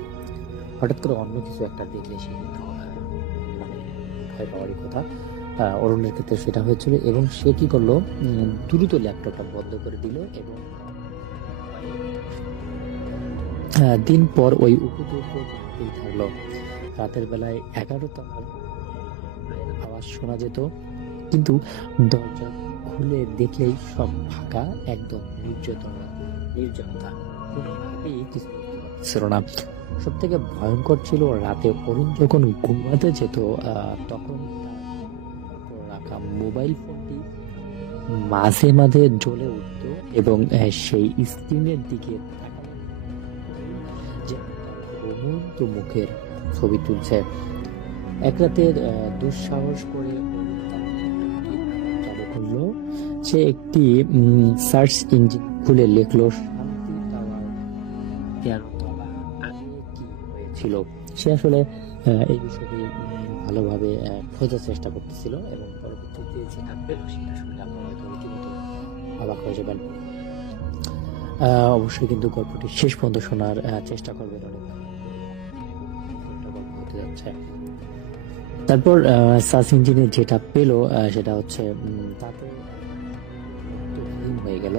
হঠাৎ করে অন্য কিছু একটা দেখলে সে কিন্তু মানে ভয় পাওয়ারই কথা। অরুণের ক্ষেত্রে সেটা হয়েছিল, এবং সে কি করলো, দ্রুত ল্যাপটপটা বন্ধ করে দিল এবং দিন পর ওই উপদ্রব থাকলো। রাতের বেলায় 11 তলার আওয়াজ শোনা যেত, কিন্তু দরজা খুলে দেখলেই সব ফাঁকা, একদম নির্জনতা, কোনোভাবেই কিছু ছিল না। সব থেকে ভয়ঙ্কর ছিল রাতে অরুণ যখন ঘুমাতে যেত, তখন রাখা মোবাইল ফোনটি মাঝে মাঝে জ্বলে উঠত এবং সেই স্ক্রিনের দিকে ঘুমন্ত মুখের ছবি তুলছে। এক রাতের দুঃসাহস করে চালু করলো। সে একটি সার্চ ইঞ্জিন খুলে লিখলো শান্তি টাওয়ার 13 তলা, আগে কি হয়েছিল। সে আসলে এই বিষয়টি ভালোভাবে খোঁজার চেষ্টা করতেছিল, এবং পরবর্তীতে যেটা পেল সেটা শুনলে আপনারা হয়তো রীতিমতো অবাক হয়ে যাবেন। অবশ্যই কিন্তু গল্পটি শেষ পর্যন্ত শোনার চেষ্টা করবেন, অনেক গল্প হতে যাচ্ছে। তারপর সার্চ ইঞ্জিনে যেটা পেল সেটা হচ্ছে তাতে হয়ে গেল।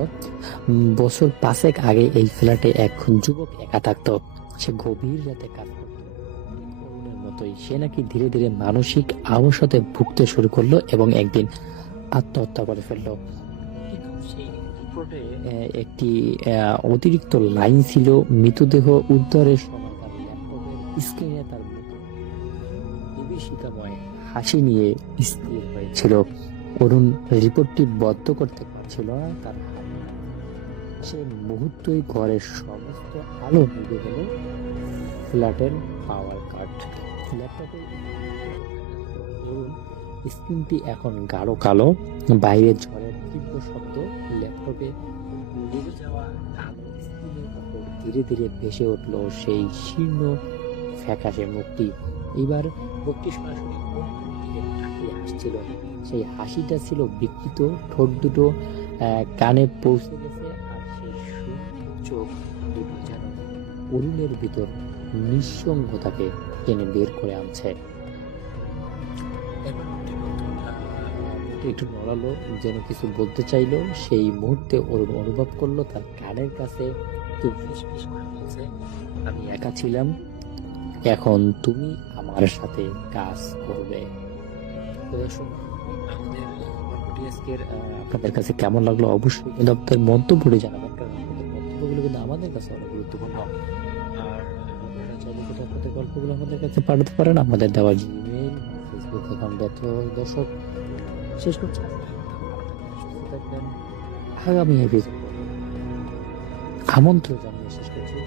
বছর 5 আগে এই ফ্ল্যাটে এক যুবক একা থাকতো। সে গভীর রাতে কাজ করত। অরুণের মতোই সে নাকি ধীরে ধীরে মানসিক আবসাতে ভুগতে শুরু করলো এবং একদিন আত্মহত্যা করে ফেললো। কিন্তু সেই রিপোর্টে একটি অতিরিক্ত লাইন ছিল, মৃতদেহ উদ্ধারের সময় তার ল্যাপটপের স্ক্রিনে তার বিভীষিকাময় হাসি নিয়ে স্থির হয়েছিল। অরুণ রিপোর্টটি বদ্ধ করতে পারছিল না, তার সে মুহূর্তেই ঘরের সমস্ত আলো নিভে গেল। ফ্ল্যাটের পাওয়ার কাট, ল্যাপটপে অরুণ স্ক্রিনটি এখন গাঢ় কালো, বাইরে ঝড়ের তীব্র শব্দ, ল্যাপটপে নিভে যাওয়া আলো, স্ক্রিনের উপর ধীরে ধীরে ভেসে উঠল সেই শীর্ণ ফ্যাকাশে মুখটি। এবার মুখটি সরাসরি তাকিয়ে হাসছিল। সেই হাসিটা ছিল বিকৃত, ঠোঁট দুটো কানে পৌঁছে গেছে, আর সেই চোখ দুটো যেন অরুণের ভিতর নিঃসঙ্গতাকে টেনে বের করে আনছে। একটু নড়ালো, যেন কিছু বলতে চাইলো। সেই মুহূর্তে ওর অনুভব করলো তার কানের কাছে কেউ ফিসফিস করে বলছে, আমি একা ছিলাম, এখন তুমি আমার সাথে কাজ করবে। তো দর্শক, আমাদের গল্পটি আজকের আপনাদের কাছে কেমন লাগলো অবশ্যই কিন্তু আপনাদের মন্তব্যটি জানাবেন, কারণ আপনাদের মন্তব্যগুলো কিন্তু আমাদের কাছে অনেক গুরুত্বপূর্ণ। আর আপনারা চাইলে কিন্তু আপনাদের গল্পগুলো আমাদের কাছে পাঠাতে পারেন আমাদের দেওয়া জিমেইল, ফেসবুক অ্যাকাউন্টে। তো দর্শক, শেষ করছি, সুস্থ থাকবেন। আগামী এপিসোড আমন্ত্রণ জানিয়ে শেষ করছি।